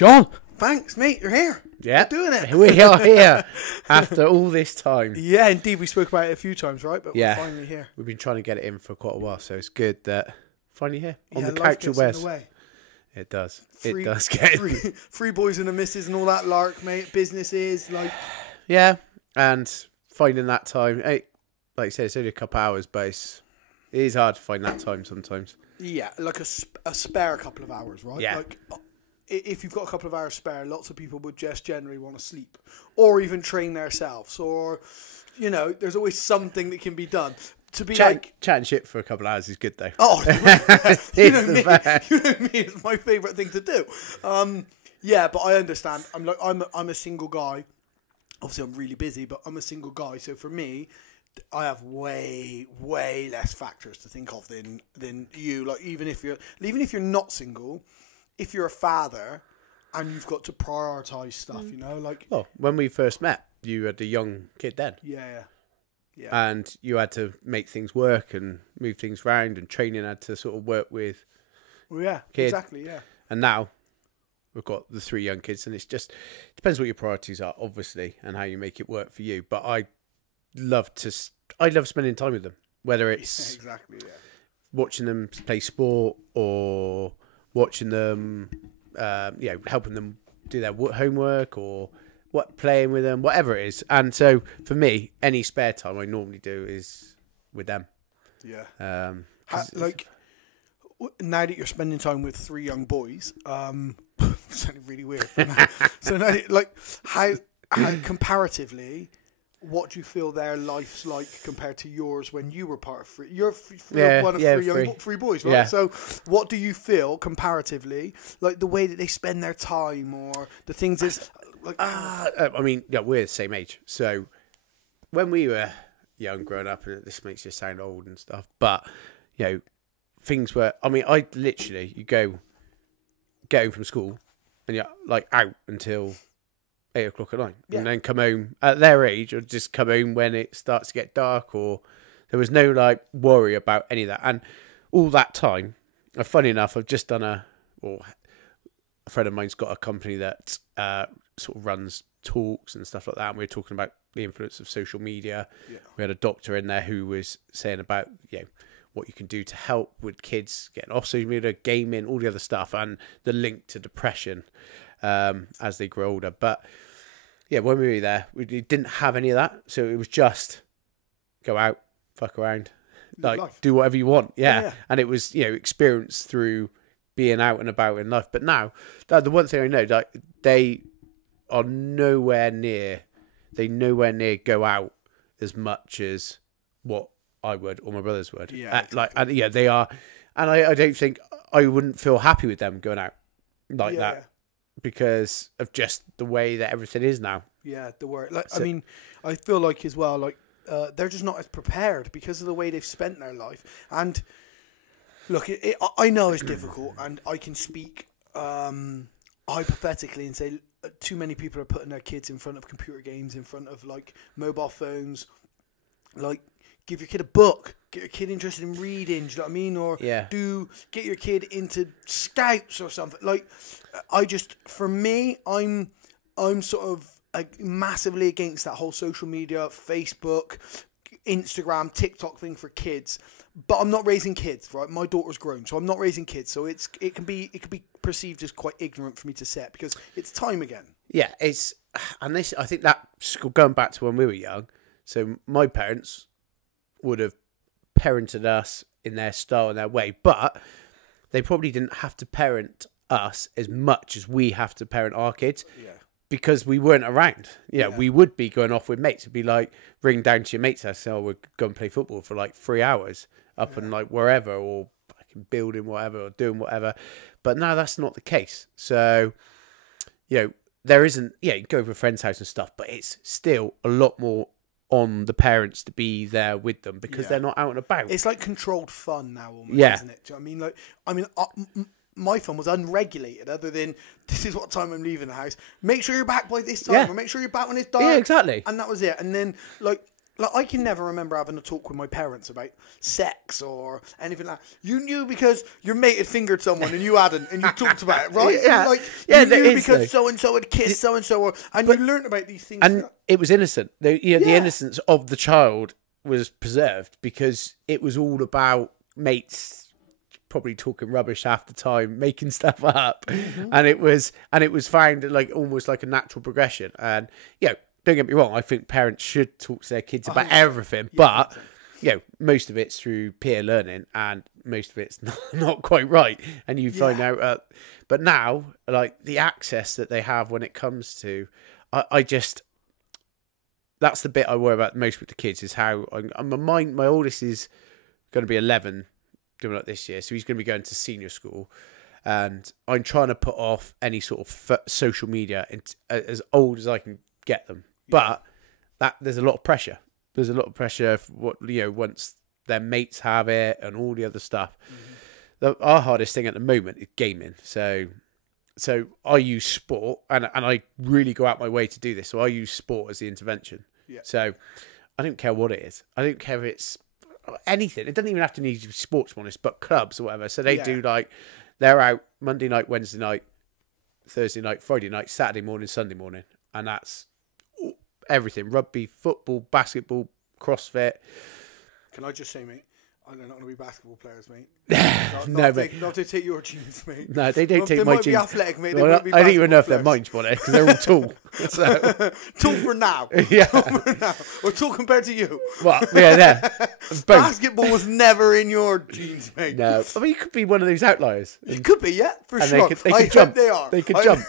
John. Thanks, mate. You're here. Yeah. We're doing it. We are here after all this time. Yeah, indeed. We spoke about it a few times, right? But Yeah. we're finally here. We've been trying to get it in for quite a while, so it's good that finally here on the life couch gets of in Wes. the way. It does. Free- It does get Three boys and a missus and all that lark, mate. Businesses, like... Yeah, and finding that time. Hey, like you said, it's only a couple hours, but it is hard to find that time sometimes. Yeah, like a spare couple of hours, right? Yeah. Like, if you've got a couple of hours spare, lots of people would just generally want to sleep or even train themselves, or, you know, there's always something that can be done. To be Chatting shit for a couple of hours is good though. Oh, you know me. It's my favourite thing to do. Yeah, but I understand. I'm a single guy. Obviously, I'm really busy, but I'm a single guy. So for me, I have way less factors to think of than you. Like even if you're not single, if you're a father and you've got to prioritise stuff, you know, like. Well, when we first met, you had a young kid then. Yeah. And you had to make things work and move things around, and training had to sort of work with. Well, yeah, kids. exactly. Yeah. And now we've got the 3 young kids, and it's just depends what your priorities are, obviously, and how you make it work for you. But I love spending time with them, whether it's watching them play sport or watching them, helping them do their homework or playing with them, whatever it is. And so for me, any spare time I normally do is with them. Yeah. Now that you're spending time with 3 young boys, sounded really weird. So now, like, how comparatively, what do you feel their life's like compared to yours when you were part of 3? You're one of 3 boys, right? Yeah. So what do you feel comparatively, like the way that they spend their time or the things is like? I mean, yeah, we're the same age. So when we were young, growing up, and this makes you sound old and stuff, but you know, things were. I mean, I literally get home from school and you're like out until 8 o'clock at night, and then come home at their age, or just come home when it starts to get dark, or there was no like worry about any of that. And all that time, funny enough, I've just done a friend of mine's got a company that sort of runs talks and stuff like that, and we were talking about the influence of social media. We had a doctor in there who was saying about what you can do to help with kids getting off social media, gaming, all the other stuff, and the link to depression as they grow older. But yeah, when we were there, we didn't have any of that, so it was just go out, fuck around, like do whatever you want. And it was experience through being out and about in life. But now, the one thing I know, like they are nowhere near go out as much as what I would or my brothers would. They are, and I don't think I wouldn't feel happy with them going out like that because of just the way that everything is now. Yeah, the word. I mean, I feel like as well, like they're just not as prepared because of the way they've spent their life. And look, I know it's difficult, and I can speak hypothetically and say too many people are putting their kids in front of computer games, in front of like mobile phones. Like, give your kid a book, get your kid interested in reading, do you know what I mean? Or get your kid into scouts or something. Like, for me, I'm sort of massively against that whole social media, Facebook, Instagram, TikTok thing for kids. But I'm not raising kids, right? My daughter's grown, so I'm not raising kids. So it can be perceived as quite ignorant for me to say it because it's time again. Yeah, I think that going back to when we were young. So my parents would have parented us in their style and their way, but they probably didn't have to parent us as much as we have to parent our kids because we weren't around. We would be going off with mates. It'd be like ring down to your mates' house, so we'd go and play football for like 3 hours up and like wherever, or fucking building whatever or doing whatever. But now that's not the case. So, there isn't, you go over a friend's house and stuff, but it's still a lot more on the parents to be there with them because they're not out and about. It's like controlled fun now, almost, isn't it? Do you know what I mean? My fun was unregulated, other than this is what time I'm leaving the house. Make sure you're back by this time, or make sure you're back when it's dark. Yeah, exactly. And that was it. And then, like, Like, I can never remember having a talk with my parents about sex or anything like that. You knew because your mate had fingered someone and you hadn't, and you talked about it, right? Yeah, like, yeah, you knew is, because so-and-so had kissed so-and-so, and you learnt about these things. And it was innocent. The innocence of the child was preserved because it was all about mates probably talking rubbish half the time, making stuff up. And it was found like almost like a natural progression. And, don't get me wrong, I think parents should talk to their kids about everything, but most of it's through peer learning, and most of it's not quite right. And you find out, but now, like the access that they have when it comes to, I just, that's the bit I worry about most with the kids is how my oldest is going to be 11 doing it this year, so he's going to be going to senior school. And I'm trying to put off any sort of social media as old as I can get them. But there's a lot of pressure. There's a lot of pressure for once their mates have it and all the other stuff. Our hardest thing at the moment is gaming. So I use sport, and I really go out my way to do this. So I use sport as the intervention. Yeah. So I don't care what it is. I don't care if it's anything. It doesn't even have to need to be sports, honest, but clubs or whatever. So they do they're out Monday night, Wednesday night, Thursday night, Friday night, Saturday morning, Sunday morning, and that's everything: rugby, football, basketball, CrossFit. Can I just say, mate, they're not going to be basketball players, mate. Not to take your genes, mate. No, they don't take they my might genes. Be athletic, mate. Well, I don't even know if they're mine, because they're all tall. So. Tall for now. Yeah. Tall for now. Or tall compared to you. Well, yeah, Basketball was never in your genes, mate. No. I mean, you could be one of those outliers. You could be, yeah, for sure. They could jump. They are. They could jump.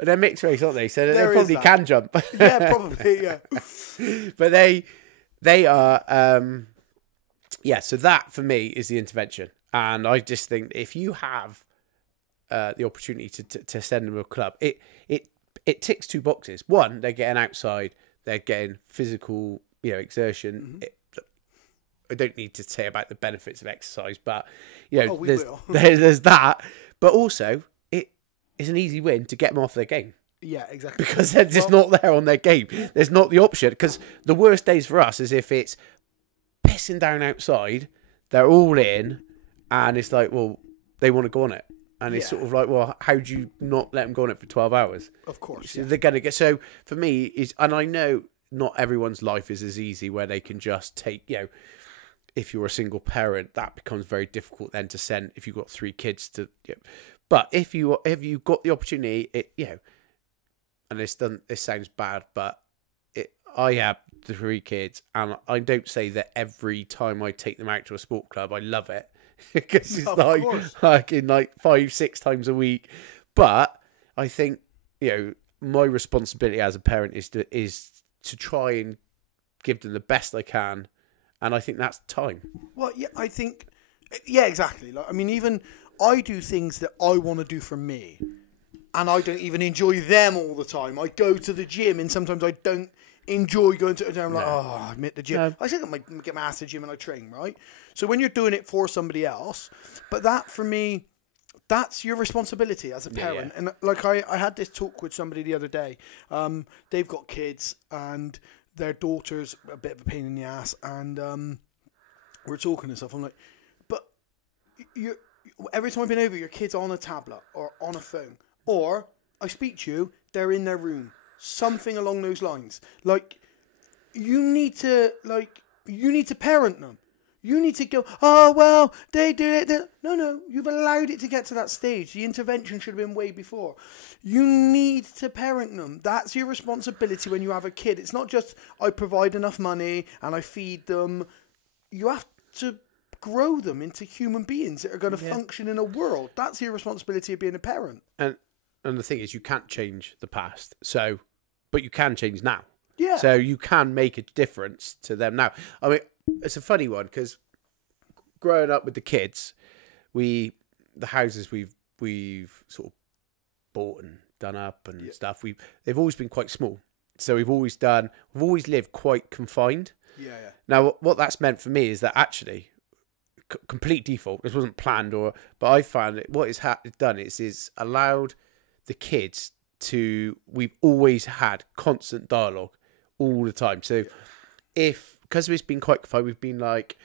They're mixed race, aren't they? So they probably can jump. Yeah, probably, yeah. But they are, so that for me is the intervention. And I just think if you have the opportunity to send them to a club, it ticks two boxes. One, they're getting outside, they're getting physical, exertion. I don't need to say about the benefits of exercise, but there's that. But also, it's an easy win to get them off their game. Yeah, exactly. Because they're just not there on their game. There's not the option. Because the worst days for us is if it's pissing down outside, they're all in, and it's like, well, they want to go on it. And it's sort of like, well, how do you not let them go on it for 12 hours? Of course. So they're going to get... So for me, and I know not everyone's life is as easy where they can just take, if you're a single parent, that becomes very difficult then to send, if you've got 3 kids to... But if you've got the opportunity, and this sounds bad, but I have 3 kids, and I don't say that every time I take them out to a sport club, I love it, because it's like in 5-6 times a week. But I think my responsibility as a parent is to try and give them the best I can, and I think that's time. Well, yeah, I think, yeah, exactly. Like, I mean, even I do things that I want to do for me, and I don't even enjoy them all the time. I go to the gym, and sometimes I don't enjoy going to the gym. I'm like, I'm at the gym. No. I still get my ass to the gym and I train, right? So when you're doing it for somebody else, but that for me, that's your responsibility as a parent. Yeah. And like I had this talk with somebody the other day. They've got kids, and their daughter's a bit of a pain in the ass, and we're talking and stuff. I'm like, but every time I've been over, your kid's on a tablet or on a phone, or I speak to you, they're in their room. Something along those lines. Like, you need to parent them. You need to go, oh, well, they do it. No, you've allowed it to get to that stage. The intervention should have been way before. You need to parent them. That's your responsibility when you have a kid. It's not just, I provide enough money and I feed them. You have to grow them into human beings that are going to function in a world. That's your responsibility of being a parent. And the thing is, you can't change the past. But you can change now. Yeah. So you can make a difference to them now. I mean, it's a funny one because growing up with the kids, the houses we've sort of bought and done up and stuff, they've always been quite small. So we've always lived quite confined. Yeah. Now, what that's meant for me is that actually, complete default. This wasn't planned, but I found that what it's done is allowed the kids to. We've always had constant dialogue all the time. So because it's been quite fun, we've been like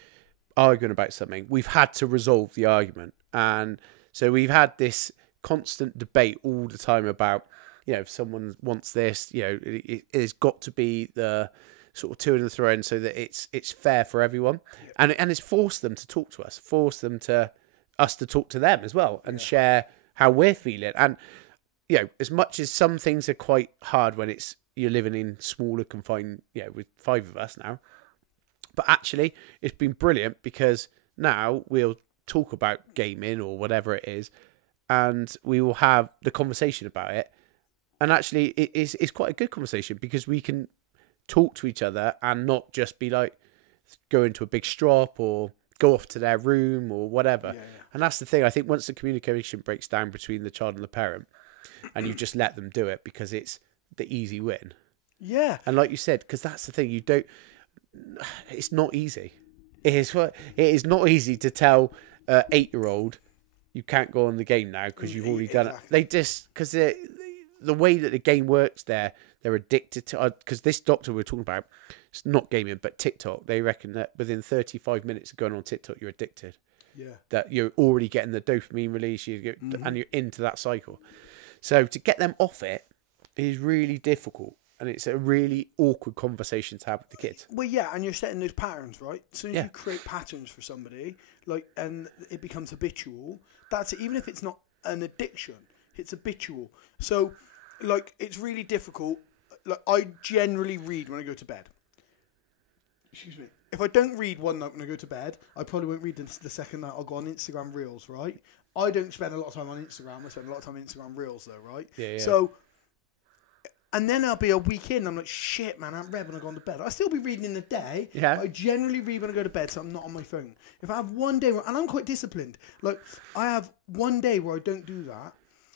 arguing about something, we've had to resolve the argument. And so we've had this constant debate all the time about, if someone wants this, it's got to be the sort of two in the throw so that it's fair for everyone. And it's forced them to talk to us, forced them to us to talk to them as well and share how we're feeling. And, as much as some things are quite hard when you're living in smaller confined, with 5 of us now, but actually it's been brilliant because now we'll talk about gaming or whatever it is, and we will have the conversation about it. And actually it's quite a good conversation because we can talk to each other and not just be like, go into a big strop or go off to their room or whatever. Yeah. And that's the thing. I think once the communication breaks down between the child and the parent and you just let them do it because it's the easy win. Yeah. And like you said, because that's the thing, it's not easy. It is not easy to tell an 8-year-old you can't go on the game now because you've already done it. They just, because the way that the game works they're addicted to, because this doctor we're talking about, it's not gaming, but TikTok, they reckon that within 35 minutes of going on TikTok, you're addicted. Yeah. That you're already getting the dopamine release, and you're into that cycle. So to get them off it is really difficult. And it's a really awkward conversation to have with the kids. Well, yeah, and you're setting those patterns, right? As soon as you create patterns for somebody, and it becomes habitual, that's it. Even if it's not an addiction, it's habitual. So, it's really difficult. I generally read when I go to bed. Excuse me. If I don't read one night when I go to bed, I probably won't read the second night. I'll go on Instagram Reels, right? I don't spend a lot of time on Instagram. I spend a lot of time on Instagram Reels, though, right? Yeah. So, and then I'll be a week in, I'm like, shit, man, I haven't read when I go on to bed. I'll still be reading in the day. Yeah. I generally read when I go to bed, so I'm not on my phone. If I have one day and I'm quite disciplined. I have one day where I don't do that.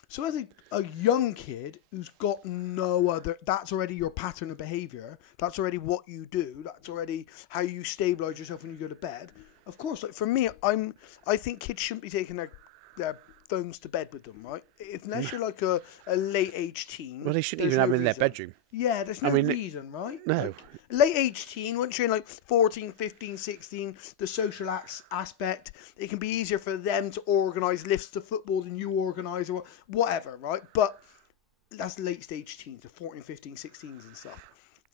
So as a young kid who's got no other, that's already your pattern of behaviour. That's already what you do. That's already how you stabilise yourself when you go to bed. Of course, for me, I think kids shouldn't be taking their phones to bed with them, right? Unless you're like a late age teen. Well, they shouldn't even have them in their bedroom. Yeah, there's no reason, right? No. Late age teen, once you're in 14, 15, 16, the social aspect, it can be easier for them to organise lifts to football than you organise or whatever, right? But that's late stage teens, the 14, 15, 16s and stuff.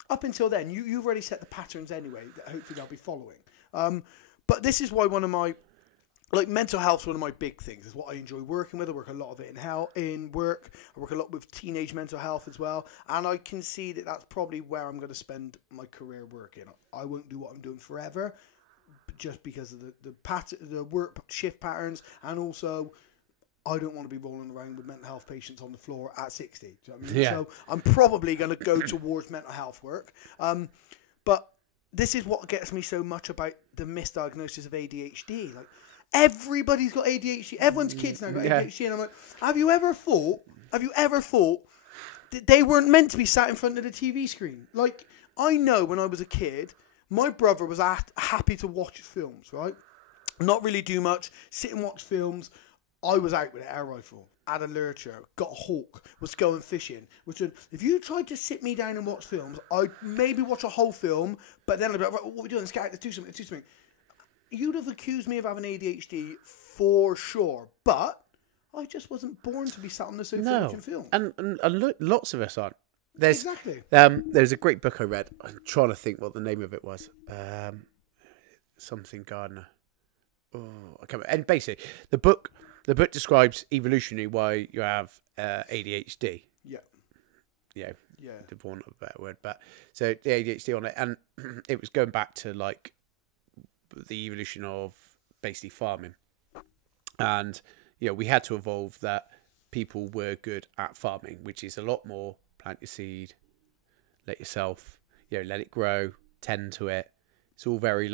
Up until then, you've already set the patterns anyway that hopefully they'll be following. But this is why one of my mental health's one of my big things. It's what I enjoy working with. I work a lot of it in work. I work a lot with teenage mental health as well. And I can see that that's probably where I'm going to spend my career working. I won't do what I'm doing forever, just because of the work shift patterns, and also I don't want to be rolling around with mental health patients on the floor at 60. Do you know what I mean? Yeah. So I'm probably going to go towards mental health work. But this is what gets me so much about the misdiagnosis of ADHD. Everybody's got ADHD. Everyone's kids now got ADHD. And I'm like, have you ever thought that they weren't meant to be sat in front of the TV screen? I know when I was a kid, my brother was happy to watch films, right? Not really do much, sit and watch films. I was out with an air rifle, had a lurcher, got a hawk, was going fishing. If you tried to sit me down and watch films, I'd maybe watch a whole film, but then I'd be like, right, what are we doing? Let's get out, let's do something. You'd have accused me of having ADHD for sure, but I just wasn't born to be sat on the sofa watching film. And lots of us aren't. Exactly. There's a great book I read. I'm trying to think what the name of it was. Something Gardner. Oh, I can't remember. And basically, the book describes evolutionary why you have ADHD. Yeah. Yeah. Yeah. To want a better word, but so the ADHD on it, and it was going back to the evolution of basically farming, and we had to evolve that people were good at farming, which is a lot more plant your seed, let yourself let it grow, tend to it. It's all very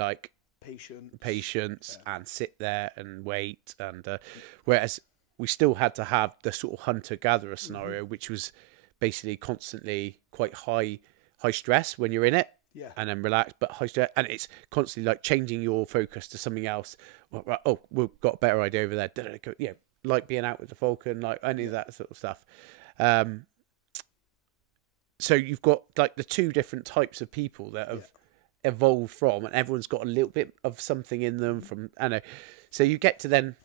patience and sit there and wait, and whereas we still had to have the sort of hunter-gatherer scenario, which was basically constantly quite high stress when you're in it. Yeah. And then relax, but high stress, and it's constantly changing your focus to something else. Oh, we've got a better idea over there. Like being out with the falcon, any of that sort of stuff. so you've got like the two different types of people that have evolved from, and everyone's got a little bit of something in them from, I know. So you get to then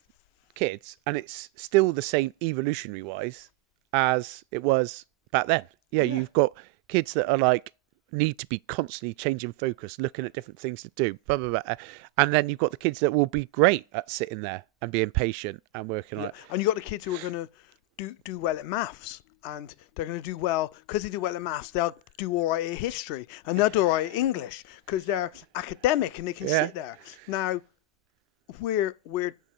kids, and it's still the same evolutionary wise as it was back then. Yeah, you've got kids that are like, need to be constantly changing focus, looking at different things to do, blah, blah, blah. And then you've got the kids that will be great at sitting there and being patient and working on it. And you've got the kids who are going to do well at maths, and they're going to do well because they do well at maths. They'll do all right at history, and they'll do all right at English because they're academic and they can sit there. Now, we're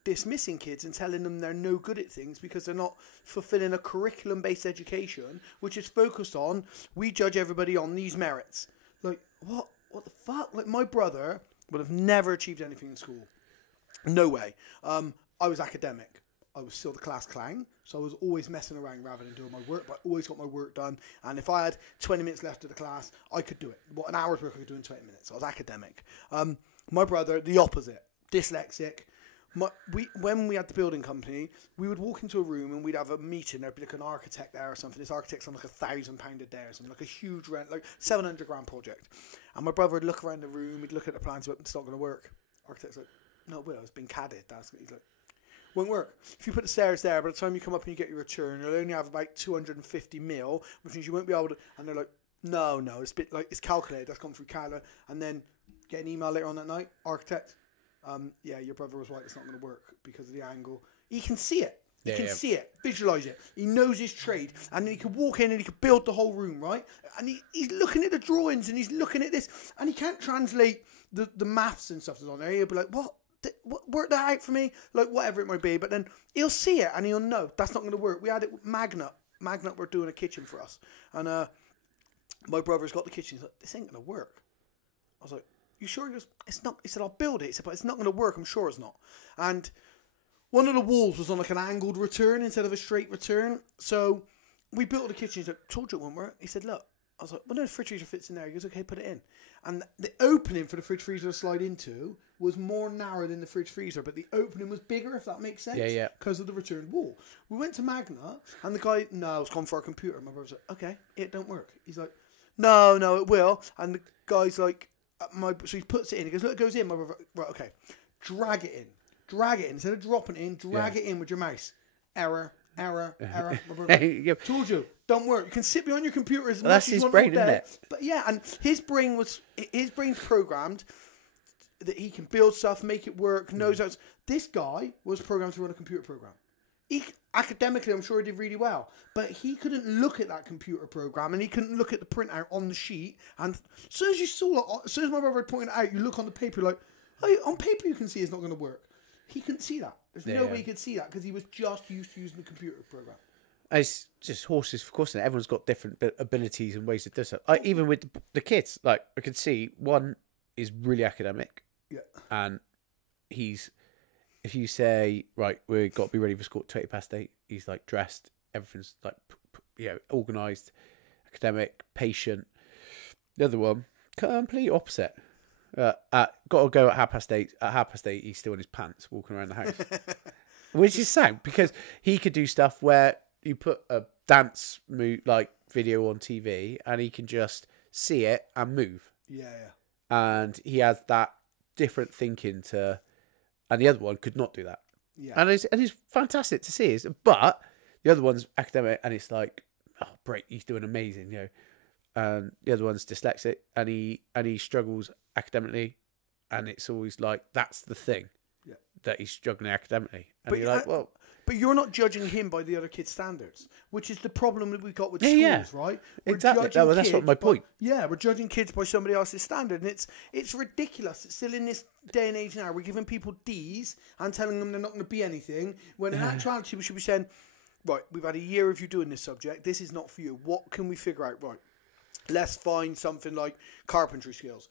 dismissing kids and telling them they're no good at things because they're not fulfilling a curriculum-based education which is focused on, we judge everybody on these merits. Like, what the fuck? Like, my brother would have never achieved anything in school. No way. I was academic. I was still the class clown, so I was always messing around rather than doing my work, but I always got my work done. And if I had 20 minutes left of the class, I could do it. What, an hour's work I could do in 20 minutes. I was academic. My brother, the opposite. Dyslexic. When we had the building company, we would walk into a room and we'd have a meeting. There'd be like an architect there or something. This architect's on like £1,000 a day or something, like a huge rent, like £700,000 project. And my brother would look around the room, he'd look at the plans, but it's not going to work. Architect's like, no, it will. It's been CAD'd. He's like, won't work. If you put the stairs there, by the time you come up and you get your return, you'll only have about 250 mil, which means you won't be able to. And they're like, no, it's a bit like it's calculated. That's gone through Cala, and then get an email later on that night, architect. Yeah, your brother was right. It's not going to work because of the angle. He can see it. He can see it, visualize it. He knows his trade, and then he could walk in and he could build the whole room, right? And he's looking at the drawings and he's looking at this, and he can't translate the maths and stuff that's on there. He'll be like, what? Work that out for me, like whatever it might be. But then he'll see it and he'll know that's not going to work. We had it with Magnet. Magnet were doing a kitchen for us, and my brother's got the kitchen. He's like, this ain't going to work. I was like, you sure? He goes, it's not. He said, I'll build it. He said, but it's not going to work. I'm sure it's not. And one of the walls was on like an angled return instead of a straight return. So we built the kitchen. He's like, told you it won't work. He said, look. I was like, well, no, the fridge freezer fits in there. He goes, okay, put it in. And the opening for the fridge freezer to slide into was more narrow than the fridge freezer, but the opening was bigger, if that makes sense. Yeah. Because of the returned wall. We went to Magna, and the guy, no, it's gone for our computer. My brother's like, okay, it don't work. He's like, no, it will. And the guy's like, so he puts it in. He goes, look, it goes in. My brother, right, okay. Drag it in. Instead of dropping it in, drag it in with your mouse. Error. Told you, don't work. You can sit behind your computer as much as you want all day. That's his brain, isn't it? But yeah, and his brain's programmed that he can build stuff, make it work, knows how. This guy was programmed to run a computer program. Academically, I'm sure he did really well, but he couldn't look at that computer program and he couldn't look at the printout on the sheet. And as soon as my brother pointed it out, you look on the paper, like, oh, on paper you can see it's not going to work. He couldn't see that. There's no way he could see that because he was just used to using the computer program. It's just horses for course, and everyone's got different abilities and ways to do so. Even with the kids, like I could see one is really academic, and if you say right, we've got to be ready for school at 20:08, he's like dressed, everything's like organised, academic, patient. The other one, complete opposite. Got to go at 8:30. At 8:30, he's still in his pants, walking around the house, which is sad because he could do stuff where you put a dance video on TV, and he can just see it and move. And he has that different thinking and the other one could not do that. And it's fantastic to see. But the other one's academic, and it's like, oh, great, he's doing amazing, And the other one's dyslexic, and he struggles academically, and it's always like that's the thing that he's struggling academically, and you're like, well, but you're not judging him by the other kids' standards, which is the problem that we've got with schools, right? Exactly. That's not my point. We're judging kids by somebody else's standard, and it's ridiculous. It's still in this day and age now. We're giving people D's and telling them they're not going to be anything, when in actuality we should be saying, right, we've had a year of you doing this subject. This is not for you. What can we figure out? Right. Let's find something like carpentry skills.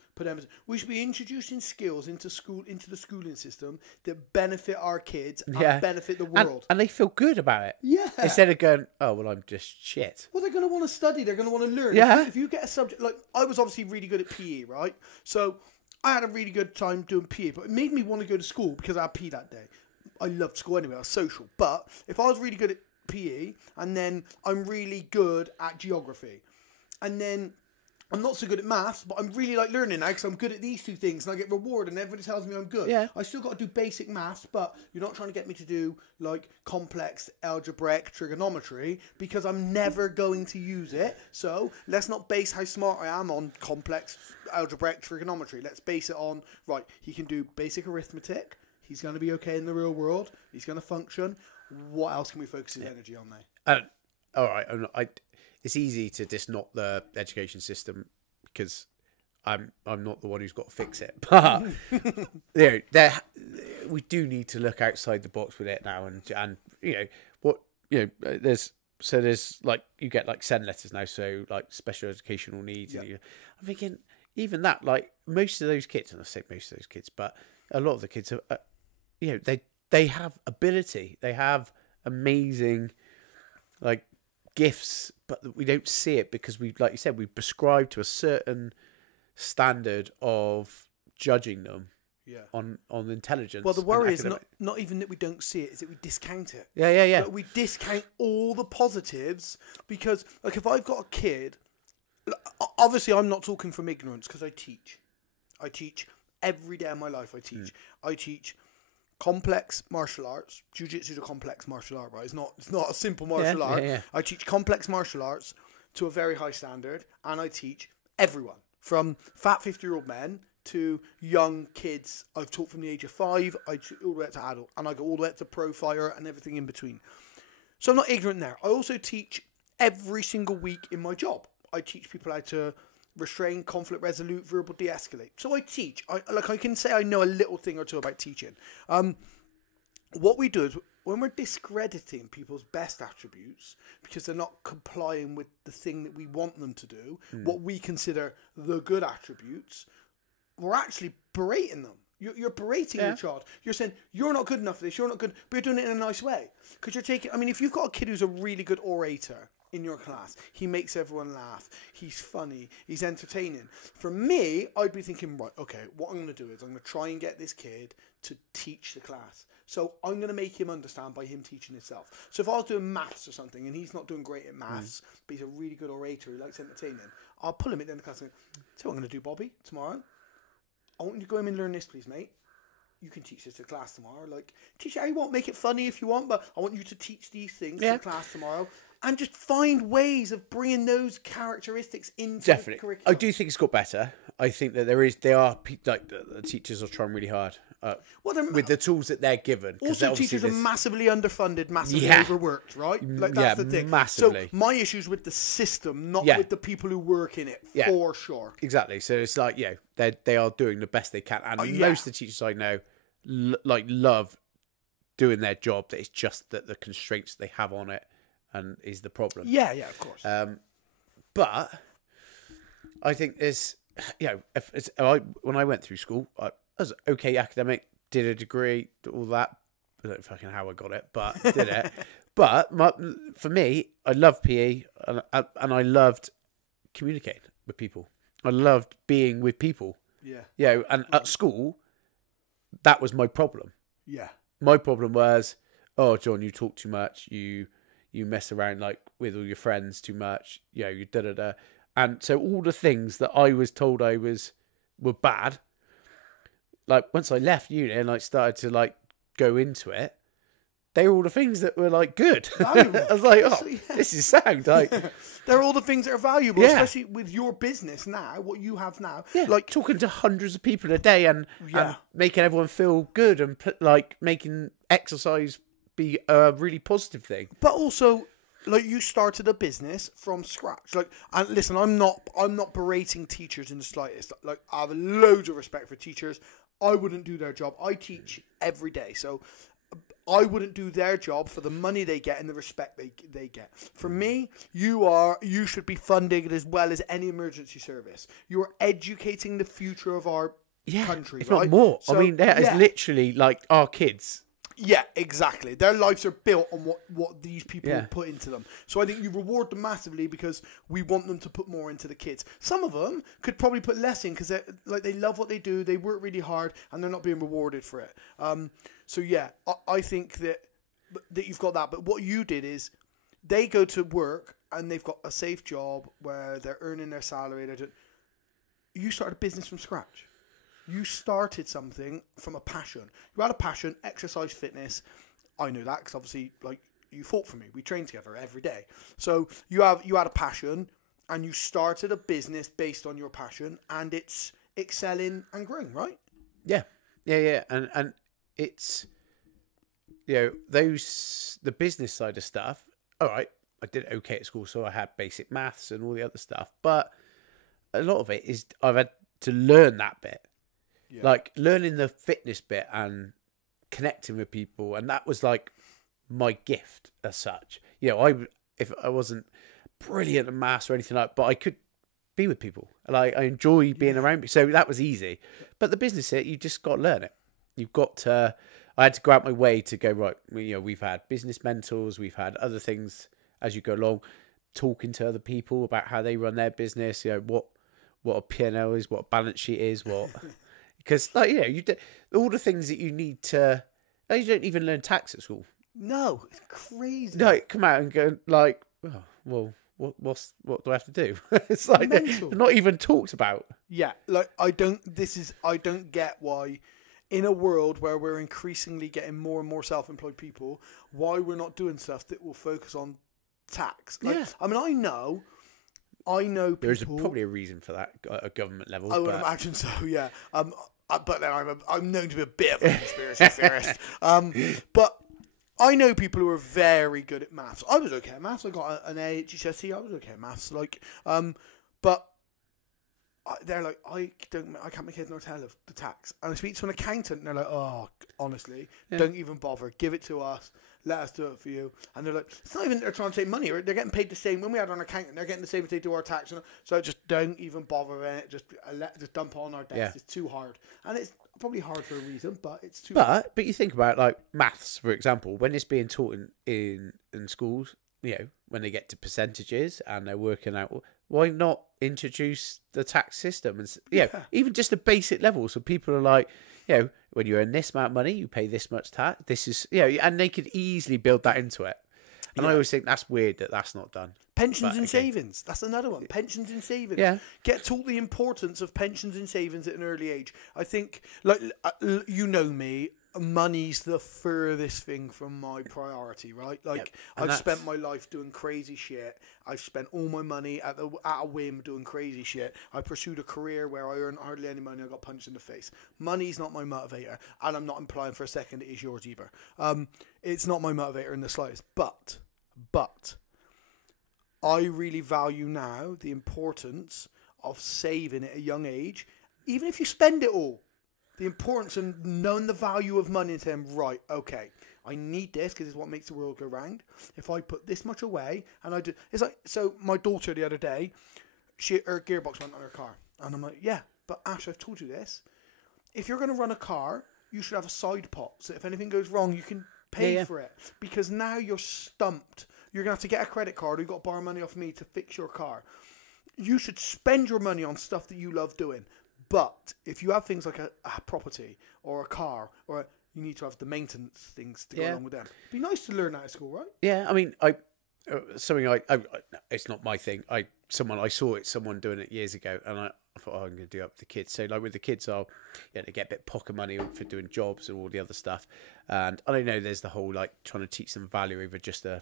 We should be introducing skills into the schooling system that benefit our kids and benefit the world. And they feel good about it. Yeah. Instead of going, oh, well, I'm just shit. Well, they're going to want to study. They're going to want to learn. Yeah. If you get a subject, like I was obviously really good at PE, right? So I had a really good time doing PE, but it made me want to go to school because I had PE that day. I loved school anyway. I was social. But if I was really good at PE and then I'm really good at geography, and then I'm not so good at maths, but I'm really like learning now because I'm good at these two things and I get rewarded and everybody tells me I'm good. Yeah. I still got to do basic maths, but you're not trying to get me to do like complex algebraic trigonometry because I'm never going to use it. So let's not base how smart I am on complex algebraic trigonometry. Let's base it on, right, he can do basic arithmetic. He's going to be okay in the real world. He's going to function. What else can we focus his energy on now? All right, it's easy to just knock the education system because I'm not the one who's got to fix it. But we do need to look outside the box with it now, and there's like you get like SEND letters now, so like special educational needs. Yeah. And I'm thinking even that, like most of those kids, and I say most of those kids, but a lot of the kids are, they have ability, they have amazing like gifts, but we don't see it because we, like you said, we prescribe to a certain standard of judging them on intelligence. Well, the worry is not even that we don't see it, is that we discount it. Yeah. Like, we discount all the positives because, like, if I've got a kid, obviously I'm not talking from ignorance because I teach every day of my life. I teach complex martial arts. Jiu-jitsu is a complex martial art, right? It's not a simple martial art. Yeah. I teach complex martial arts to a very high standard, and I teach everyone from fat 50-year-old men to young kids. I've taught from the age of 5, I teach all the way up to adult, and I go all the way up to pro fighter and everything in between. So I'm not ignorant there. I also teach every single week in my job. I teach people how to restrain, conflict resolute, verbal de-escalate. So I teach. I can say I know a little thing or two about teaching. What we do is when we're discrediting people's best attributes because they're not complying with the thing that we want them to do, what we consider the good attributes, we're actually berating them. You're berating your child. You're saying, you're not good enough for this, you're not good, but you're doing it in a nice way. Because you're taking, if you've got a kid who's a really good orator in your class, he makes everyone laugh, he's funny, he's entertaining. For me, I'd be thinking, right, okay, what I'm going to do is I'm going to try and get this kid to teach the class. So I'm going to make him understand by him teaching himself. So if I was doing maths or something and he's not doing great at maths, but he's a really good orator who likes entertaining, I'll pull him at the end of the class and go, so what I'm going to do, Bobby, tomorrow, I want you to go in and learn this, please, mate. You can teach this to class tomorrow. Like, teach it how you want. Make it funny if you want, but I want you to teach these things to class tomorrow. And just find ways of bringing those characteristics into the curriculum. I do think it's got better. I think that the teachers are trying really hard with the tools that they're given. Also, teachers are massively underfunded, massively overworked, right? Like, that's the thing. Massively. So my issue's with the system, not with the people who work in it, for sure. Exactly. So it's like, they are doing the best they can. And most of the teachers I know love doing their job. That it's just that the constraints they have on it and is the problem. Yeah, of course. But I think there's, when I went through school, I was okay academic, did a degree, all that. I don't fucking how I got it, but did it. But for me, I loved PE and I loved communicating with people. I loved being with people. Yeah. And at school, that was my problem. Yeah. My problem was, oh, John, you talk too much. You mess around like with all your friends too much. You da-da-da. And so all the things that I was told were bad, like once I left uni and I started to like go into it, they were all the things that were like good. I was like, this is sound. Like, they're all the things that are valuable, especially with your business now, what you have now. Yeah, like talking to hundreds of people a day and making everyone feel good and like making exercise be a really positive thing. But also, like, you started a business from scratch. Like, and listen, I'm not berating teachers in the slightest. Like, I have loads of respect for teachers. I wouldn't do their job. I teach every day, so I wouldn't do their job for the money they get and the respect they get. For me, you should be funding it as well as any emergency service. You are educating the future of our country, if right? not more. So, I mean, that is literally like our kids. Yeah, exactly. Their lives are built on what these people put into them. So I think you reward them massively because we want them to put more into the kids. Some of them could probably put less in because they love what they do, they work really hard, and they're not being rewarded for it. So I think that you've got that. But what you did is they go to work and they've got a safe job where they're earning their salary. You started a business from scratch. You started something from a passion. You had a passion, exercise, fitness. I know that because obviously, like, you fought for me. We trained together every day. So you had a passion, and you started a business based on your passion, and it's excelling and growing, right? Yeah. And it's, the business side of stuff. All right, I did okay at school, so I had basic maths and all the other stuff. But a lot of it is I've had to learn that bit. Yeah. Like learning the fitness bit and connecting with people, and that was like my gift as such. If I wasn't brilliant at maths or anything like, but I could be with people. Like I enjoy being around people, so that was easy. But the business bit, you just got to learn it. You've got to. I had to go out my way to go right. We've had business mentors, we've had other things as you go along, talking to other people about how they run their business. What a P&L is, what a balance sheet is, what. Because, all the things that you need to... You don't even learn tax at school. No, it's crazy. No, come out and go, like, oh, well, what do I have to do? It's like, they're not even talked about. Yeah, like, I don't get why, in a world where we're increasingly getting more and more self-employed people, why we're not doing stuff that will focus on tax. Like, I mean, I know people... There's probably a reason for that at a government level. I would imagine so, yeah. But then I'm known to be a bit of a conspiracy theorist. But I know people who are very good at maths. I was okay at maths. I got an A at GCSE. I was okay at maths. But they're like, I can't make head nor tail of the tax. And I speak to an accountant, and they're like, oh, honestly, don't even bother. Give it to us. Let us do it for you. And they're like, it's not even they're trying to save money. They're getting paid the same. When we had an accountant, they're getting the same as they do our tax. So just don't even bother with it. Just dump it on our desk. Yeah. It's too hard. And it's probably hard for a reason, but it's too hard. But you think about, like, maths, for example, when it's being taught in schools, when they get to percentages and they're working out, why not introduce the tax system? And even just a basic level. So people are like, when you earn this amount of money, you pay this much tax. This is, and they could easily build that into it. And I always think that's weird that that's not done. Pensions and savings. That's another one. Pensions and savings. Yeah. Get taught the importance of pensions and savings at an early age. I think, like, me, money's the furthest thing from my priority, right? Like, I've spent my life doing crazy shit. I've spent all my money at a whim doing crazy shit. I pursued a career where I earned hardly any money. I got punched in the face. Money's not my motivator, and I'm not implying for a second it is yours either. It's not my motivator in the slightest. But I really value now the importance of saving at a young age, even if you spend it all. The importance of knowing the value of money and saying, right, okay, I need this because it's what makes the world go round. If I put this much away, and I do, it's like, so my daughter the other day, her gearbox went on her car. And I'm like, yeah, but Ash, I've told you this. If you're going to run a car, you should have a side pot. So if anything goes wrong, you can pay for it. Because now you're stumped. You're going to have to get a credit card or you've got to borrow money off me to fix your car. You should spend your money on stuff that you love doing. But if you have things like a property or a car, you need to have the maintenance things to go along with them. It'd be nice to learn that at school, right? Yeah, I mean, it's not my thing. I saw someone doing it years ago, and I thought, I'm going to do it with the kids. So, like with the kids, they get a bit of pocket money for doing jobs and all the other stuff. And I don't know, there's the whole like trying to teach them value over just a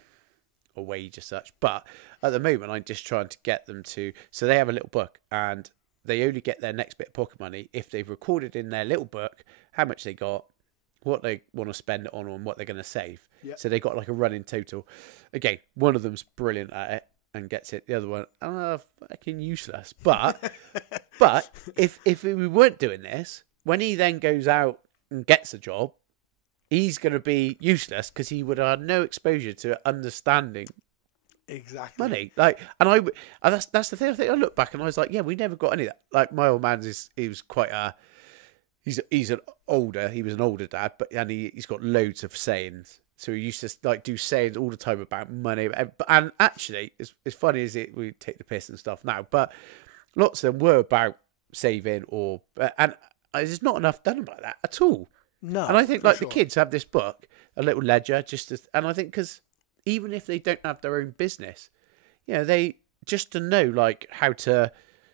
wage as such. But at the moment, I'm just trying to get them to. So they have a little book, and they only get their next bit of pocket money if they've recorded in their little book how much they got, what they want to spend it on, and what they're going to save. Yep. So they got like a running total. Again, one of them's brilliant at it and gets it. The other one, fucking useless. But if we weren't doing this, when he then goes out and gets a job, he's going to be useless because he would have no exposure to understanding. Exactly. Money, like, and that's the thing. I think I look back and I was like, yeah, we never got any of that. Like my old man he was quite he was an older dad, but he's got loads of sayings. So he used to like do sayings all the time about money, and actually, as funny as we take the piss and stuff now, but lots of them were about saving and there's not enough done about that at all. No, and I think like the kids have this book, a little ledger, and I think because even if they don't have their own business, they just to know like how to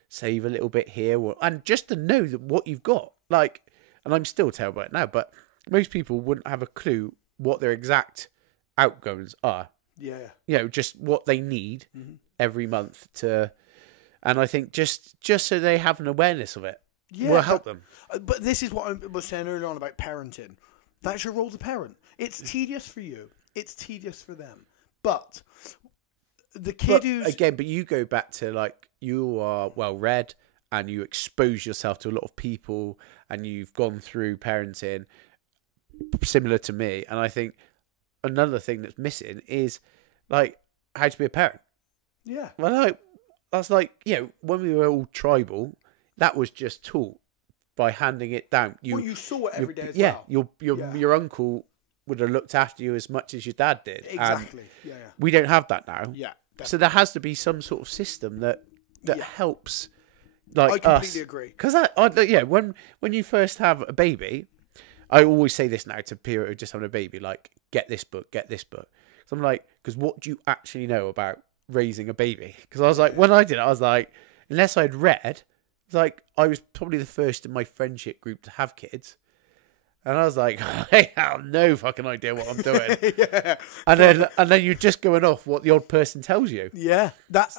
save a little bit here, and just to know that what you've got. Like, and I'm still terrible at it now, but most people wouldn't have a clue what their exact outgoings are. Yeah. Just what they need every month to, and I think just so they have an awareness of it will help them. But this is what I was saying earlier on about parenting. That's your role as a parent. It's tedious for you. It's tedious for them. But the kid but you go back to like, you are well read and you expose yourself to a lot of people and you've gone through parenting similar to me. And I think another thing that's missing is like how to be a parent. Yeah. Well, like, that's like, when we were all tribal, that was just taught by handing it down. You saw it every day as well. Your uncle would have looked after you as much as your dad did. Exactly. We don't have that now. Yeah. Definitely. So there has to be some sort of system that helps. Like, I completely agree. Because when you first have a baby, I always say this now to people who just having a baby, like, get this book. So I'm like, because what do you actually know about raising a baby? Because I was like, when I did it, I was like, unless I'd read, it's like I was probably the first in my friendship group to have kids. And I was like, I have no fucking idea what I'm doing. And then you're just going off what the odd person tells you. Yeah, that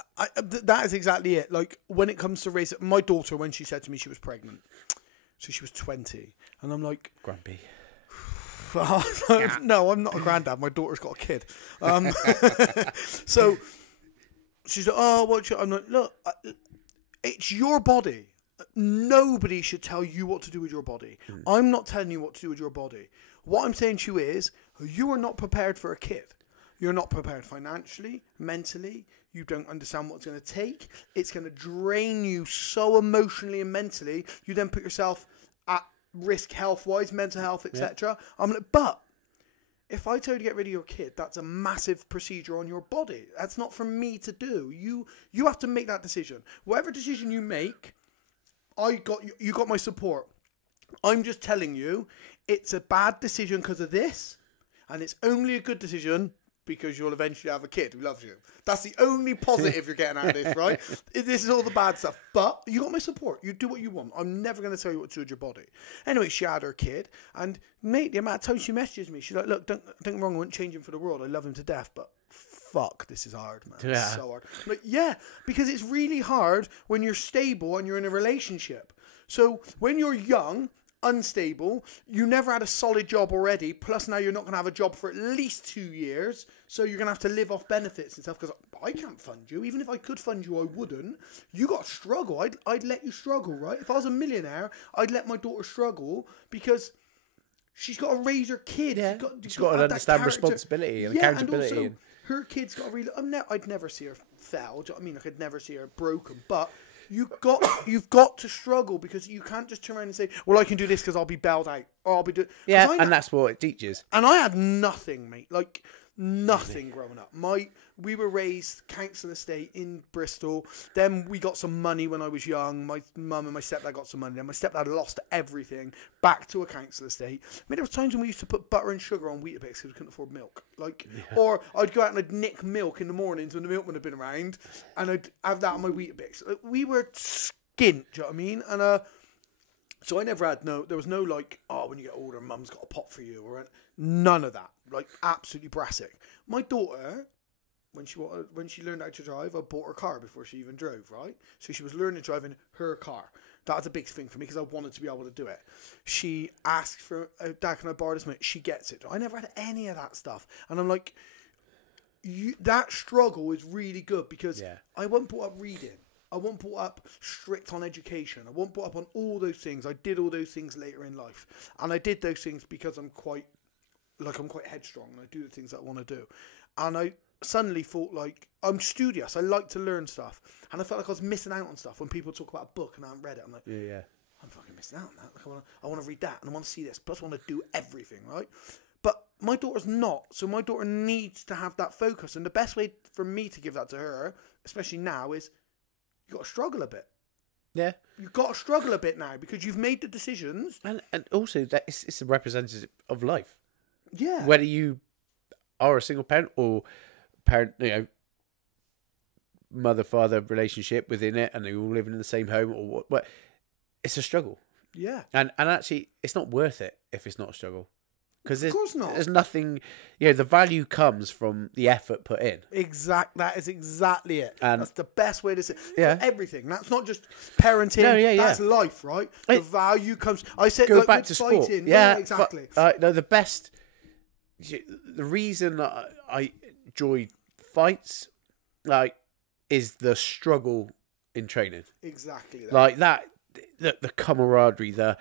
is exactly it. Like, when it comes to raising my daughter, when she said to me she was pregnant, so she was 20, and I'm like, grumpy. No, I'm not a granddad. My daughter's got a kid. So she's like, oh, what? I'm like, look, it's your body. Nobody should tell you what to do with your body. I'm not telling you what to do with your body. What I'm saying to you is, you are not prepared for a kid. You're not prepared financially, mentally. You don't understand what it's going to take. It's going to drain you so emotionally and mentally. You then put yourself at risk health-wise, mental health, etc. I'm like, but if I tell you to get rid of your kid, that's a massive procedure on your body. That's not for me to do. You have to make that decision. Whatever decision you make, you got my support. I'm just telling you, it's a bad decision because of this, and it's only a good decision because you'll eventually have a kid who loves you. That's the only positive you're getting out of this, right? This is all the bad stuff, but you got my support. You do what you want. I'm never going to tell you what to do with your body. Anyway, she had her kid, and mate, the amount of times she messages me, she's like, look, don't get me wrong, I wouldn't change him for the world. I love him to death, but fuck, this is hard, man. Yeah. It's so hard. Like, yeah, because it's really hard when you're stable and you're in a relationship. So when you're young, unstable, you never had a solid job already, plus now you're not going to have a job for at least 2 years, so you're going to have to live off benefits and stuff, because I can't fund you. Even if I could fund you, I wouldn't. You got to struggle. I'd let you struggle, right? If I was a millionaire, I'd let my daughter struggle, because she's got to raise her kid. Yeah. She's got to understand responsibility and accountability. And also, her kid's got to really... I'd never see her fail. Do you know what I mean? I could never see her broken. But you've got to struggle, because you can't just turn around and say, well, I can do this because I'll be bailed out. Or I'll be doing... Yeah, and that's what it teaches. And I had nothing, mate. Like, nothing growing up. We were raised council estate in Bristol. Then we got some money when I was young. My mum and my stepdad got some money. Then my stepdad lost everything, back to a council estate. I mean, there was times when we used to put butter and sugar on Weetabix because we couldn't afford milk. Or I'd go out and I'd nick milk in the mornings when the milkman had been around, and I'd have that on my Weetabix. Like, we were skint, do you know what I mean? And so I never had there was no like, oh, when you get older, mum's got a pot for you, or none of that. Like, absolutely brassic. My daughter, when she learned how to drive, I bought her car before she even drove, right? So she was learning driving her car. That was a big thing for me, because I wanted to be able to do it. She asked for, Dad, can I borrow this money? She gets it. I never had any of that stuff. And I'm like, that struggle is really good, because I wasn't brought up reading. I wasn't brought up strict on education. I wasn't brought up on all those things. I did all those things later in life. And I did those things because I'm quite headstrong, and I do the things that I want to do. And I suddenly thought, like, I'm studious. I like to learn stuff. And I felt like I was missing out on stuff when people talk about a book and I haven't read it. I'm like, I'm fucking missing out on that. Like, I want to read that, and I want to see this. Plus I want to do everything, right? But my daughter's not. So my daughter needs to have that focus. And the best way for me to give that to her, especially now, is you got to struggle a bit. Yeah. You've got to struggle a bit now, because you've made the decisions. And also, that it's a representative of life. Yeah. Whether you are a single parent or parent, mother-father relationship within it, and they're all living in the same home, or what? But it's a struggle. Yeah. And actually, it's not worth it if it's not a struggle. Because there's nothing, the value comes from the effort put in. That is exactly it. And that's the best way to say it. Yeah. For everything. That's not just parenting. That's life, right? The value comes. I said, go back to sport. Fighting. Yeah, exactly. No, the reason I enjoy fights, is the struggle in training. Exactly. That. The camaraderie, the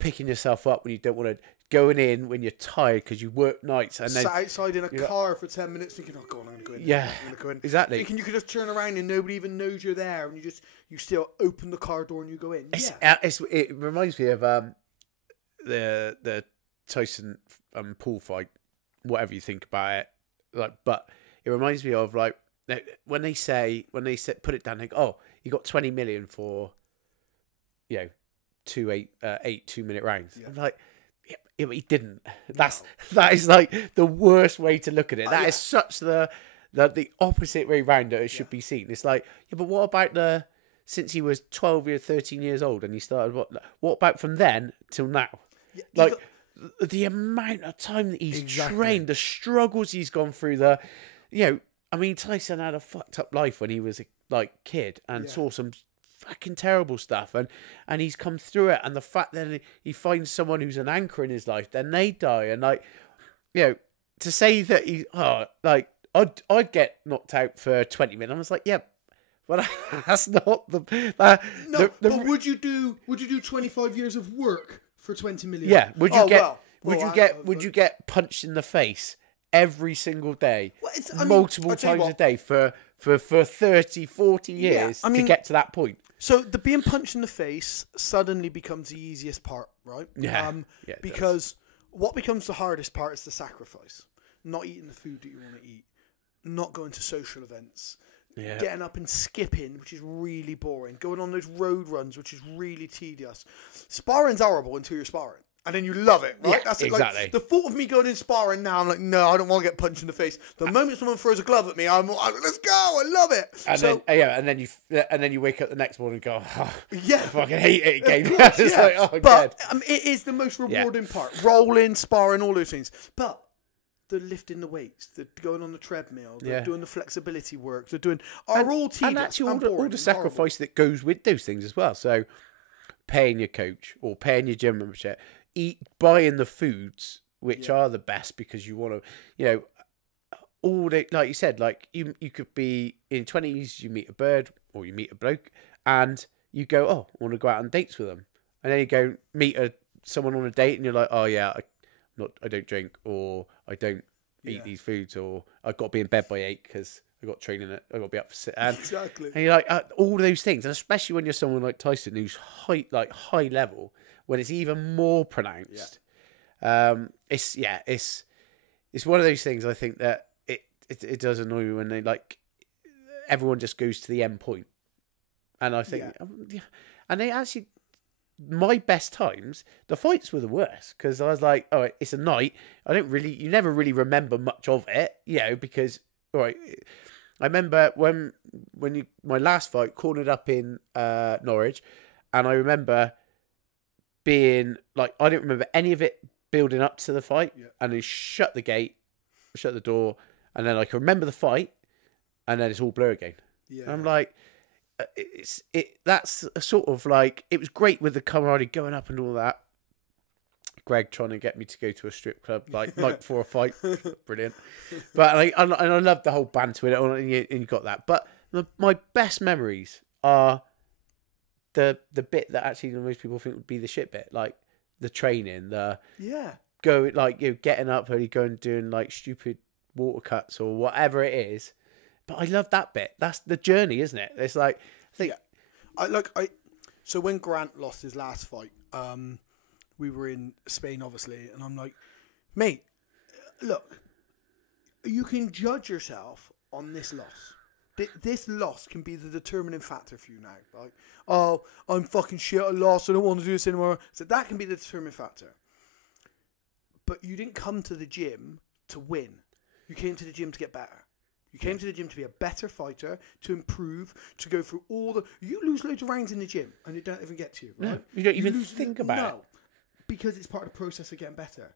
picking yourself up when you don't want to, going in when you're tired because you work nights, and then sat outside in a car for 10 minutes thinking, "Oh God, I'm going to go in." Yeah, I'm going to go in. Exactly. Thinking you could just turn around and nobody even knows you're there, and you still open the car door and you go in. It reminds me of the Tyson Paul fight. Whatever you think about it, but it reminds me of when they put it down, oh, you got 20 million for 8 2-minute rounds. Yeah. I'm like, but he didn't. That is the worst way to look at it. That is such the opposite way round that it should be seen. It's like, but what about since he was 12 or 13 years old and he started, what about from then till now? Yeah, the amount of time that he's trained, the struggles he's gone through, Tyson had a fucked up life when he was a kid and saw some fucking terrible stuff, and he's come through it, and the fact that he finds someone who's an anchor in his life, then they die, and to say that I'd get knocked out for 20 minutes. I was like, yeah, but that's not but would you do 25 years of work for 20 million? Yeah. Would you get punched in the face every single day, multiple times a day for 30, 40 years to get to that point? So the being punched in the face suddenly becomes the easiest part, right? Yeah. Because what becomes the hardest part is the sacrifice. Not eating the food that you want to eat. Not going to social events. Yeah. Getting up and skipping, which is really boring. Going on those road runs, which is really tedious. Sparring's horrible until you're sparring. And then you love it, right? Yeah, that's exactly. The thought of me going in sparring now, I'm like, no, I don't want to get punched in the face. The moment someone throws a glove at me, I'm like, let's go, I love it. And then you wake up the next morning and go, I fucking hate it again. It is the most rewarding part. Rolling, sparring, all those things. But the lifting the weights, the going on the treadmill, the doing the flexibility work, all tedious. And actually all the sacrifice that goes with those things as well. So paying your coach or paying your gym membership, buying the foods which are the best because you want to, all the, like you said, you could be in 20s, you meet a bird or you meet a bloke and you go, oh, I want to go out on dates with them, and then you go meet someone on a date and you're like, oh yeah, I don't drink, or I don't eat these foods, or I've got to be in bed by 8 because I got training it. I got to be up for 6. Exactly. And you're like all those things, and especially when you're someone like Tyson who's high level, when it's even more pronounced. It's one of those things. I think that it does annoy me when they everyone just goes to the end point, and I think and they actually. My best times, the fights were the worst because I was like, "Oh, it's a night. You never really remember much of it, because I remember when my last fight cornered up in Norwich, and I remember being like, I don't remember any of it building up to the fight, and they shut the gate, shut the door, and then I can remember the fight, and then it's all blur again. Yeah, and I'm like. That's a sort of it was great with the camaraderie going up and all that. Greg trying to get me to go to a strip club night before a fight, brilliant. But I love the whole banter with it, and you got that. But my best memories are the bit that actually most people think would be the shit bit, like the training, getting up early, going doing stupid water cuts or whatever it is. But I love that bit. That's the journey, isn't it? It's I think... So when Grant lost his last fight, we were in Spain, obviously, and I'm like, mate, look, you can judge yourself on this loss. This loss can be the determining factor for you now. Right? Oh, I'm fucking shit, I lost, I don't want to do this anymore. So that can be the determining factor. But you didn't come to the gym to win. You came to the gym to get better. You came to the gym to be a better fighter, to improve, to go through all the... You lose loads of rounds in the gym and it don't even get to you, right? No, you don't even think about it. No, because it's part of the process of getting better.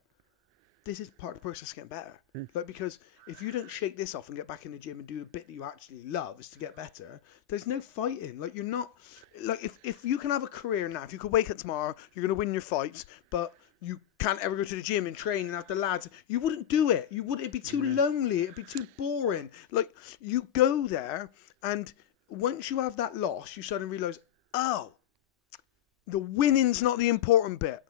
This is part of the process of getting better. Like, because if you don't shake this off and get back in the gym and do the bit that you actually love is to get better, there's no fighting. Like, you're not... Like, if you can have a career now, if you could wake up tomorrow, you're going to win your fights, but you can't ever go to the gym and train and have the lads, you wouldn't do it. It'd be too lonely. It'd be too boring. Like, you go there, and once you have that loss, you suddenly realise, oh, the winning's not the important bit.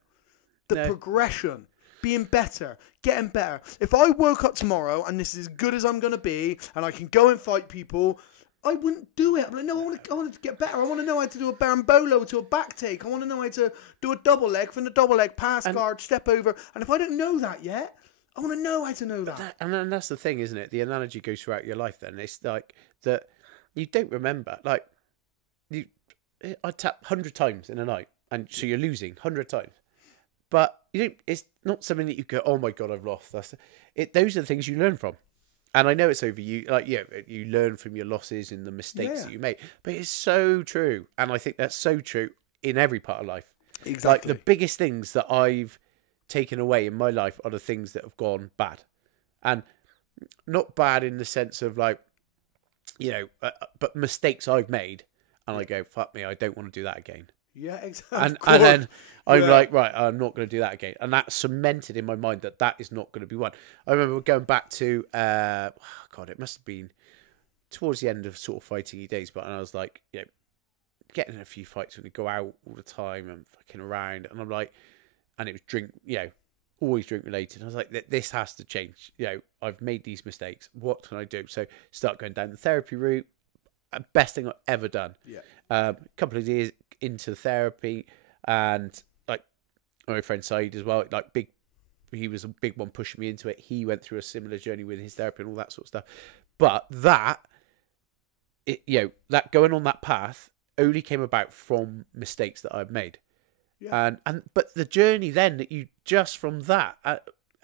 The progression. Being better, getting better. If I woke up tomorrow and this is as good as I'm going to be and I can go and fight people, I wouldn't do it. I'm like, no, I want to get better. I want to know how to do a berimbolo to a back take. I want to know how to do a double leg from the double leg, pass guard, step over. And if I don't know that yet, I want to know how to know that. And that's the thing, isn't it? The analogy goes throughout your life then. It's like that you don't remember. Like, I tap 100 times in a night, and so you're losing 100 times. But you don't, it's not something that you go, oh my God, I've lost. Those are the things you learn from. And I know it's over you. Like, you learn from your losses and the mistakes that you make. But it's so true. And I think that's so true in every part of life. Exactly. Like, the biggest things that I've taken away in my life are the things that have gone bad. And not bad in the sense of like, but mistakes I've made. And I go, fuck me, I don't want to do that again. Yeah, exactly. And then I'm like, right, I'm not going to do that again. And that cemented in my mind that is not going to be one. I remember going back to, it must have been towards the end of sort of fighting days. But I was like, getting in a few fights when we go out all the time and fucking around. And I'm like, and it was drink, always drink related. I was like, this has to change. I've made these mistakes. What can I do? So start going down the therapy route. Best thing I've ever done. Yeah. A couple of years into therapy, and like my friend Saeed as well, he was a big one pushing me into it. He went through a similar journey with his therapy and all that sort of stuff. But that going on that path only came about from mistakes that I've made. Yeah. But the journey then that you just from that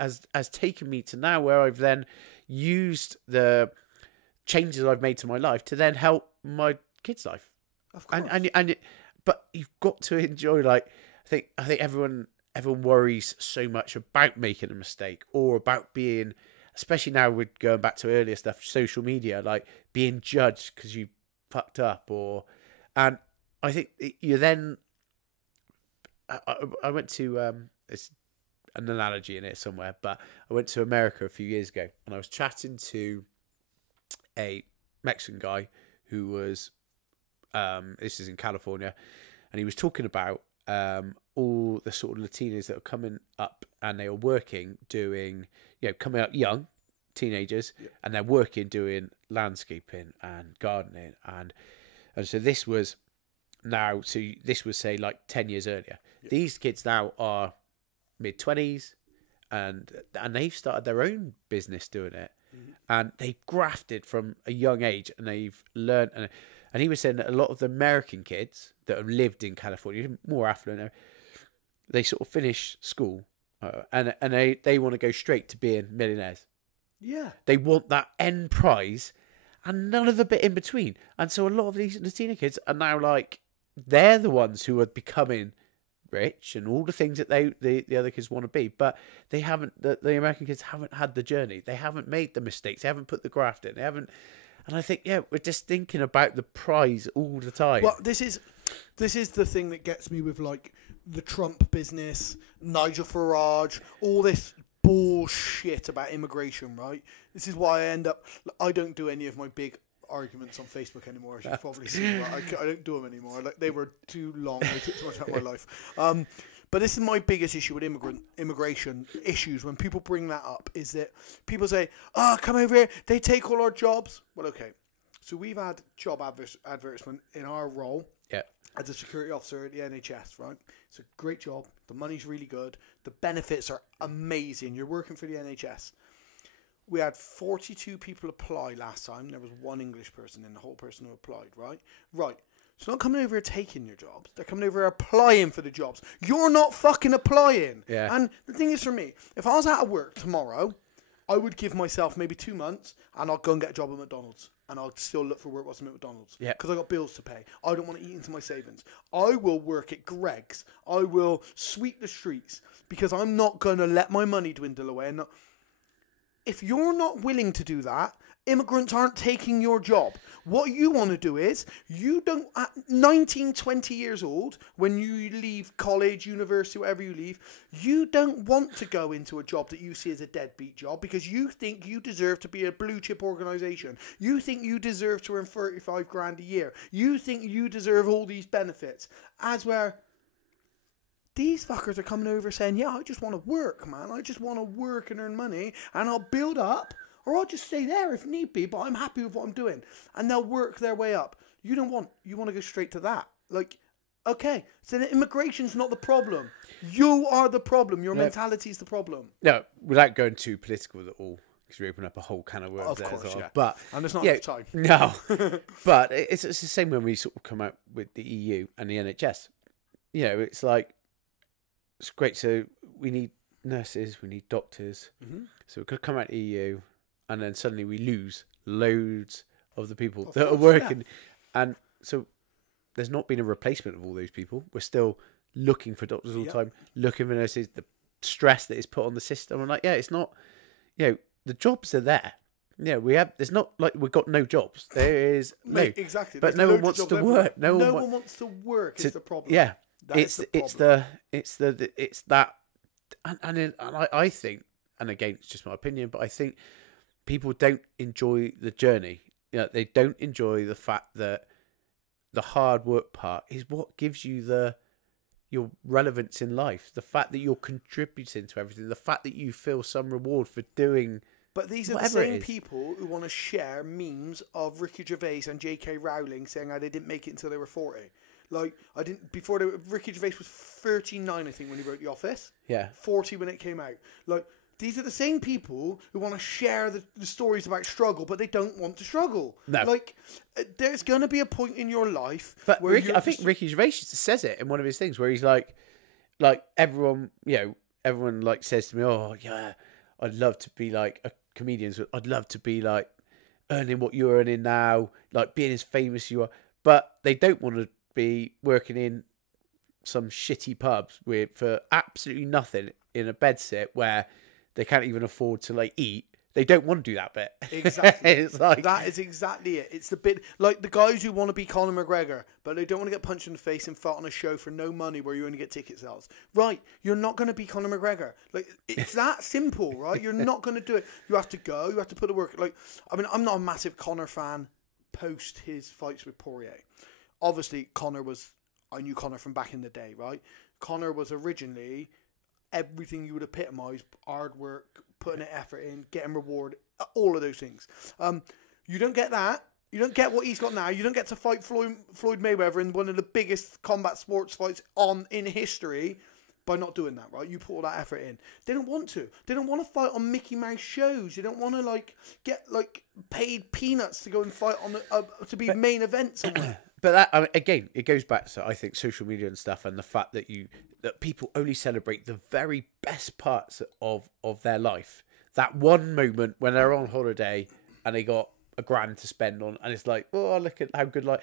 has taken me to now where I've then used the changes I've made to my life to then help my kids' life. Of course. But you've got to enjoy, like, I think everyone worries so much about making a mistake or about being, especially now we're going back to earlier stuff, social media, like being judged because you fucked up and I think you then, I went to, it's an analogy in it somewhere, but I went to America a few years ago and I was chatting to a Mexican guy who was, this is in California, and he was talking about all the sort of Latinos that are coming up and they are working doing, coming up young teenagers, and they're working doing landscaping and gardening, and so this was say like 10 years earlier. These kids now are mid-20s, and they've started their own business doing it. And they've grafted from a young age, and they've learned. And he was saying that a lot of the American kids that have lived in California, more affluent, they sort of finish school, and they want to go straight to being millionaires. Yeah, they want that end prize, and none of the bit in between. And so a lot of these Latina kids are now like they're the ones who are becoming rich and all the things that the other kids want to be, but they haven't. The American kids haven't had the journey. They haven't made the mistakes. They haven't put the graft in. They haven't. And I think we're just thinking about the prize all the time. Well, this is the thing that gets me with like the Trump business, Nigel Farage, all this bullshit about immigration. Right? This is why I don't do any of my big arguments on Facebook anymore, as you've probably seen. I don't do them anymore. Like, they were too long. They took too much out of my life. But this is my biggest issue with immigration issues. When people bring that up, is that people say, "Oh, come over here. They take all our jobs." Well, okay. So we've had job advertisement in our role as a security officer at the NHS, right? It's a great job. The money's really good. The benefits are amazing. You're working for the NHS. We had 42 people apply last time. There was one English person in the whole person who applied, right? Right. So not coming over here taking your jobs. They're coming over here applying for the jobs. You're not fucking applying. Yeah. And the thing is, for me, if I was out of work tomorrow I would give myself maybe 2 months, and I'll go and get a job at McDonald's, and I'll still look for work whilst I'm at McDonald's. Yeah. Because I got bills to pay. I don't want to eat into my savings. I will work at Greg's. I will sweep the streets, because I'm not going to let my money dwindle away. And if you're not willing to do that, immigrants aren't taking your job. What you want to do is, you don't, at 19, 20 years old, when you leave college, university, whatever you leave, you don't want to go into a job that you see as a deadbeat job, because you think you deserve to be a blue chip organisation. You think you deserve to earn 35 grand a year. You think you deserve all these benefits. As where these fuckers are coming over saying, yeah, I just want to work, man. I just want to work and earn money, and I'll build up. Or I'll just stay there if need be, but I'm happy with what I'm doing. And they'll work their way up. You want to go straight to that. Like, okay, so the immigration's not the problem. You are the problem. Your mentality is the problem. No, without going too political at all, because we open up a whole can of worms there as well. Yeah. But, and there's not enough time. No. But it's the same when we sort of come out with the EU and the NHS. You know, it's like, it's great. So we need nurses, we need doctors. Mm-hmm. So we could come out the EU, and then suddenly we lose loads of the people that are working. Yeah. And so there's not been a replacement of all those people. We're still looking for doctors all the time, looking for nurses, the stress that is put on the system. I'm like, yeah, it's not, the jobs are there. Yeah, there's not like we've got no jobs. There is exactly. But no one wants to work. No one wants to work is the problem. Yeah. It's that, and I think, and again, it's just my opinion, but I think people don't enjoy the journey. They don't enjoy the fact that the hard work part is what gives you your relevance in life. The fact that you're contributing to everything. The fact that you feel some reward for doing. But these are the same people who want to share memes of Ricky Gervais and J.K. Rowling saying how they didn't make it until they were 40. Like, Ricky Gervais was 39, I think, when he wrote The Office. Yeah. 40 when it came out. Like, these are the same people who want to share the stories about struggle, but they don't want to struggle. No. Like, there's going to be a point in your life where I think Ricky Gervais says it in one of his things where he's like everyone, everyone like says to me, oh, yeah, I'd love to be like a comedian. I'd love to be like earning what you're earning now, like being as famous as you are. But they don't want to be working in some shitty pubs for absolutely nothing in a bedsit where they can't even afford to like eat. They don't want to do that bit. Exactly. It's like, that is exactly it. It's the bit like the guys who want to be Conor McGregor, but they don't want to get punched in the face and fight on a show for no money where you only get ticket sales. Right. You're not going to be Conor McGregor. Like, it's that simple, right? You're not going to do it. You have to go. You have to put the work. Like, I mean, I'm not a massive Conor fan post his fights with Poirier. Obviously, I knew Conor from back in the day, right? Conor was originally everything you would epitomise: hard work, putting an effort in, getting reward, all of those things. You don't get that. You don't get what he's got now. You don't get to fight Floyd Mayweather in one of the biggest combat sports fights in history by not doing that, right? You put all that effort in. They don't want to. They don't want to fight on Mickey Mouse shows. They don't want to get paid peanuts to go and fight on to be main event somewhere. But that, again, it goes back to, I think, social media and stuff, and the fact that people only celebrate the very best parts of their life. That one moment when they're on holiday and they got $1,000 to spend on, and it's like, oh, look at how good life.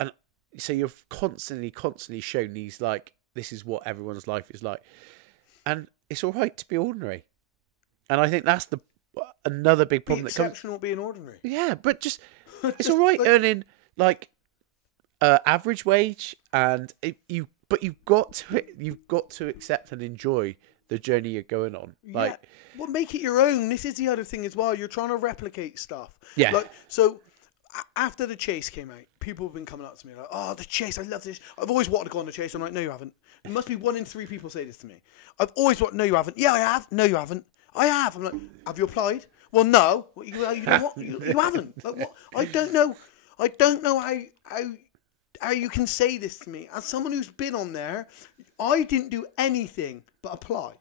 And so you're constantly shown these, like, this is what everyone's life is like, and it's all right to be ordinary. And I think that's another big problem that comes. Exceptional being ordinary. Yeah, but just it's all right earning like average wage, and you've got to accept and enjoy the journey you're going on. Like, well, make it your own. This is the other thing as well. You're trying to replicate stuff. Yeah. Like, so after The Chase came out, people have been coming up to me like, "Oh, The Chase! I love this. I've always wanted to go on The Chase." I'm like, "No, you haven't." It must be 1 in 3 people say this to me. I've always wanted. No, you haven't. Yeah, I have. No, you haven't. I have. I'm like, "Have you applied?" Well, no. You know what? You haven't. Like, what? I don't know how you can say this to me. As someone who's been on there, I didn't do anything but apply.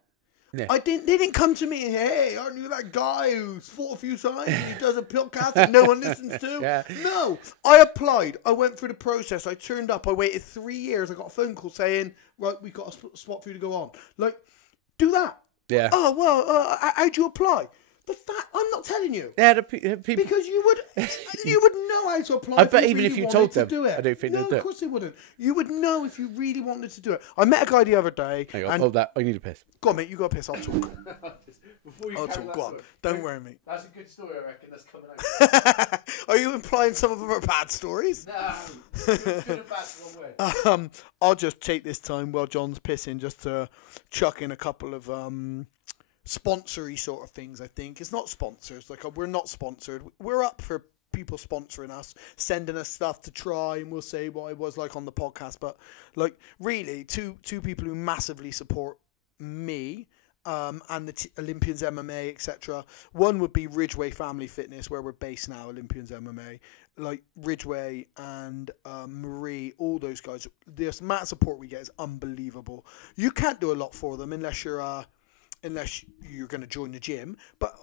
Yeah. They didn't come to me and hey, aren't you that guy who's fought a few times and he does a podcast that no one listens to? Yeah. No. I applied. I went through the process. I turned up. I waited 3 years. I got a phone call saying, right, we've got a spot for you to go on. Like, do that. Yeah. Oh, well, how'd you apply? I'm not telling you. Yeah, the people. Because you would know how to apply. I bet even if you told them, I don't think they'd do it. No, of course they wouldn't. You would know if you really wanted to do it. I met a guy the other day. Hang on, hold that. I need a piss. Go on, mate. You got a piss. I'll talk. I'll talk. Go on. Don't worry, mate. That's a good story, I reckon. That's coming out. Are you implying some of them are bad stories? No. Good and bad's one word. I'll just take this time while John's pissing just to chuck in a couple of sponsory sort of things. I think it's not sponsors. Like, we're not sponsored. We're up for people sponsoring us, sending us stuff to try, and we'll say what it was like on the podcast. But like, really, two people who massively support me. And the Olympians MMA, etc. One would be Ridgeway Family Fitness, where we're based now, Olympians MMA. Like Ridgeway and Marie, all those guys. The amount of support we get is unbelievable. You can't do a lot for them unless you're going to join the gym. But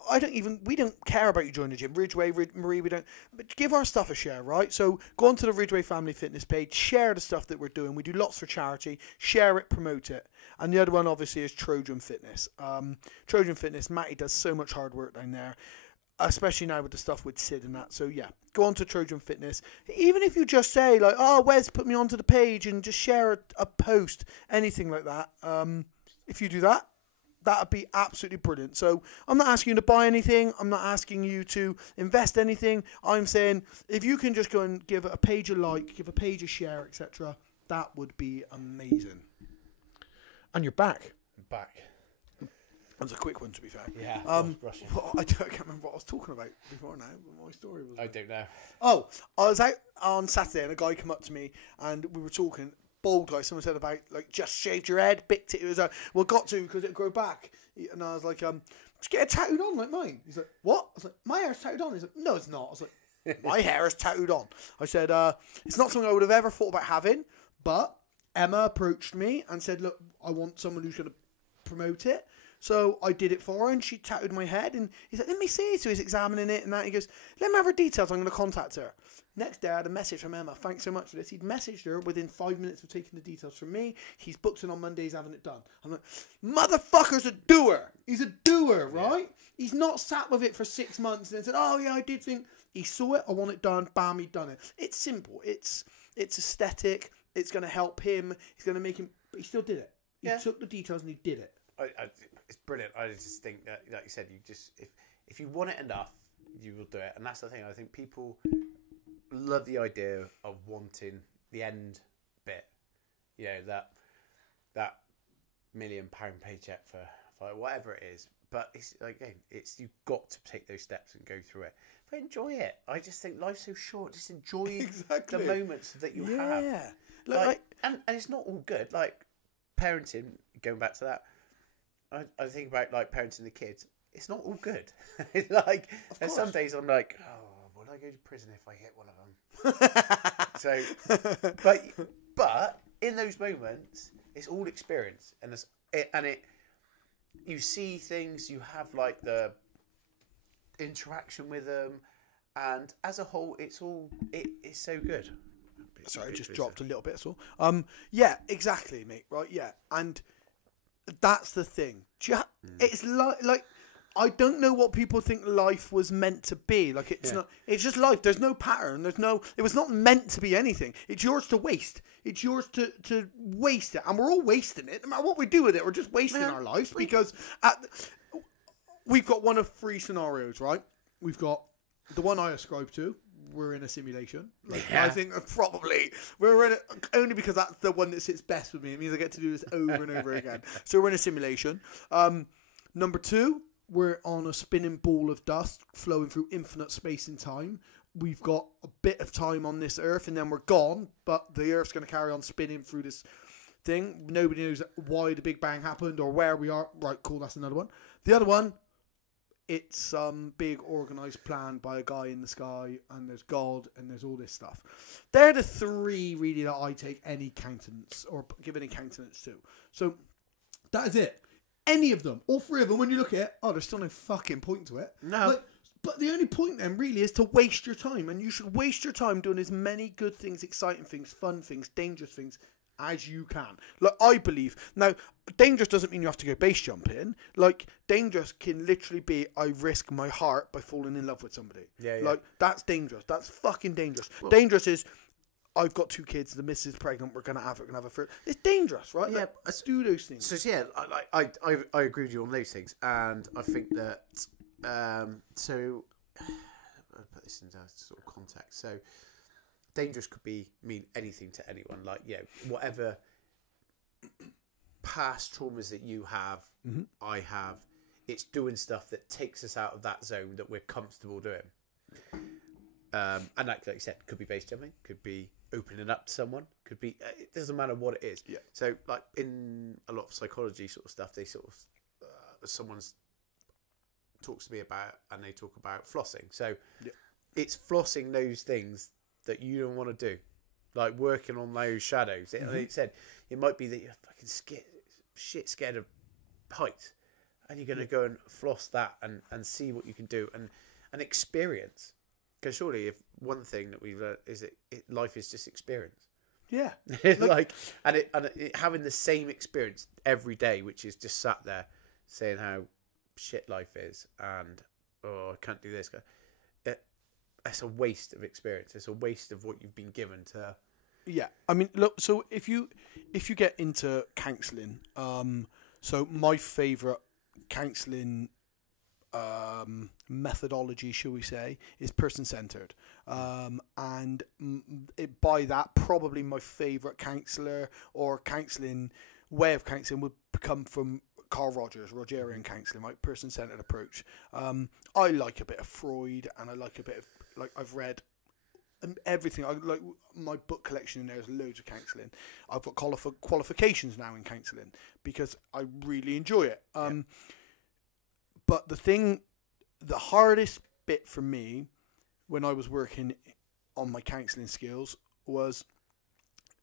we don't care about you joining the gym. Ridgeway, Marie, we don't. But give our stuff a share, right? So go onto the Ridgeway Family Fitness page, share the stuff that we're doing. We do lots for charity. Share it, promote it. And the other one, obviously, is Trojan Fitness. Trojan Fitness, Matty does so much hard work down there, especially now with the stuff with Sid and that. So, yeah, go on to Trojan Fitness. Even if you just say, like, oh, Wes, put me onto the page and just share a post, anything like that. If you do that, that would be absolutely brilliant. So I'm not asking you to buy anything. I'm not asking you to invest anything. I'm saying if you can just go and give a page a like, give a page a share, etc., that would be amazing. And you're back. Back. That was a quick one, to be fair. Yeah. I can't remember what I was talking about before now. What my story was. I don't know. Oh, I was out on Saturday and a guy came up to me and we were talking. Bald guy. Someone said about like just shaved your head, bicked it. It was got to because it grew back. And I was like, just get it tattooed on like mine. He's like, what? I was like, my hair's tattooed on. He's like, no, it's not. I was like, my hair is tattooed on. I said, it's not something I would have ever thought about having, but Emma approached me and said, look, I want someone who's going to promote it. So I did it for her and she tattooed my head and he's like, let me see. So he's examining it and that. He goes, let me have her details. I'm going to contact her. Next day I had a message from Emma. Thanks so much for this. He'd messaged her within 5 minutes of taking the details from me. He's booked in on Monday. He's having it done. I'm like, motherfucker's a doer. He's a doer, right? Yeah. He's not sat with it for 6 months and then said, oh yeah, I did think. He saw it. I want it done. Bam, he'd done it. It's simple. It's aesthetic. It's going to help him. It's going to make him, but he still did it. He took the details and he did it. It's brilliant. I just think that, like you said, you just if you want it enough, you will do it. And that's the thing. I think people love the idea of wanting the end bit. You know, that £1 million paycheck for whatever it is. But it's like, again, you've got to take those steps and go through it. But enjoy it. I just think life's so short. Just enjoy the moments that you have. Yeah. And it's not all good. Like parenting, going back to that, I think about like parenting the kids. It's not all good. Like, and some days I'm like, oh, would I go to prison if I hit one of them? So, but in those moments, it's all experience, and you see things, you have like the interaction with them, and as a whole, it's so good. Sorry, I just dropped a little bit. So, yeah, exactly, mate. Right, yeah, and that's the thing. It's like I don't know what people think life was meant to be. Like it's not. It's just life. There's no pattern. It was not meant to be anything. It's yours to waste. It's yours to waste it, and we're all wasting it. No matter what we do with it, we're just wasting our lives because we've got one of 3 scenarios, right? We've got the one I ascribe to. We're in a simulation. I think probably we're in it only because that's the one that sits best with me. It means I get to do this over and over again. So we're in a simulation. Number 2, we're on a spinning ball of dust flowing through infinite space and time. We've got a bit of time on this Earth and then we're gone, but the Earth's going to carry on spinning through this thing. Nobody knows why the Big Bang happened or where we are. Right, cool, that's another one. The other one, it's some big organised plan by a guy in the sky, and there's God, and there's all this stuff. They're the 3 really that I take any countenance or give any countenance to. So that is it. Any of them, all 3 of them, when you look at it, there's still no fucking point to it. No. But the only point then really is to waste your time, and you should waste your time doing as many good things, exciting things, fun things, dangerous things as you can. Like, I believe. Now, dangerous doesn't mean you have to go base jumping. Like, dangerous can literally be, I risk my heart by falling in love with somebody. Yeah. Like, that's dangerous. That's fucking dangerous. Well, dangerous is, I've got 2 kids, the missus is pregnant, we're going to have it, we're going to have a fruit. It's dangerous, right? Yeah. Like, let's do those things. So, yeah, I agree with you on those things. And I think that, so, I'll put this into sort of context. So, dangerous could mean anything to anyone. Like, whatever past traumas that you have, I have, it's doing stuff that takes us out of that zone that we're comfortable doing. And like you said, could be base jumping, could be opening up to someone, could be, it doesn't matter what it is. Yeah. So, like, in a lot of psychology sort of stuff, they sort of, someone's talks to me about, and they talk about flossing. So, it's flossing those things that you don't want to do, like working on those shadows. It said it might be that you're fucking scared of heights, and you're going to go and floss that and see what you can do and experience. Because surely, if one thing that we've learned is that life is just experience. Yeah, having the same experience every day, which is just sat there saying how shit life is, and I can't do this. It's a waste of experience. It's a waste of what you've been given to. Yeah, I mean, look. So if you get into counselling, so my favourite counselling methodology, shall we say, is person-centred, and by that, probably my favourite counsellor or counselling way of counselling would come from Carl Rogerian counselling, like person-centred approach. I like a bit of Freud, and I like a bit of, like, I've read everything. I like my book collection in there is loads of counselling. I've got qualifications now in counselling because I really enjoy it. But the hardest bit for me when I was working on my counselling skills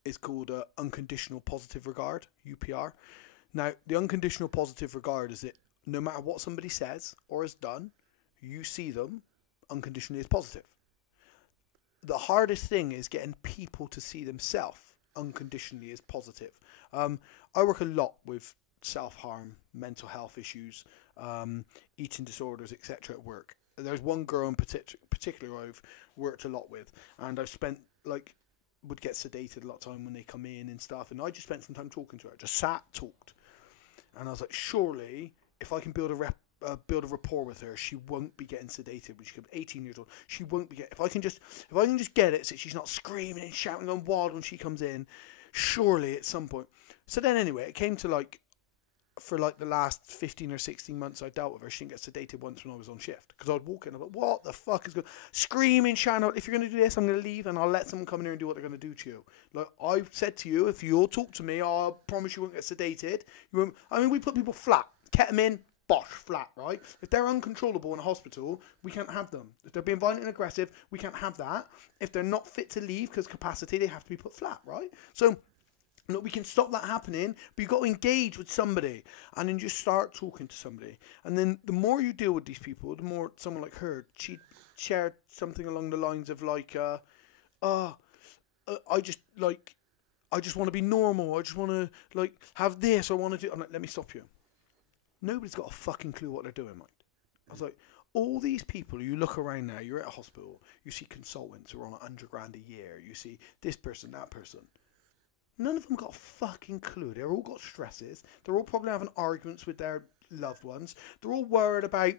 is called unconditional positive regard, UPR. Now, the unconditional positive regard is that no matter what somebody says or has done, you see them unconditionally as positive. The hardest thing is getting people to see themselves unconditionally as positive. I work a lot with self-harm, mental health issues, eating disorders, etc. at work. There's one girl in particular I've worked a lot with, and I've spent, like, would get sedated a lot of time when they come in and stuff, and I just spent some time talking to her. Just talked. And I was like, surely, if I can build a rapport with her, she won't be getting sedated when she comes 18 years old. She won't be getting, if I can just get it so she's not screaming and shouting and wild when she comes in, surely at some point. So then anyway, it came to for the last 15 or 16 months I dealt with her, she didn't get sedated once when I was on shift. Because I'd walk in and I'm like, what the fuck is going on? Screaming, shouting out, if you're going to do this, I'm going to leave and I'll let someone come in here and do what they're going to do to you. Like, I said to you, if you'll talk to me, I promise you won't get sedated. You won't. I mean, we put people flat. Ketamine, bosh, flat, right? If they're uncontrollable in a hospital, we can't have them. If they're being violent and aggressive, we can't have that. If they're not fit to leave because capacity, they have to be put flat, right? So, look, we can stop that happening, but you've got to engage with somebody and then just start talking to somebody. And then the more you deal with these people, the more someone like her, she shared something along the lines of I just want to be normal. I just want to have this. I want to do. I'm like, let me stop you. Nobody's got a fucking clue what they're doing, mate. I was like, all these people, you look around now, you're at a hospital, you see consultants who are on $100,000 a year, you see this person, that person. None of them got a fucking clue. They're all got stresses. They're all probably having arguments with their loved ones. They're all worried about,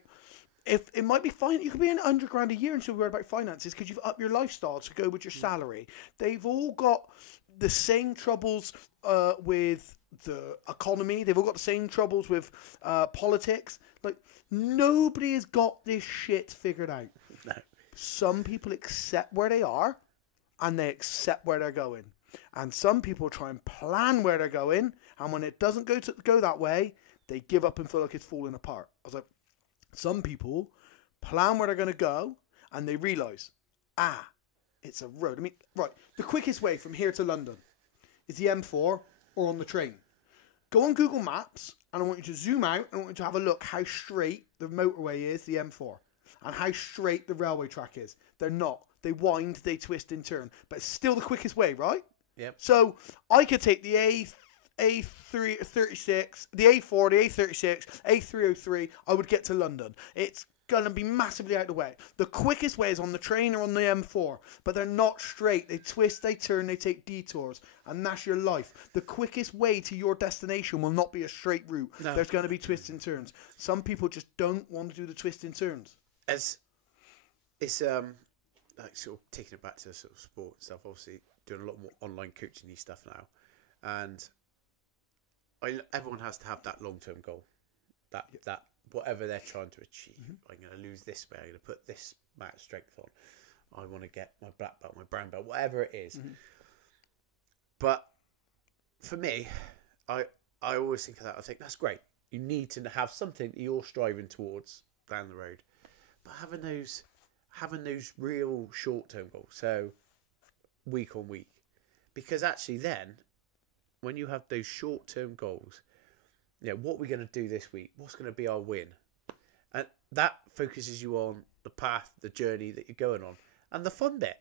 if it might be fine. You could be in $100,000 a year and still worried about finances because you've upped your lifestyle to go with your salary. They've all got the same troubles with the economy. They've all got the same troubles with politics. Like, nobody has got this shit figured out. No. Some people accept where they are and they accept where they're going. And some people try and plan where they're going, and when it doesn't go that way, they give up and feel like it's falling apart. I was like, some people plan where they're going to go, and they realise, it's a road. I mean, right, the quickest way from here to London is the M4 or on the train. Go on Google Maps, and I want you to zoom out, and I want you to have a look how straight the motorway is, the M4, and how straight the railway track is. They're not. They wind, they twist and turn, but it's still the quickest way, right? Yep. So I could take the A336, the A4, the A36, A303. I would get to London. It's going to be massively out of the way. The quickest way is on the train or on the M4, but they're not straight. They twist, they turn, they take detours, and that's your life. The quickest way to your destination will not be a straight route. No. There's going to be twists and turns. Some people just don't want to do the twists and turns. It's like sort of taking it back to sort of sport and stuff. Obviously, doing a lot more online coaching stuff now, and everyone has to have that long-term goal. That whatever they're trying to achieve. Mm-hmm. I'm going to lose this weight. I'm going to put this amount of strength on. I want to get my black belt, my brown belt, whatever it is. Mm-hmm. But for me, I always think of that. I think that's great. You need to have something that you're striving towards down the road. But having those real short-term goals, so week on week, because actually then, when you have those short-term goals, what we're going to do this week, what's going to be our win, and that focuses you on the path, the journey that you're going on, and the fun bit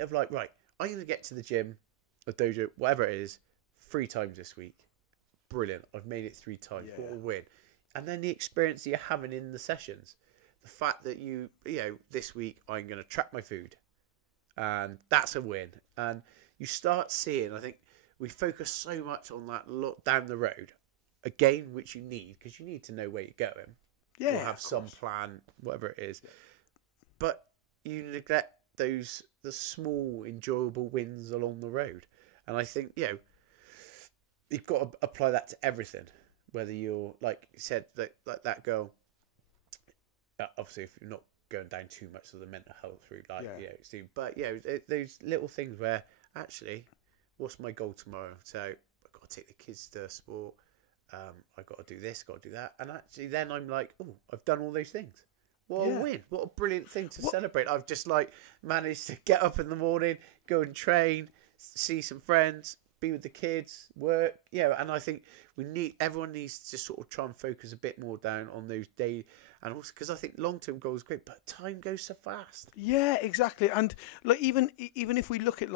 of like, right, I'm going to get to the gym, a dojo, whatever it is, 3 times this week. Brilliant, I've made it 3 times. Yeah. What a win. And then the experience that you're having in the sessions. The fact that you this week I'm going to track my food, and that's a win. And you start seeing, I think we focus so much on that look down the road, again, which you need, because you need to know where you're going. Yeah, or have some plan, whatever it is. But you neglect the small, enjoyable wins along the road. And I think, you've got to apply that to everything. Whether you're, like you said, like that girl, obviously if you're not going down too much of the mental health route, but those little things where actually, what's my goal tomorrow? So I've got to take the kids to sport. I've got to do this, got to do that, and actually then I'm like, oh, I've done all those things. What a win! What a brilliant thing to celebrate! I've just managed to get up in the morning, go and train, see some friends, be with the kids, work, and I think everyone needs to sort of try and focus a bit more down on those days, and also because I think long-term goals are great, but time goes so fast. Yeah, exactly, and even if we look at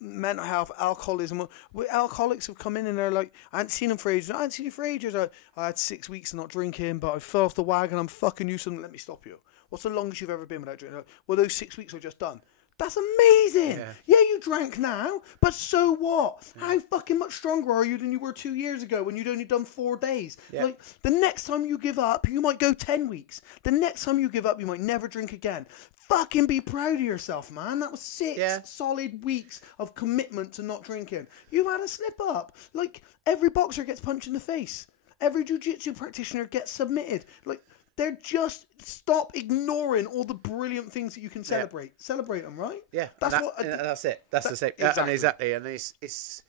mental health, alcoholism, alcoholics have come in and they're like, I hadn't seen him for ages. I had 6 weeks of not drinking, but I fell off the wagon. I'm fucking you, so let me stop you. What's the longest you've ever been without drinking? Well, those 6 weeks are just done. That's amazing. Yeah, you drank now, but so what? Yeah. How fucking much stronger are you than you were 2 years ago when you'd only done 4 days? Yeah. The next time you give up, you might go 10 weeks. The next time you give up, you might never drink again. Fucking be proud of yourself, man. That was 6 solid weeks of commitment to not drinking. You had a slip up. Every boxer gets punched in the face. Every jiu-jitsu practitioner gets submitted. They're just stop ignoring all the brilliant things that you can celebrate. Yeah. Celebrate them, right? Yeah, that's it. That's the same. Exactly. And it's.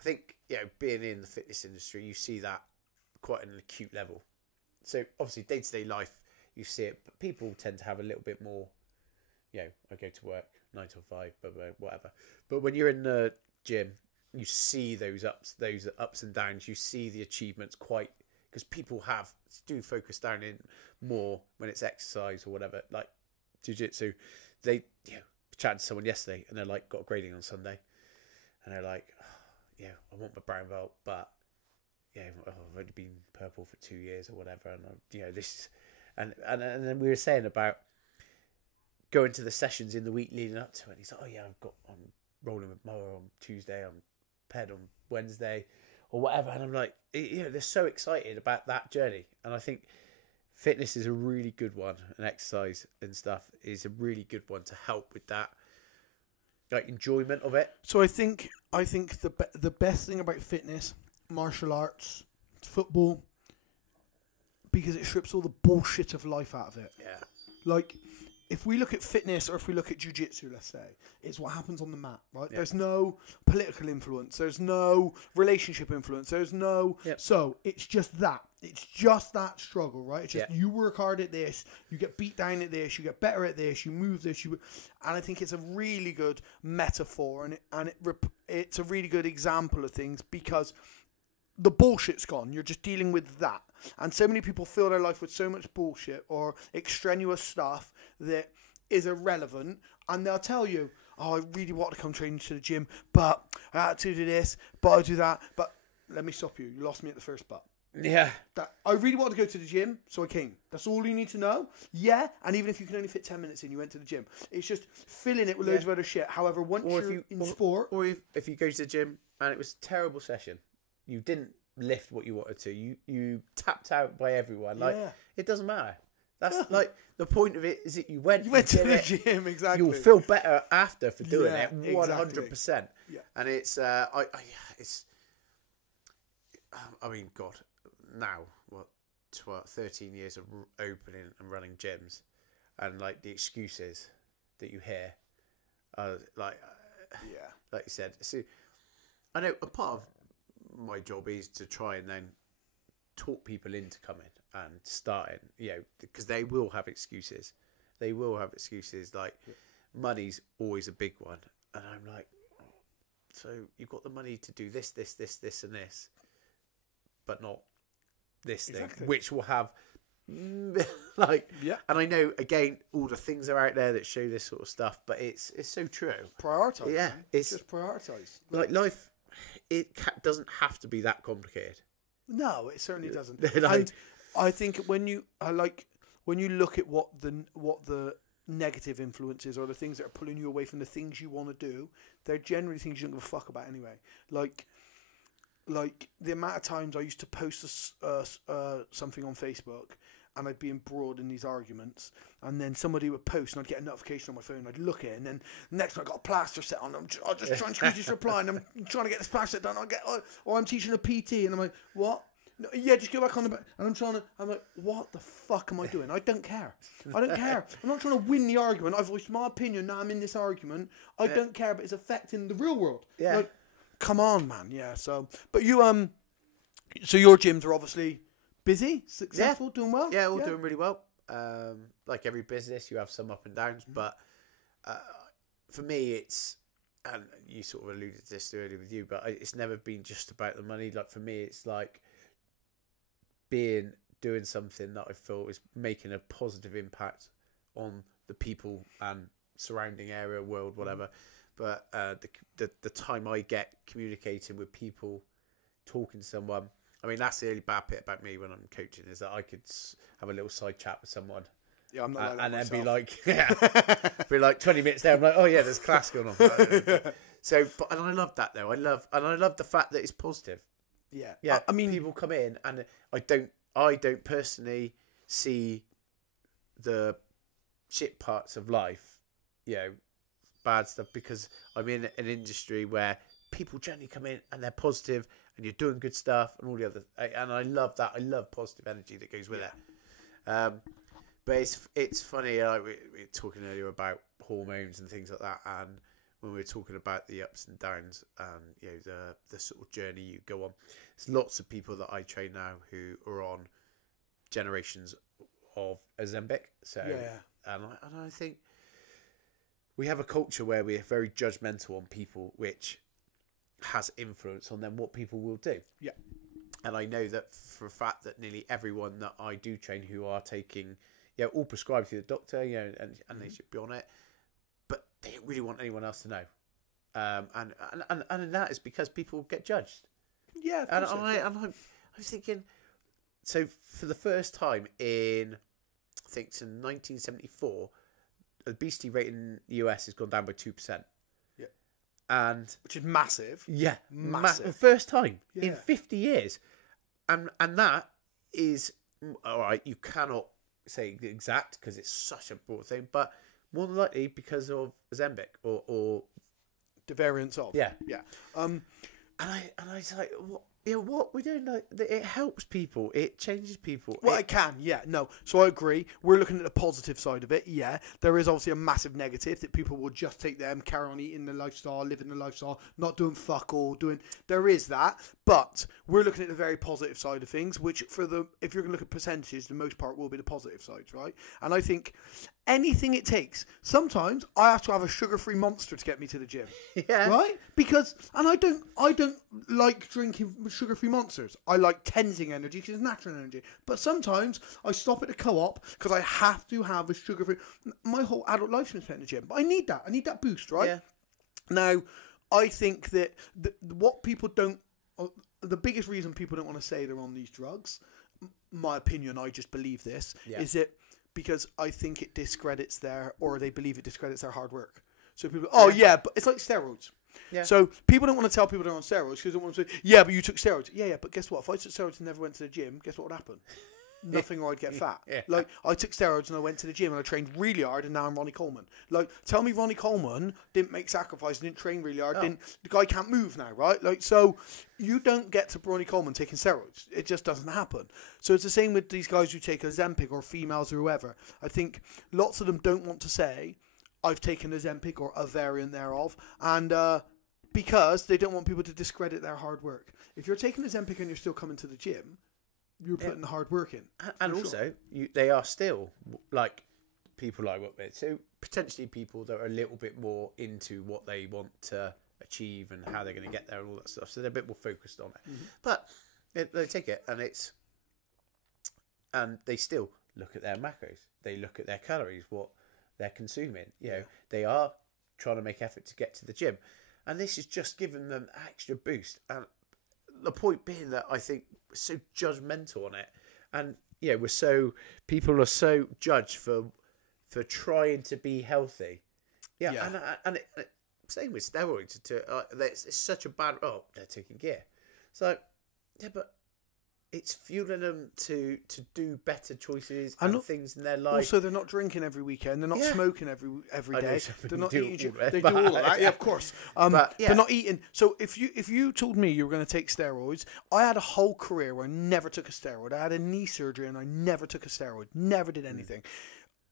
I think being in the fitness industry, you see that quite an acute level. So obviously, day-to-day life, you see it, but people tend to have a little bit more. I go to work 9 to 5, whatever. But when you're in the gym, you see those ups and downs. You see the achievements quite. Because people do focus down in more when it's exercise or whatever, like jiu-jitsu. They chatted to someone yesterday and they're like, got a grading on Sunday, and they're like, I want my brown belt, but I've only been purple for 2 years or whatever, and this, and then we were saying about going to the sessions in the week leading up to it. And he's like, I'm rolling with Moa on Tuesday, I'm paired on Wednesday. Or whatever, and I'm like, they're so excited about that journey, and I think fitness is a really good one, and exercise and stuff is a really good one to help with that, enjoyment of it. So I think the best thing about fitness, martial arts, football, because it strips all the bullshit of life out of it. Yeah. If we look at fitness or if we look at jiu-jitsu, let's say, it's what happens on the mat, right? Yeah. There's no political influence. There's no relationship influence. There's no... Yep. So it's just that. It's just that struggle, right? It's just you work hard at this, you get beat down at this, you get better at this, you move this, and I think it's a really good metaphor and it's a really good example of things because the bullshit's gone. You're just dealing with that. And so many people fill their life with so much bullshit or extraneous stuff that is irrelevant. And they'll tell you, oh, I really want to come training to the gym, but I had to do this, but I do that. But let me stop you. You lost me at the first but. Yeah. That I really want to go to the gym, so I came. That's all you need to know. Yeah, and even if you can only fit 10 minutes in, you went to the gym. It's just filling it with loads of other shit. However, once you're in sport... Or if you go to the gym and it was a terrible session, you didn't lift what you wanted to, you tapped out by everyone. Like, it doesn't matter. That's like, the point of it is that you went to the gym, exactly. You'll feel better after for doing it, 100%. Exactly. Yeah. And it's, I mean, God... Now, 13 years of opening and running gyms, and like the excuses that you hear, like you said. So I know a part of my job is to try and then talk people into coming and starting, because they will have excuses. They will have excuses. Like money's always a big one, and I'm like, so you've got the money to do this, and this, but not this thing, which will have and I know again all the things are out there that show this sort of stuff, but it's so true. Prioritize. Yeah, it's just prioritize. Like life, doesn't have to be that complicated. No, it certainly doesn't. And I think when you look at what the negative influences or the things that are pulling you away from the things you want to do, they're generally things you don't give a fuck about anyway. Like the amount of times I used to post something on Facebook and I'd be embroiled in these arguments, and then somebody would post and I'd get a notification on my phone, I'd look at it, and then next time I got a plaster set on, I'll just try and squeeze this reply, and I'm trying to get this plaster done, or I'm teaching a PT, and I'm like, what? No, yeah, just go back on the back. And I'm like, what the fuck am I doing? I don't care. I'm not trying to win the argument. I've voiced my opinion, now I'm in this argument. I don't care, but it's affecting the real world. Yeah. Like, come on, man. Yeah. So, but you so your gyms are obviously busy, successful, doing well. Yeah, all doing really well. Like every business, you have some up and downs, but for me, it's, and you sort of alluded to this earlier with you, but it's never been just about the money. Like for me, it's like doing something that I feel is making a positive impact on the people and surrounding area, world, whatever. But the time I get communicating with people, talking to someone, I mean, that's the only bad bit about me when I'm coaching, is that I could have a little side chat with someone. Yeah, I'm not like that and myself. then be like 20 minutes there, I'm like, oh yeah, there's class going on. So, and I love that though. I love the fact that it's positive. Yeah. I mean, people come in, and I don't personally see the shit parts of life, bad stuff, because I'm in an industry where people generally come in and they're positive and you're doing good stuff and all the other, and I love that. I love positive energy that goes with it. But it's funny, like we were talking earlier about hormones and things like that, and when we were talking about the ups and downs and the sort of journey you go on, there's lots of people that I train now who are on generations of Ozempic. So and I think we have a culture where we're very judgmental on people, which has influence on them, what people will do. Yeah. And I know that for a fact that nearly everyone that I do train who are taking, all prescribed through the doctor, and they should be on it, but they don't really want anyone else to know. And that is because people get judged. Yeah. I'm thinking, so for the first time in, I think it's in 1974, obesity rate in the US has gone down by 2%. Yeah. And which is massive. Yeah. Massive. First time in 50 years. And that is, all right, you cannot say exact because it's such a broad thing, but more than likely because of Ozempic or the variants of. Yeah. Yeah. And I was like, what we're doing, like, it helps people, it changes people. Well, it can, no. So I agree. We're looking at the positive side of it. Yeah, there is obviously a massive negative that people will just take them, carry on eating the lifestyle, living the lifestyle, not doing fuck all, there is that. But we're looking at the very positive side of things, which if you're going to look at percentages, the most part will be the positive sides, right? And I think anything it takes. Sometimes I have to have a sugar-free Monster to get me to the gym. Yeah. Right? And I don't like drinking sugar-free Monsters. I like Tenzing energy because it's natural energy. But sometimes I stop at the co-op because I have to have a sugar-free. My whole adult life's been spent in the gym, but I need that. I need that boost, right? Yeah. Now, I think that what people don't. The biggest reason people don't want to say they're on these drugs, my opinion, I just believe this, is it because I think it discredits they believe it discredits their hard work. So people, but it's like steroids. Yeah. So people don't want to tell people they're on steroids because they don't want to say, yeah, but you took steroids. Yeah, but guess what? If I took steroids and never went to the gym, guess what would happen? Nothing, or I'd get fat. Yeah. Like, I took steroids and I went to the gym and I trained really hard and now I'm Ronnie Coleman. Like, tell me Ronnie Coleman didn't make sacrifice, didn't train really hard, the guy can't move now, right? Like, so you don't get to Ronnie Coleman taking steroids. It just doesn't happen. So it's the same with these guys who take Ozempic or females or whoever. I think lots of them don't want to say, I've taken Ozempic or a variant thereof, and because they don't want people to discredit their hard work. If you're taking Ozempic and you're still coming to the gym, you're putting the hard work in. And also, they are still, like, people I work with. So, potentially people that are a little bit more into what they want to achieve and how they're going to get there and all that stuff. So, they're a bit more focused on it. Mm-hmm. But they take it and they still look at their macros. They look at their calories, what they're consuming. You know, they are trying to make effort to get to the gym. And this is just giving them an extra boost. And the point being that I think we're so judgmental on it, and people are so judged for trying to be healthy. And same with steroids. It's such a bad. They're taking gear. So but it's fueling them to do better choices and things in their life. Also, they're not drinking every weekend. They're not smoking every day. They're not eating. They do all of that. Yeah, of course. They're not eating. So if you told me you were going to take steroids, I had a whole career where I never took a steroid. I had a knee surgery and I never took a steroid. Never did anything.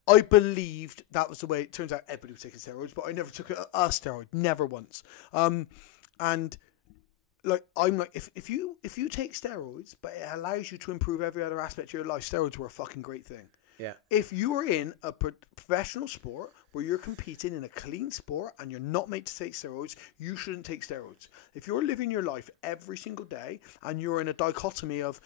I believed that was the way. It turns out everybody was taking steroids, but I never took a steroid. Never once. And like, I'm like, if you take steroids, but it allows you to improve every other aspect of your life, steroids were a fucking great thing. Yeah. If you are in a professional sport where you're competing in a clean sport and you're not made to take steroids, you shouldn't take steroids. If you're living your life every single day and you're in a dichotomy of,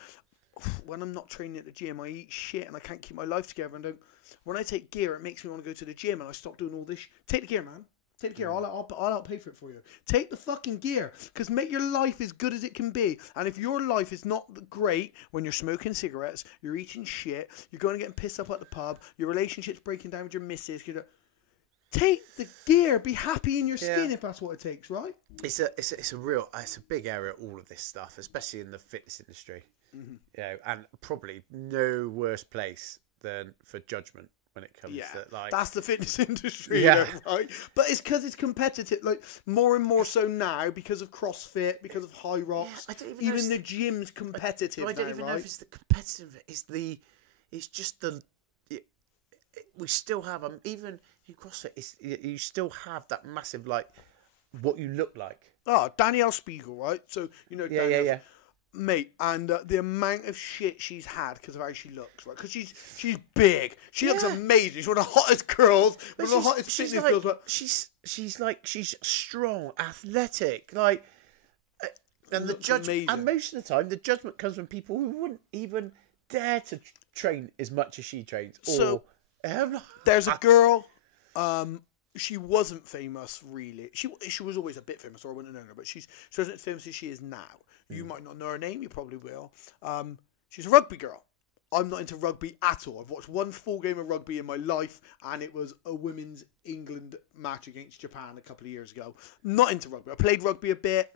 when I'm not training at the gym, I eat shit and I can't keep my life together, and when I take gear, it makes me want to go to the gym and I stop doing all this. Take the gear, man. Take the gear. I'll pay for it for you. Take the fucking gear, because make your life as good as it can be. And if your life is not great when you're smoking cigarettes, you're eating shit, you're going to get pissed up at the pub, your relationship's breaking down with your missus, take the gear. Be happy in your skin if that's what it takes, right? It's a big area, all of this stuff, especially in the fitness industry. Mm-hmm. And probably no worse place than for judgment. When it comes to, like, that's the fitness industry, right? But it's because it's competitive, like, more and more so now because of CrossFit, because of High Rocks. Even the gym's competitive. I don't even know if it's the competitive. It's just we still have even in CrossFit. You still have that massive, like, what you look like. Oh, Danielle Spiegel, right? So Danielle, mate, and the amount of shit she's had because of how she looks, right? Because she's big, she looks amazing. She's one of the hottest girls, one of the hottest fitness girls. But she's strong, athletic, like, and the judgment. And most of the time, the judgment comes from people who wouldn't even dare to train as much as she trains. There's a girl. She wasn't famous, really. She was always a bit famous, or I wouldn't have known her, but she wasn't as famous as she is now. You might not know her name, you probably will. She's a rugby girl. I'm not into rugby at all. I've watched one full game of rugby in my life, and it was a women's England match against Japan a couple of years ago. Not into rugby. I played rugby a bit.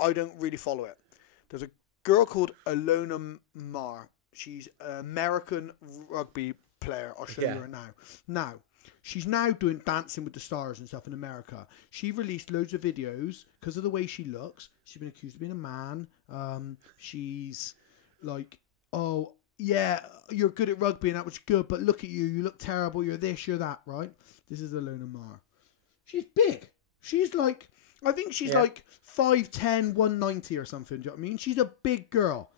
I don't really follow it. There's a girl called Alona Marr. She's an American rugby player. I'll show you her now. Now, she's now doing Dancing with the Stars and stuff in America. She released loads of videos because of the way she looks. She's been accused of being a man. She's like, oh, yeah, you're good at rugby and that was good, but look at you. You look terrible. You're this, you're that, right? This is Alona Marr. She's big. She's like, I think she's like 5'10", 190 or something. Do you know what I mean? She's a big girl.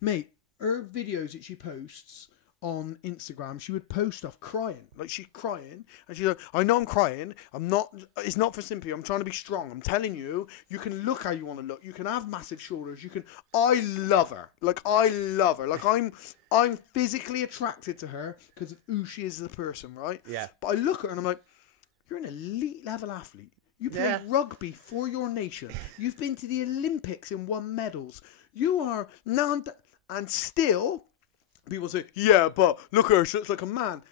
Mate, her videos that she posts on Instagram, she would post stuff crying. Like, she's crying. And she's like, I know I'm crying. It's not for sympathy. I'm trying to be strong. I'm telling you, you can look how you want to look. You can have massive shoulders. I love her. Like, I love her. Like, I'm physically attracted to her because of who she is as a person, right? Yeah. But I look at her and I'm like, you're an elite level athlete. You play rugby for your nation. You've been to the Olympics and won medals. You are now, and still, people say, yeah, but look at her, she looks like a man.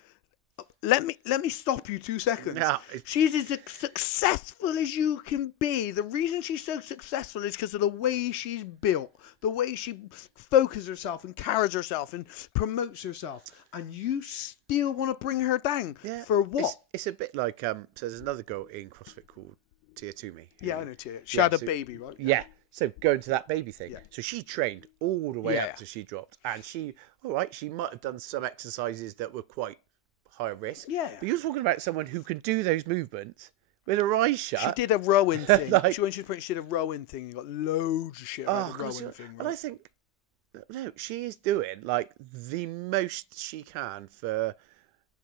Let me stop you 2 seconds. Yeah. She's as successful as you can be. The reason she's so successful is because of the way she's built, the way she focuses herself and carries herself and promotes herself. And you still want to bring her down for what? It's a bit like so there's another girl in CrossFit called Tia Toomey. Yeah, I know Tia. She had a baby, right? Yeah. So going to that baby thing. Yeah. So she trained all the way up till she dropped, and she might have done some exercises that were quite high risk. Yeah. But you're talking about someone who can do those movements with her eyes shut. She did a rowing thing. Like, when she was pregnant, she did a rowing thing. You got loads of shit about the rowing thing. Right? And I think, no, she is doing like the most she can for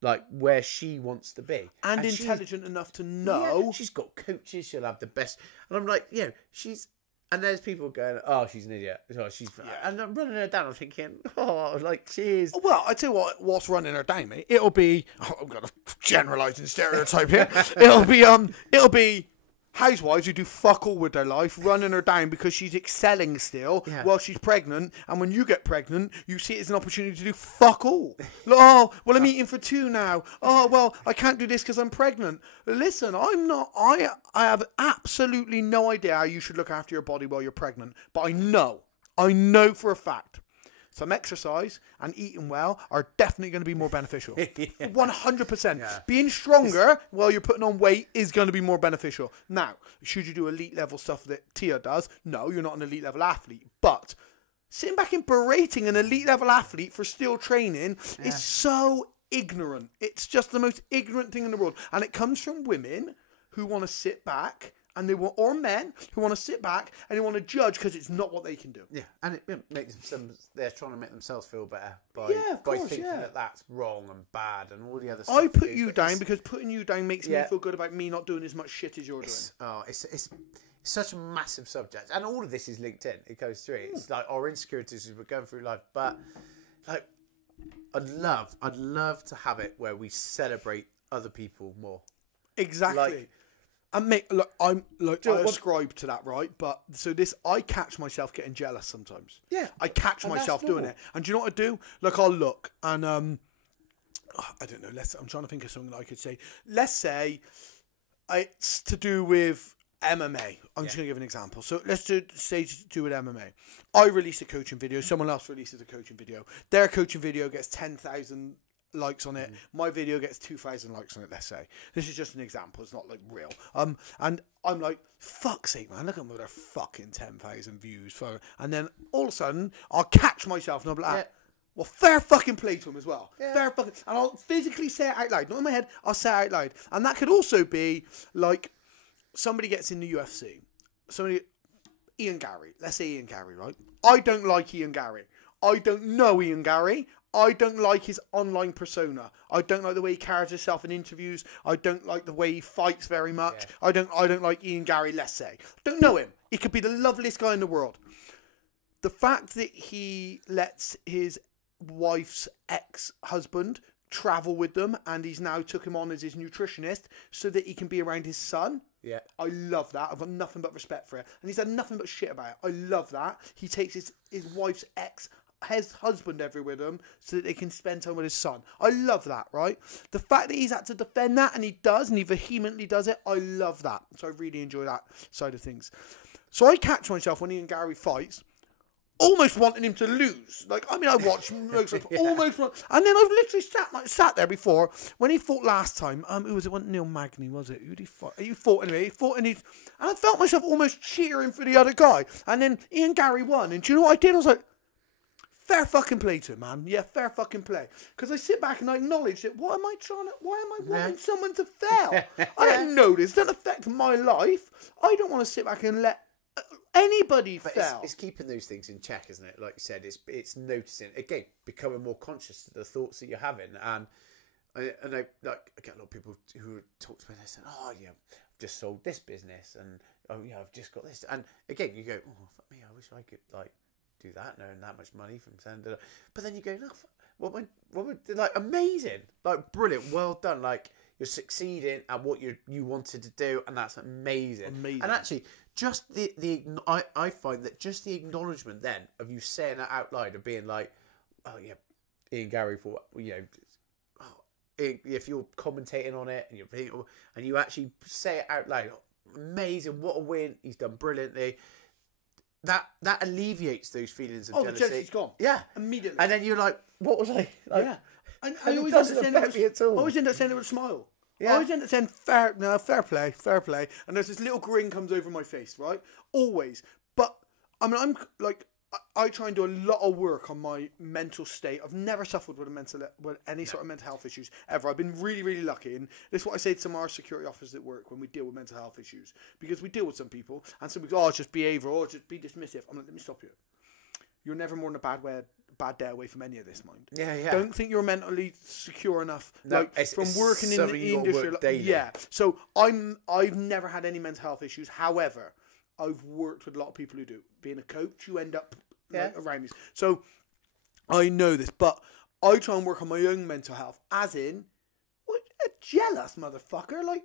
like where she wants to be. And intelligent enough to know. Yeah, she's got coaches, she'll have the best. And I'm like, and there's people going, oh, she's an idiot. Oh, and I'm running her down. I'm thinking, oh, like, she is. Well, I tell you what's running her down, mate. It'll be, I'm going to generalise and stereotype here. It'll be housewives who do fuck all with their life, running her down because she's excelling still while she's pregnant. And when you get pregnant, you see it as an opportunity to do fuck all. Oh, well, I'm eating for two now. Oh, well, I can't do this because I'm pregnant. Listen, I have absolutely no idea how you should look after your body while you're pregnant. But I know for a fact, some exercise and eating well are definitely going to be more beneficial. 100%. Yeah. Being stronger while you're putting on weight is going to be more beneficial. Now, should you do elite level stuff that Tia does? No, you're not an elite level athlete. But sitting back and berating an elite level athlete for still training is so ignorant. It's just the most ignorant thing in the world. And it comes from women who want to sit back and or men who want to sit back and they want to judge because it's not what they can do. Yeah, and it makes them. They're trying to make themselves feel better by thinking that that's wrong and bad and all the other stuff. I put you down because putting you down makes me feel good about me not doing as much shit as you're doing. It's such a massive subject, and all of this is linked in. It goes through. It's like our insecurities as we're going through life, but like I'd love to have it where we celebrate other people more. Exactly. And mate, look, I ascribe to that, right? But so I catch myself getting jealous sometimes. Yeah, I catch myself doing it. And do you know what I do? Like, I'll look and I don't know. I'm trying to think of something I could say. Let's say it's to do with MMA. I'm just going to give an example. So let's say to do with MMA. I release a coaching video. Someone else releases a coaching video. Their coaching video gets 10,000 likes on it. My video gets 2,000 likes on it, let's say. This is just an example. It's not like real. And I'm like, fuck's sake, man, look at them with their fucking 10,000 views. And then all of a sudden, I'll catch myself and I'll be like, well, fair fucking play to him as well. Yeah. Fair fucking... And I'll physically say it out loud. Not in my head, I'll say it out loud. And that could also be like, somebody gets in the UFC. Ian Gary. Let's say Ian Gary, right? I don't like Ian Gary. I don't know Ian Gary. I don't like his online persona. I don't like the way he carries himself in interviews. I don't like the way he fights very much. Yeah. I don't like Ian Gary, let's say. Don't know him. He could be the loveliest guy in the world. The fact that he lets his wife's ex-husband travel with them and he's now took him on as his nutritionist so that he can be around his son. Yeah. I love that. I've got nothing but respect for it. And he's had nothing but shit about it. I love that. He takes his wife's husband everywhere with him so that they can spend time with his son. I love that, right? The fact that he's had to defend that and he vehemently does it, I love that. So I really enjoy that side of things. So I catch myself when Ian Gary fights almost wanting him to lose. Like, I mean, I watched most of almost want, and then I've literally sat there before when he fought last time. Who was it? Wasn't Neil Magny, was it? Who did he fight? He fought anyway. He fought and I felt myself almost cheering for the other guy. And then Ian Gary won. And do you know what I did? I was like, fair fucking play to it, man. Yeah, fair fucking play. Because I sit back and I acknowledge that. Why am I wanting someone to fail? I don't know this. It doesn't affect my life. I don't want to sit back and let anybody fail. It's keeping those things in check, isn't it? Like you said, it's noticing, again, becoming more conscious of the thoughts that you're having. And I get a lot of people who talk to me and they say, oh yeah, I've just sold this business, and oh yeah, I've just got this. And again, you go, oh fuck me, I wish I could like do that and earn that much money from sending. But then you go, no, what would like amazing, like brilliant, well done, like you're succeeding at what you wanted to do, and that's amazing. And actually, just I find that just the acknowledgement then of you saying that out loud, of being like, oh yeah, Ian Gary, for if you're commentating on it and you actually say it out loud, amazing, what a win, he's done brilliantly. That alleviates those feelings of jealousy. The jealousy's gone. Yeah, immediately. And then you're like, what was I? Like, yeah, and I always end up saying it with a smile. Yeah. I always end up saying fair play, and there's this little grin comes over my face, right? Always. But I mean, I'm like, I try and do a lot of work on my mental state. I've never suffered with any sort of mental health issues ever. I've been really, really lucky, and this is what I say to some of our security officers at work when we deal with mental health issues, because we deal with some people, and some people go, it's just behavioural, or just be dismissive. I'm like, let me stop you. You're never more than a bad day away from any of this, mind. Yeah. Don't think you're mentally secure enough, from working in the industry. Yeah. So I've never had any mental health issues. However, I've worked with a lot of people who do. Being a coach, you end up around these. So I know this, but I try and work on my own mental health. As in, a jealous motherfucker. Like,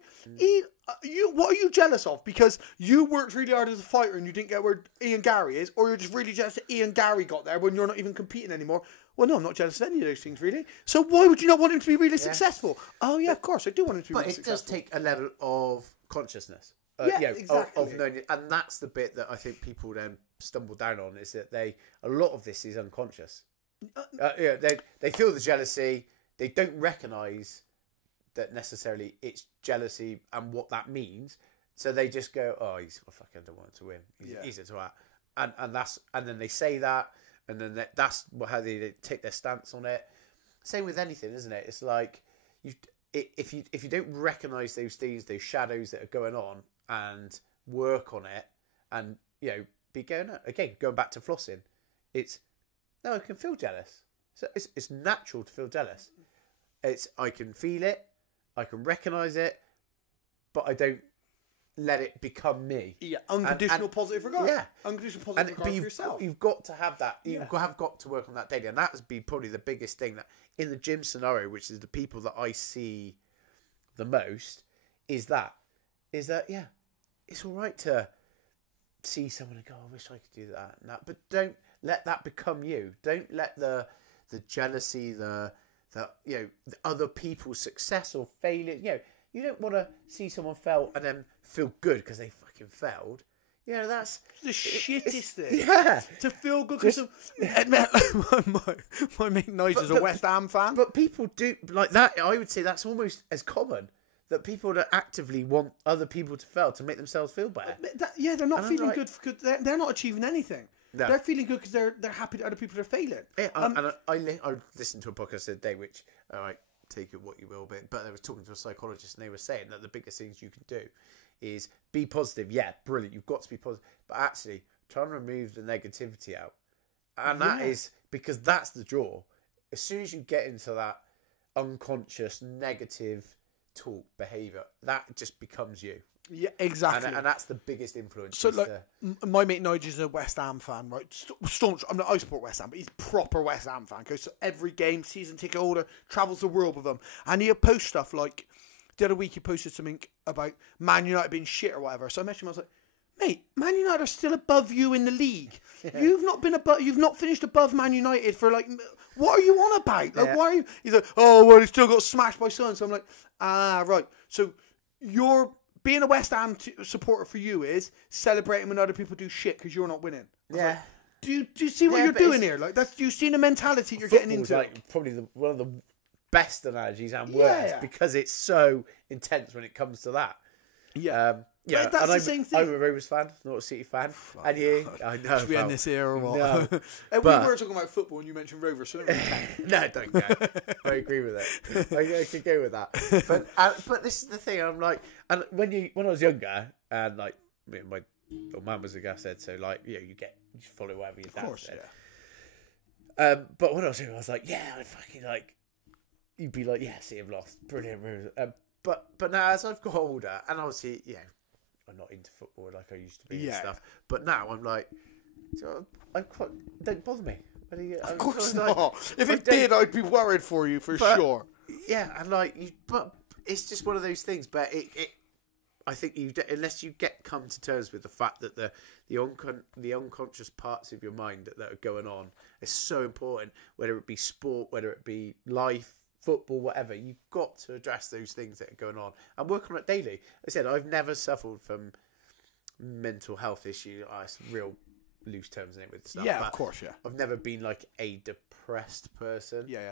what are you jealous of? Because you worked really hard as a fighter and you didn't get where Ian Gary is, or you're just really jealous that Ian Gary got there when you're not even competing anymore. Well, no, I'm not jealous of any of those things, really. So why would you not want him to be really successful? Oh, yeah, of course, I do want him to be really successful. But it does take a level of consciousness. Exactly. Of knowing it. And that's the bit that I think people then stumble down on, is that a lot of this is unconscious. They feel the jealousy. They don't recognise that necessarily it's jealousy and what that means. So they just go, oh, I don't want him to win. He's a twat. And then they say that, and then that's how they take their stance on it. Same with anything, isn't it? It's like, if you don't recognise those things, those shadows that are going on, and work on it, and be going back to flossing, I can feel jealous. So it's natural to feel jealous. I can feel it, I can recognise it, but I don't let it become me. Yeah, unconditional positive regard. Yeah, unconditional positive regard for yourself. You've got to have that. You have got to work on that daily, and that has been probably the biggest thing that in the gym scenario, which is the people that I see the most, is that it's all right to see someone and go, I wish I could do that and that, but don't let that become you. Don't let the jealousy, the other people's success or failure. You don't want to see someone fail and then feel good because they fucking failed. That's the shittest thing. Yeah, to feel good because my mate Nigel's a West Ham fan. But people do like that. I would say that's almost as common. That people that actively want other people to fail to make themselves feel better. They're not feeling good because they're not achieving anything. No. They're feeling good because they're happy that other people are failing. Yeah, and I listened to a podcast the other day, which take it what you will, but I was talking to a psychologist and they were saying that the biggest things you can do is be positive. Yeah, brilliant. You've got to be positive, but actually try and remove the negativity out, and that is because that's the draw. As soon as you get into that unconscious negative talk behaviour, that just becomes you. Yeah, exactly. And that's the biggest influence. So my mate Nigel's a West Ham fan, right? Staunch. I support West Ham, but he's proper West Ham fan. Goes to every game, season ticket holder, travels the world with them, and he'll post stuff like the other week he posted something about Man United being shit or whatever. So I messaged him. I was like, mate, Man United are still above you in the league. Yeah. You've not finished above Man United for what are you on about? Like, why are you? He's like, oh well, he still got smashed by Sun. So I'm like, right. So being a West Ham supporter for you is celebrating when other people do shit because you're not winning. Yeah. Do you see what you're doing here? Like do you see the mentality you're getting into? Probably one of the best analogies and words because it's so intense when it comes to that. Yeah. Yeah, but that's the same thing. I'm a Rovers fan, not a City fan. And you, I know. Should we end this here or what? No, we were talking about football and you mentioned Rovers, so no, don't go. I agree with it. I could go with that. But this is the thing. I'm like, and when I was younger, and like my mum was the guy said, so like you follow whatever your dad said. Yeah. But when I was younger, I was like, yeah, I fucking like. You'd be like, yeah, see, I've lost, brilliant. But now as I've got older, and obviously, I'm not into football like I used to be and stuff. But now I'm like, don't bother me. Of course not. If it did, I'd be worried for you for sure. Yeah, and but it's just one of those things. But I think unless you come to terms with the fact that the unconscious parts of your mind that are going on is so important. Whether it be sport, whether it be life, football, whatever, you've got to address those things that are going on and work on it daily. I said I've never suffered from mental health issues. It's real loose terms in it with stuff. Yeah, of course, yeah. I've never been like a depressed person. Yeah.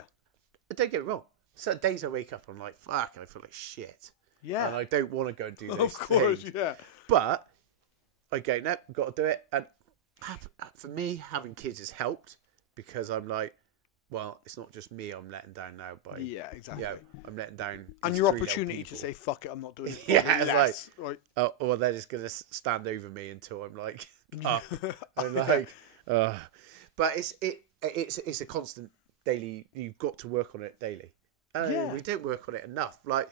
Don't get it wrong. Certain days I wake up, I'm like, fuck, and I feel like shit. Yeah. And I don't want to go and do those Of course, things. yeah. But I go, no, got to do it. And for me, having kids has helped because I'm like, well, it's not just me I'm letting down now by... Yeah, exactly. I'm letting down... And your opportunity to say, fuck it, I'm not doing it. Yeah, it's like... Right. Or they're just going to stand over me until I'm like... up. I'm like... But it's a constant daily... You've got to work on it daily. We don't work on it enough. Like,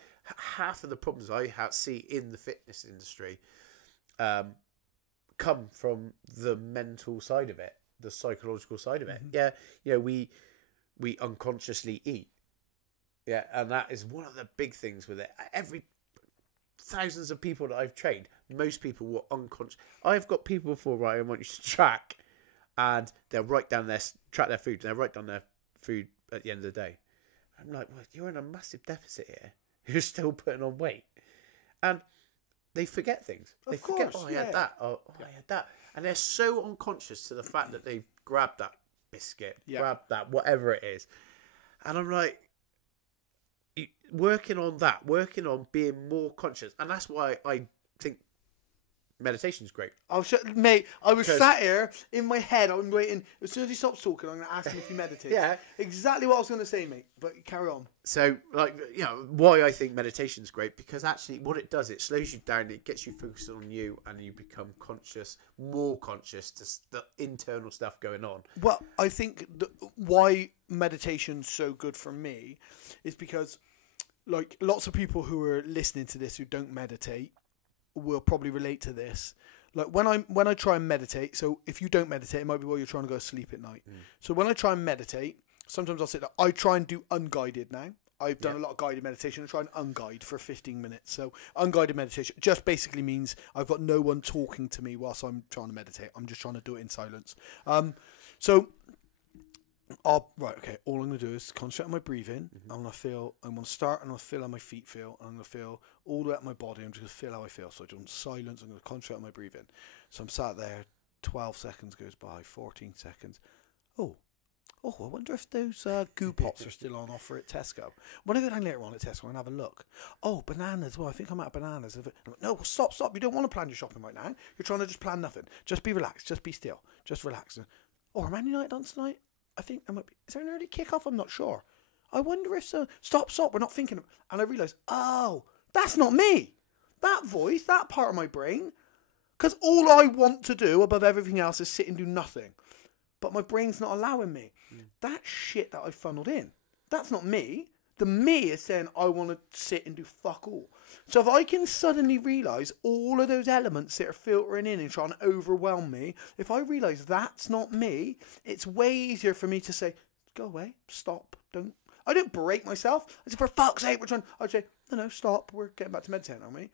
half of the problems I see in the fitness industry come from the mental side of it, the psychological side of it. Mm-hmm. Yeah, we unconsciously eat. Yeah, and that is one of the big things with it. Thousands of people that I've trained, most people were unconscious. I've got people before, right, I want you to track, and they'll track their food, and they'll write down their food at the end of the day. I'm like, well, you're in a massive deficit here. You're still putting on weight. And they forget things. They forget, I had that. I had that. And they're so unconscious to the fact that they've grabbed that biscuit, grabbed that, whatever it is. And I'm like, working on being more conscious. And that's why I think meditation's great. Mate, I was sat here in my head. I'm waiting. As soon as he stops talking, I'm going to ask him if he meditates. Yeah, exactly what I was going to say, mate. But carry on. So, why I think meditation's great, because actually, what it does, it slows you down. It gets you focused on you, and you become more conscious to the internal stuff going on. Well, I think why meditation's so good for me is because, like, lots of people who are listening to this who don't meditate will probably relate to this. Like when I try and meditate, so if you don't meditate, it might be while you're trying to go to sleep at night. So when I try and meditate, sometimes I'll sit there. I try and do unguided now. I've done a lot of guided meditation. I try and unguide for 15 minutes. So unguided meditation just basically means I've got no one talking to me whilst I'm trying to meditate. I'm just trying to do it in silence. All I'm going to do is concentrate on my breathing. I'm going to start and I'll feel how my feet feel. I'm going to feel all the way up my body. I'm just going to feel how I feel. So I do silence. I'm going to concentrate on my breathing. So I'm sat there. 12 seconds goes by. 14 seconds. Oh, I wonder if those goo pops are still on offer at Tesco. When I go down later on at Tesco and have a look. Oh, bananas. Well, I think I'm out of bananas. No, stop. You don't want to plan your shopping right now. You're trying to just plan nothing. Just be relaxed. Just be still. Just relax. Are Man United on tonight? I think there might be. Is there an early kickoff? I'm not sure. I wonder if so. Stop. We're not thinking. And I realise, that's not me. That voice, that part of my brain. Because all I want to do above everything else is sit and do nothing. But my brain's not allowing me. That shit that I funneled in, that's not me. The me is saying I want to sit and do fuck all. So if I can suddenly realise all of those elements that are filtering in and trying to overwhelm me, if I realise that's not me, it's way easier for me to say, go away, stop, I don't berate myself. I say, for fuck's sake, I'd say, no, stop, we're getting back to meditating, aren't we?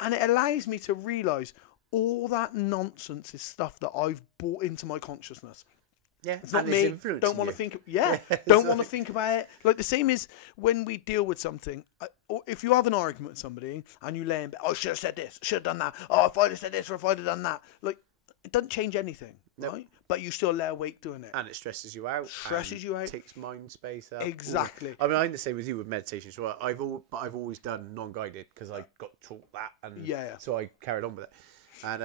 And it allows me to realise all that nonsense is stuff that I've brought into my consciousness. Yeah, it's not me. Don't want to think. Don't want to think about it. Like the same is when we deal with something. Or if you have an argument with somebody and you lay in bed, I should have said this, should have done that. Oh, if I'd have said this or if I'd have done that. Like it doesn't change anything, right? But you still lay awake doing it. And it stresses you out. Takes mind space out. Exactly. I mean, I'm the same as you with meditation. So I've always done non-guided because I got taught that, and so I carried on with it. And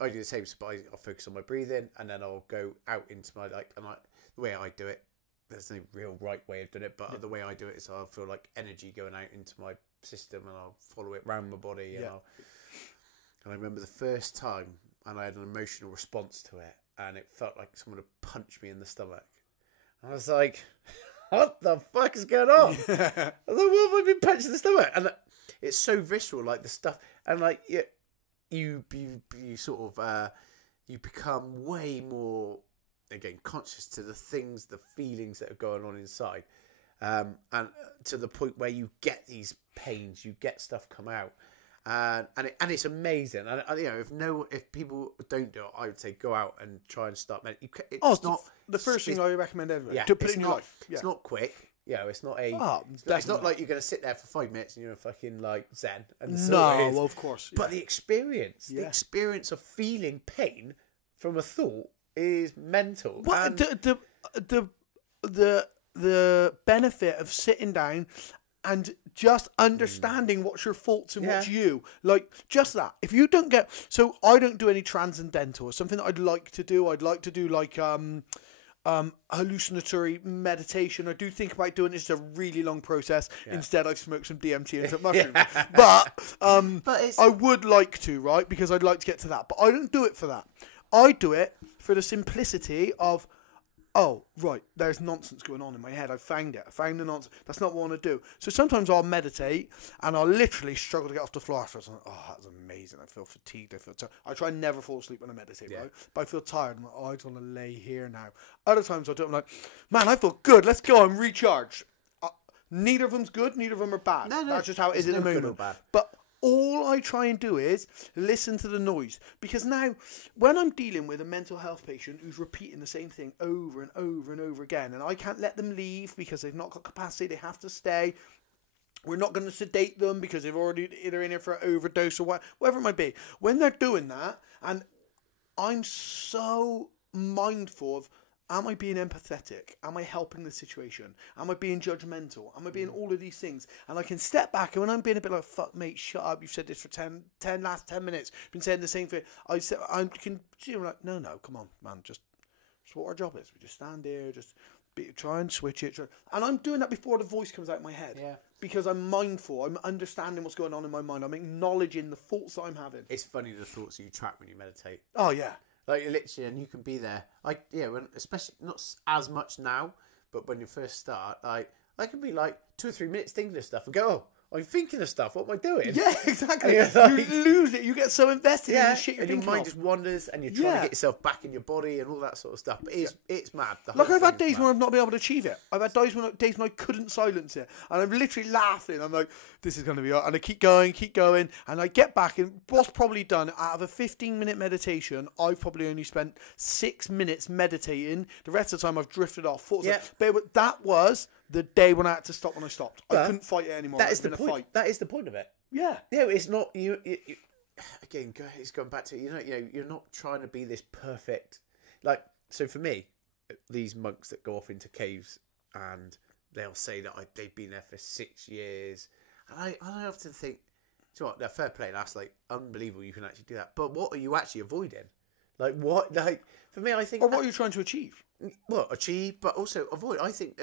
I do the same. So I'll focus on my breathing, and then I'll go out into my the way I do it. There's no real right way of doing it, but the way I do it is I'll feel like energy going out into my system, and I'll follow it around my body. And I remember the first time, and I had an emotional response to it, and it felt like someone had punched me in the stomach. I was like, what the fuck is going on? I was like, what have I been punched in the stomach? And it's so visceral, like the stuff, and like you sort of you become way more, again, conscious to the things, the feelings that are going on inside, and to the point where you get these pains, you get stuff come out. And it's amazing. And if people don't do it, I would say go out and try and start. It's not the first thing I recommend everyone to put in your life. It's not quick. It's not it's not like you're going to sit there for 5 minutes and you're fucking like Zen. And no, of course. But the experience of feeling pain from a thought is mental. Well, the benefit of sitting down and just understanding what's your faults and what's you. Like, just that. If you don't get... So, I don't do any transcendental. It's something that I'd like to do. I'd like to do, like, hallucinatory meditation. I do think about doing it. It's a really long process. Instead, I smoke some DMT and some mushrooms. But I would like to, right? Because I'd like to get to that. But I don't do it for that. I do it for the simplicity of... Oh, right, there's nonsense going on in my head. I found it. I found the nonsense. That's not what I want to do. So sometimes I'll meditate and I'll literally struggle to get off the floor afterwards. I'm like, oh, that's amazing. I feel fatigued. I feel tired. I try and never fall asleep when I meditate, right? But I feel tired. I'm like, oh, I just want to lay here now. Other times I'll do it. I'm like, man, I feel good. Let's go. I'm recharged. Neither of them's good. Neither of them are bad. No. That's just how it is in the moment. But all I try and do is listen to the noise. Because now, when I'm dealing with a mental health patient who's repeating the same thing over and over and over again, and I can't let them leave because they've not got capacity, they have to stay. We're not going to sedate them because they've already either in here for an overdose or whatever it might be. When they're doing that, and I'm so mindful of, am I being empathetic? Am I helping the situation? Am I being judgmental? Am I being all of these things? And I can step back, and when I'm being a bit like, fuck, mate, shut up. You've said this for 10 minutes. Been saying the same thing. I can see, I'm like, no, come on, man. Just what our job is. We just stand here, try and switch it. And I'm doing that before the voice comes out of my head. Yeah. Because I'm mindful. I'm understanding what's going on in my mind. I'm acknowledging the thoughts that I'm having. It's funny the thoughts you track when you meditate. Oh, yeah. Like, literally, and you can be there. Especially not as much now, but when you first start, I can be like 2 or 3 minutes thinking of stuff and go, oh, I'm thinking of stuff. What am I doing? Yeah, exactly. You lose it. You get so invested in the shit you're thinking your mind just wanders, and you're trying to get yourself back in your body and all that sort of stuff. But it's mad. Like, I've had days where I've not been able to achieve it. I've had days when I couldn't silence it, and I'm literally laughing. I'm like, this is going to be... And I keep going, and I get back, and what's probably done, out of a 15-minute meditation, I've probably only spent 6 minutes meditating. The rest of the time, I've drifted off. But that was... the day when I had to stop when I stopped. I couldn't fight it anymore. That is the point. That is the point of it. Yeah. It's not you again, it's going back to you're not trying to be this perfect. Like, so for me, these monks that go off into caves and they'll say that they've been there for 6 years, and I often think, do you know what? They're fair play. That's like unbelievable. You can actually do that. But what are you actually avoiding? Like what? Like for me, I think. Or what are you trying to achieve? Well, achieve, but also avoid. I think.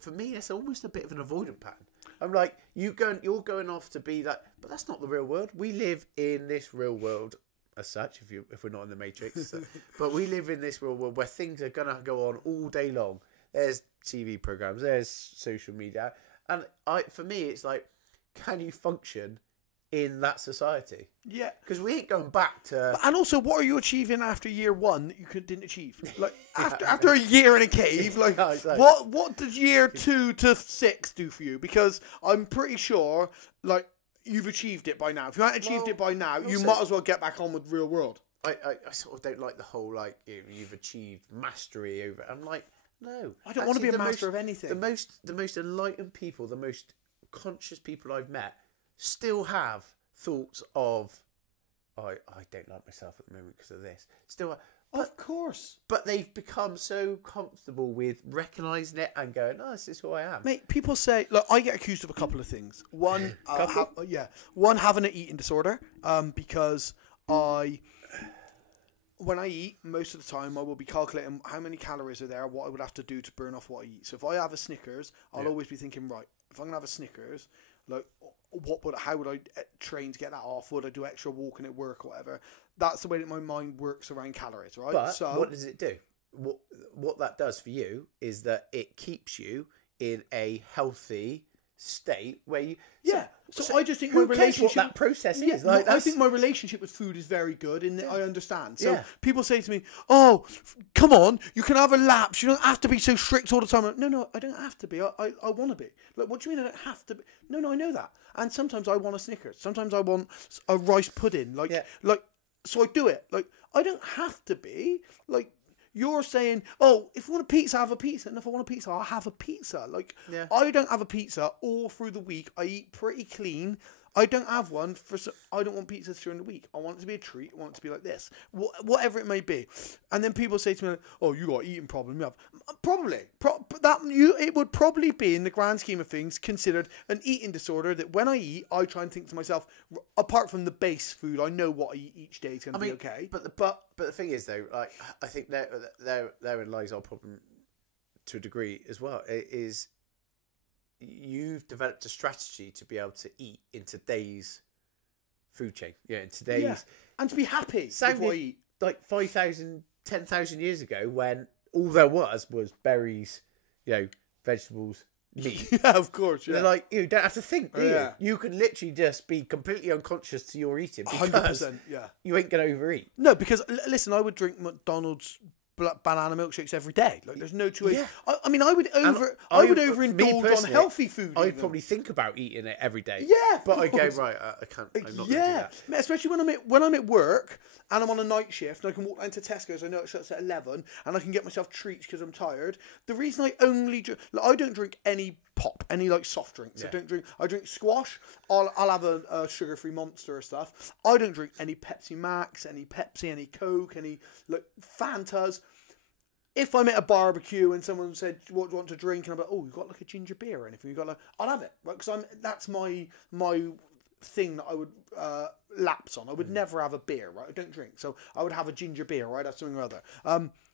For me, it's almost a bit of an avoidant pattern. I'm like, you're going off to be that, but that's not the real world. We live in this real world as such, if we're not in the Matrix. So, but we live in this real world where things are gonna go on all day long. There's TV programs, there's social media, and for me, it's like, can you function in that society? Yeah, because we ain't going back to. And also, what are you achieving after year 1 that you didn't achieve? Like after a year in a cave, like what did year 2 to 6 do for you? Because I'm pretty sure, like, you've achieved it by now. If you haven't achieved it by now, you might as well get back on with real world. I sort of don't like the whole like you've achieved mastery over. I'm like, no, I don't want to be a master of anything. The most enlightened people, the most conscious people I've met, still have thoughts of I don't like myself at the moment because of this. Still, of course. But they've become so comfortable with recognising it and going, "Oh, this is who I am." Mate, people say, look, I get accused of a couple of things. One, one having an eating disorder, because when I eat, most of the time I will be calculating how many calories are there, what I would have to do to burn off what I eat. So if I have a Snickers, I'll always be thinking, right, if I'm gonna have a Snickers, like, how would I train to get that off? Would I do extra walking at work or whatever? That's the way that my mind works around calories, right? But what does it do? What that does for you is that it keeps you in a healthy state where you... So I just think my relationship... what that process is. Like, I think my relationship with food is very good, and I understand. So people say to me, "Oh, come on, you can have a lapse. You don't have to be so strict all the time." No, I don't have to be. I want to be. Like, what do you mean I don't have to be? No, I know that. And sometimes I want a Snickers. Sometimes I want a rice pudding. So I do it. Like, I don't have to be. Like, you're saying, oh, if you want a pizza, have a pizza. And if I want a pizza, I'll have a pizza. Like, I don't have a pizza all through the week. I eat pretty clean. I don't have one I don't want pizzas during the week. I want it to be a treat. I want it to be like this. Whatever it may be. And then people say to me, oh, you got an eating problem. You have. Probably. It would probably be, in the grand scheme of things, considered an eating disorder that when I eat, I try and think to myself, apart from the base food, I know what I eat each day is going to be okay. But the thing is, though, like, I think therein lies our problem to a degree as well. It is... You've developed a strategy to be able to eat in today's food chain. In today's... And to be happy with what I eat. Like 5,000, 10,000 years ago, when all there was berries, vegetables, meat. Yeah, of course, yeah. They're like, you don't have to think, do you? You can literally just be completely unconscious to your eating. 100%, yeah. You ain't going to overeat. No, because, listen, I would drink McDonald's banana milkshakes every day. Like, there's no two ways. I mean, I would overindulge on healthy food. I'd probably think about eating it every day. Yeah, but I go, right, I can't. I'm not going to do that. Especially when I'm at work and I'm on a night shift and I can walk into Tesco's. I know it shuts at 11, and I can get myself treats because I'm tired. The reason I only drink, I don't drink any pop, any like soft drinks. I drink squash. I'll have a sugar-free Monster or stuff. I don't drink any Pepsi Max, any Pepsi, any Coke, any like Fantas. If I'm at a barbecue and someone said, "What do you want to drink?" and I'm like, "Oh, you got like a ginger beer or anything?" I'll have it, right? Because that's my thing that I would lapse on. I would never have a beer, right? I don't drink, so I would have a ginger beer, right? That's something or other.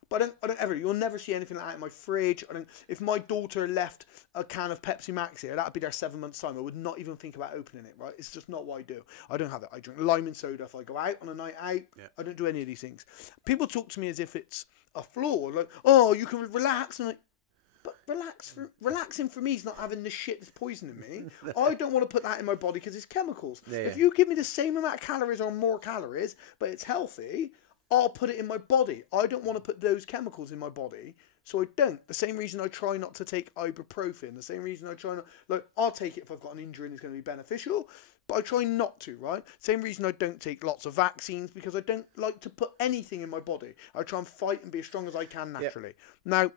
But I don't ever. You'll never see anything like that in my fridge. If my daughter left a can of Pepsi Max here, that'd be there 7 months' time. I would not even think about opening it. Right? It's just not what I do. I don't have it. I drink lime and soda if I go out on a night out. Yeah. I don't do any of these things. People talk to me as if it's a flaw. Like, oh, you can relax. And but relaxing for me is not having the shit that's poisoning me. I don't want to put that in my body because it's chemicals. Yeah. If you give me the same amount of calories or more calories, but it's healthy, I'll put it in my body. I don't want to put those chemicals in my body, so I don't. The same reason I try not to take ibuprofen. The same reason I try not... Like, I'll take it if I've got an injury and it's going to be beneficial, but I try not to, right? Same reason I don't take lots of vaccines, because I don't like to put anything in my body. I try and fight and be as strong as I can naturally. Now,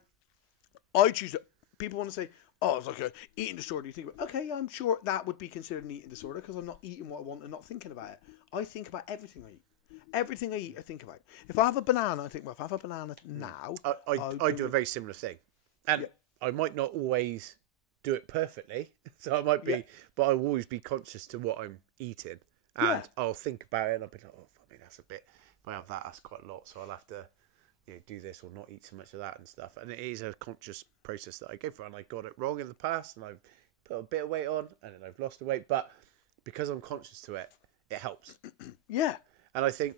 I choose... People want to say, oh, it's like an eating disorder. You think about, okay, I'm sure that would be considered an eating disorder because I'm not eating what I want and not thinking about it. I think about everything I eat. Everything I eat, I think about. If I have a banana, I think, well, if I have a banana now... I do a very similar thing. And I might not always do it perfectly. So I might be... But I will always be conscious to what I'm eating. And I'll think about it and I'll be like, oh, I mean, that's a bit... If I have that, that's quite a lot. So I'll have to do this or not eat so much of that and stuff. And it is a conscious process that I go through. And I got it wrong in the past. And I've put a bit of weight on. And then I've lost the weight. But because I'm conscious to it, it helps. Yeah. And I think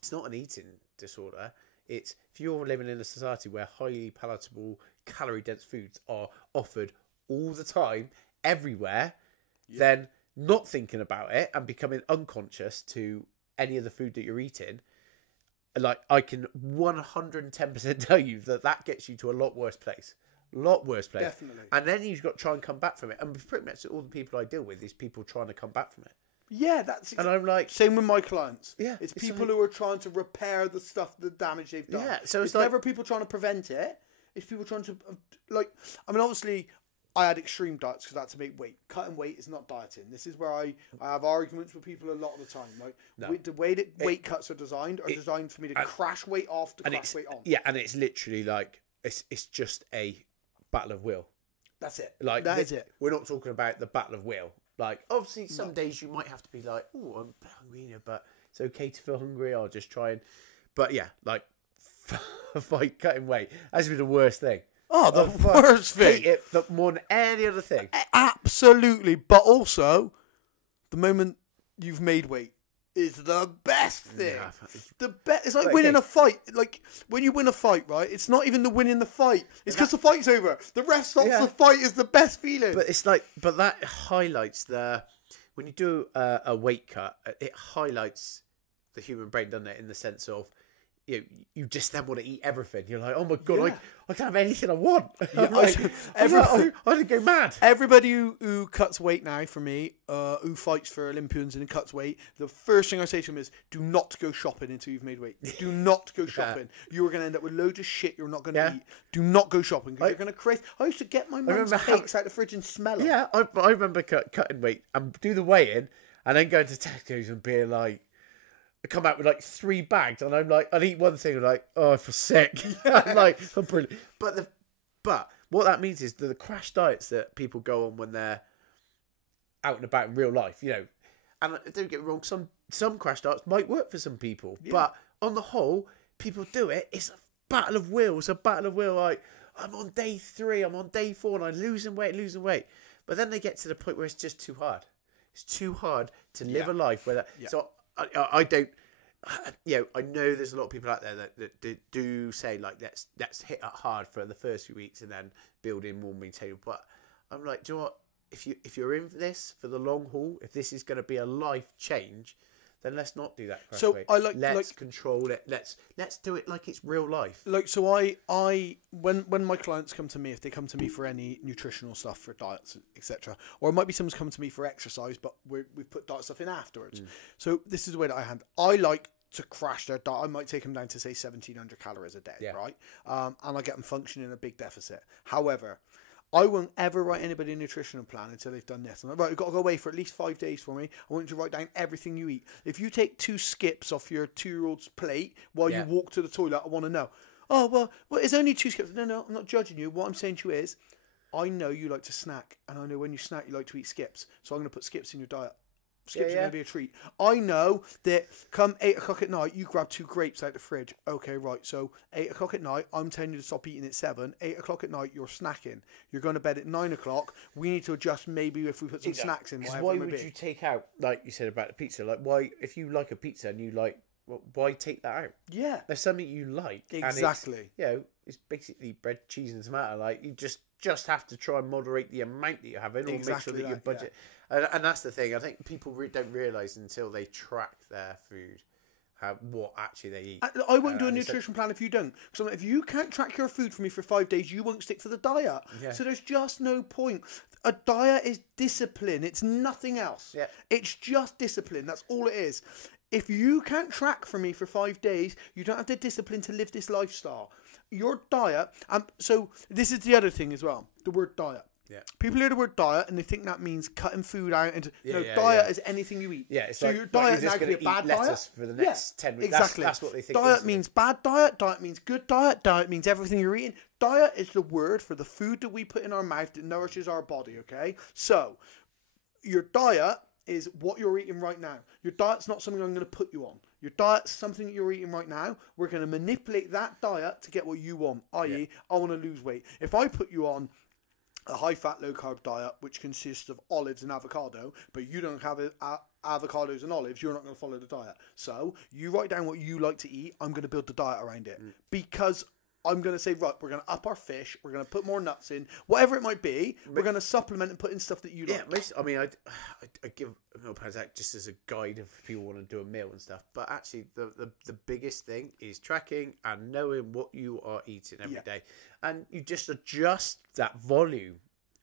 it's not an eating disorder. It's if you're living in a society where highly palatable, calorie-dense foods are offered all the time, everywhere, then not thinking about it and becoming unconscious to any of the food that you're eating, like I can 110% tell you that gets you to a lot worse place. Definitely. And then you've got to try and come back from it. And pretty much all the people I deal with is people trying to come back from it. Yeah, that's... And I'm like... Same with my clients. Yeah. It's people who are trying to repair the damage they've done. Yeah, so it's never people trying to prevent it. It's people trying to... Like, I mean, obviously, I had extreme diets because I had to make weight. Cutting weight is not dieting. This is where I have arguments with people a lot of the time. Like the way that weight cuts are designed for me to crash weight off to crash weight on. Yeah, and it's literally like it's just a battle of will. That's it. Like that is it. We're not talking about the battle of will. Like obviously some days you might have to be like, oh, I'm hungry, but it's okay to feel hungry. I'll just try and. But yeah, like fight cutting weight. That's been the worst thing. Oh, the worst thing. Hate it more than any other thing. Absolutely. But also, the moment you've made weight is the best thing. Yeah, it's like winning a fight. Like, when you win a fight, right? It's not even the winning the fight. It's because the fight's over. The ref stops the fight is the best feeling. But it's like, but that highlights when you do a weight cut, it highlights the human brain, doesn't it? In the sense of, you just then want to eat everything. You're like, oh my God, I can have anything I want. Yeah, I didn't go mad. Everybody who cuts weight now, for me, who fights for Olympians and cuts weight, the first thing I say to them is, do not go shopping until you've made weight. Do not go shopping. You are going to end up with loads of shit you're not going to eat. Do not go shopping because you're going to crazy. I used to get my mum's cakes out the fridge and smell them. Yeah, I remember cutting weight and do the weigh-in and then going to Tesco's and being like, I come out with like 3 bags, and I'm like, I'd eat one thing, and I'm like, oh, I feel sick. I'm like, I'm brilliant. But what that means is the crash diets that people go on when they're out and about in real life, and don't get me wrong, some crash diets might work for some people, but on the whole, people do it. It's a battle of will. It's a battle of will. Like, I'm on day 3, I'm on day 4, and I'm losing weight. But then they get to the point where it's just too hard. It's too hard to live a life where so. I don't, I know there's a lot of people out there that do say like let's hit it hard for the first few weeks and then build in more maintainable. But I'm like, do you know what? If you're in for this for the long haul, if this is going to be a life change, then let's not do that. So way. Let's control it. Let's do it like it's real life. Like, so I when my clients come to me, if they come to me for any nutritional stuff for diets, etc., or it might be someone's coming to me for exercise, but we've put diet stuff in afterwards. So this is the way that I handle. I like to crash their diet. I might take them down to say 1,700 calories a day, right? And I get them functioning in a big deficit. However, I won't ever write anybody a nutritional plan until they've done this. I'm like, right, you've got to go away for at least 5 days for me. I want you to write down everything you eat. If you take 2 skips off your 2-year-old's plate while you walk to the toilet, I want to know. Oh, well, it's only 2 skips. No, I'm not judging you. What I'm saying to you is, I know you like to snack, and I know when you snack, you like to eat skips. So I'm going to put skips in your diet. Skips are going to be a treat. I know that come 8 o'clock at night, you grab 2 grapes out the fridge. Okay, right. So 8 o'clock at night, I'm telling you to stop eating at 7. 8 o'clock at night, you're snacking. You're going to bed at 9 o'clock. We need to adjust maybe if we put some snacks in. Why would you take out, like you said about the pizza? Like, why, if you like a pizza and you like, well, why take that out? Yeah. There's something you like. Exactly. And it's basically bread, cheese and tomato. Like, you just have to try and moderate the amount that you're having, or make sure that your budget. And that's the thing. I think people don't realise until they track their food what actually they eat. I won't do a nutrition plan if you don't. Because if you can't track your food for me for 5 days, you won't stick to the diet. Yeah. So there's just no point. A diet is discipline. It's nothing else. Yeah. It's just discipline. That's all it is. If you can't track for me for 5 days, you don't have the discipline to live this lifestyle. Your diet, so this is the other thing as well, the word diet. Yeah. People hear the word diet and they think that means cutting food out. And diet is anything you eat. Yeah, it's so like, your diet now could be a bad diet for the next 10 weeks. Exactly. That's what they think. Diet means bad diet. Diet means good diet. Diet means everything you're eating. Diet is the word for the food that we put in our mouth that nourishes our body. Okay, so your diet is what you're eating right now. Your diet's not something I'm going to put you on. Your diet's something that you're eating right now. We're going to manipulate that diet to get what you want, i.e., I want to lose weight. If I put you on a high-fat, low-carb diet, which consists of olives and avocado, but you don't have avocados and olives, you're not going to follow the diet. So you write down what you like to eat. I'm going to build the diet around it because I'm going to say, right, we're going to up our fish. We're going to put more nuts in. Whatever it might be, we're going to supplement and put in stuff that you like. Yeah, I give meal plans out just as a guide if people want to do a meal and stuff. But actually, the biggest thing is tracking and knowing what you are eating every day. And you just adjust that volume.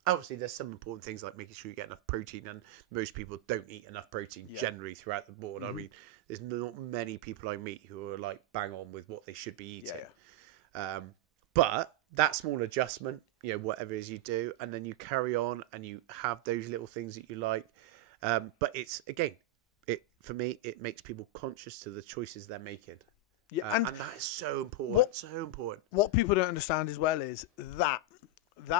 Obviously, there's some important things like making sure you get enough protein, and most people don't eat enough protein generally throughout the board. I mean, there's not many people I meet who are like bang on with what they should be eating. But that small adjustment, whatever it is you do, and then you carry on and you have those little things that you like. But it's, again, for me, it makes people conscious to the choices they're making. Yeah, and that is so important. So important. What people don't understand as well is that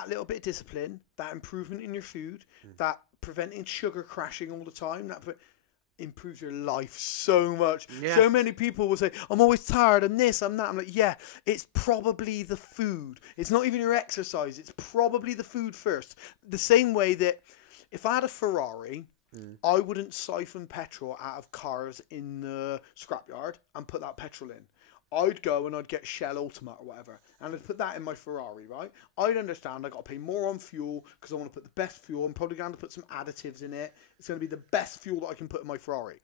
little bit of discipline, that improvement in your food, that preventing sugar crashing all the time, that improves your life so much. Yeah. So many people will say, I'm always tired, I'm this, I'm that. I'm like, yeah, it's probably the food. It's not even your exercise. It's probably the food first. The same way that if I had a Ferrari, I wouldn't siphon petrol out of cars in the scrapyard and put that petrol in. I'd go and I'd get Shell Ultimate or whatever, and I'd put that in my Ferrari, right? I'd understand I got to pay more on fuel because I want to put the best fuel. I'm probably going to put some additives in it. It's going to be the best fuel that I can put in my Ferrari.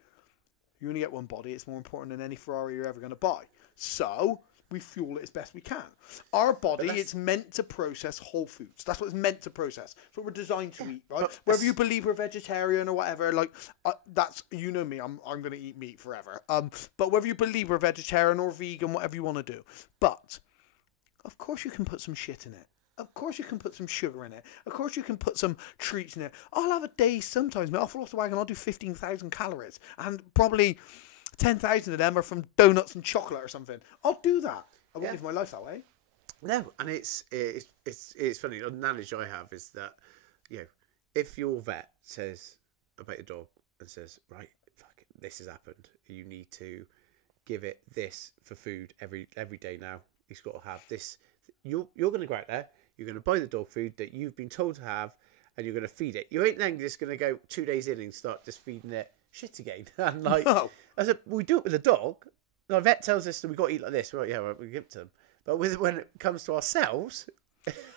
You only get one body. It's more important than any Ferrari you're ever going to buy. So we fuel it as best we can. Our body, it's meant to process whole foods. That's what it's meant to process. That's what we're designed to eat, right? Whether you believe we're vegetarian or whatever, like that's, you know me, I'm going to eat meat forever. But whether you believe we're vegetarian or vegan, whatever you want to do. But of course you can put some shit in it. Of course you can put some sugar in it. Of course you can put some treats in it. I'll have a day sometimes, mate. I'll fall off the wagon. I'll do 15,000 calories. And probably 10,000 of them are from donuts and chocolate or something. I'll do that. I won't live my life that way. No, and it's funny. The analogy I have is that, if your vet says about your dog and says, right, fuck it, this has happened. You need to give it this for food every day now. He's got to have this. You're going to go out there. You're going to buy the dog food that you've been told to have, and you're going to feed it. You ain't then just going to go 2 days in and start just feeding it shit again. And I said, we do it with a dog. The vet tells us that we've got to eat like this. Right, yeah, we give it to them. But when it comes to ourselves...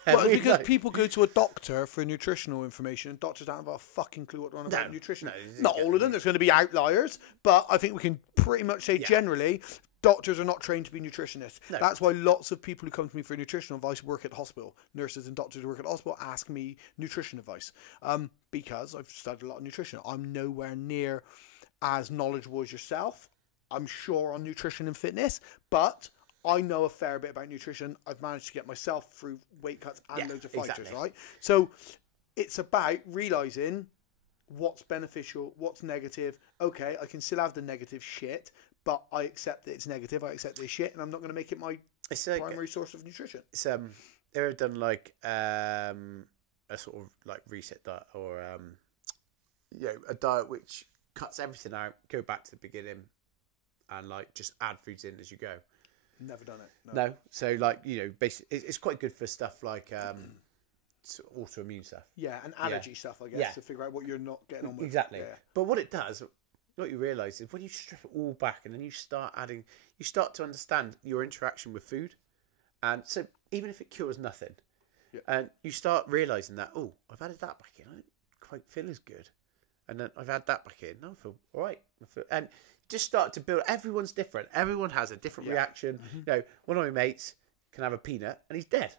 Well, because people go to a doctor for nutritional information, and doctors don't have a fucking clue what they're on about nutrition. Not all of them. There's going to be outliers. But I think we can pretty much say generally, doctors are not trained to be nutritionists. No. That's why lots of people who come to me for nutritional advice work at the hospital. Nurses and doctors who work at the hospital ask me nutrition advice. Because I've studied a lot of nutrition. I'm nowhere near as knowledgeable as yourself, I'm sure, on nutrition and fitness, but I know a fair bit about nutrition. I've managed to get myself through weight cuts and loads of fighters, right? So it's about realising what's beneficial, what's negative. Okay, I can still have the negative shit, but I accept that it's negative. I accept this shit, and I'm not going to make it my primary source of nutrition. It's they've done like a sort of like reset diet, or a diet which cuts everything out, go back to the beginning, and like just add foods in as you go. Never done it. No. So like, basically it's quite good for stuff like autoimmune stuff. Yeah, and allergy stuff, I guess, to figure out what you're not getting on with. Exactly. Yeah. But what it does, what you realise is when you strip it all back and then you start to understand your interaction with food. And so even if it cures nothing, and you start realising that, I've added that back in, I don't quite feel as good. And then I've had that back in, I feel all right. And just start to build. Everyone's different. Everyone has a different reaction. Mm-hmm. One of my mates can have a peanut and he's dead.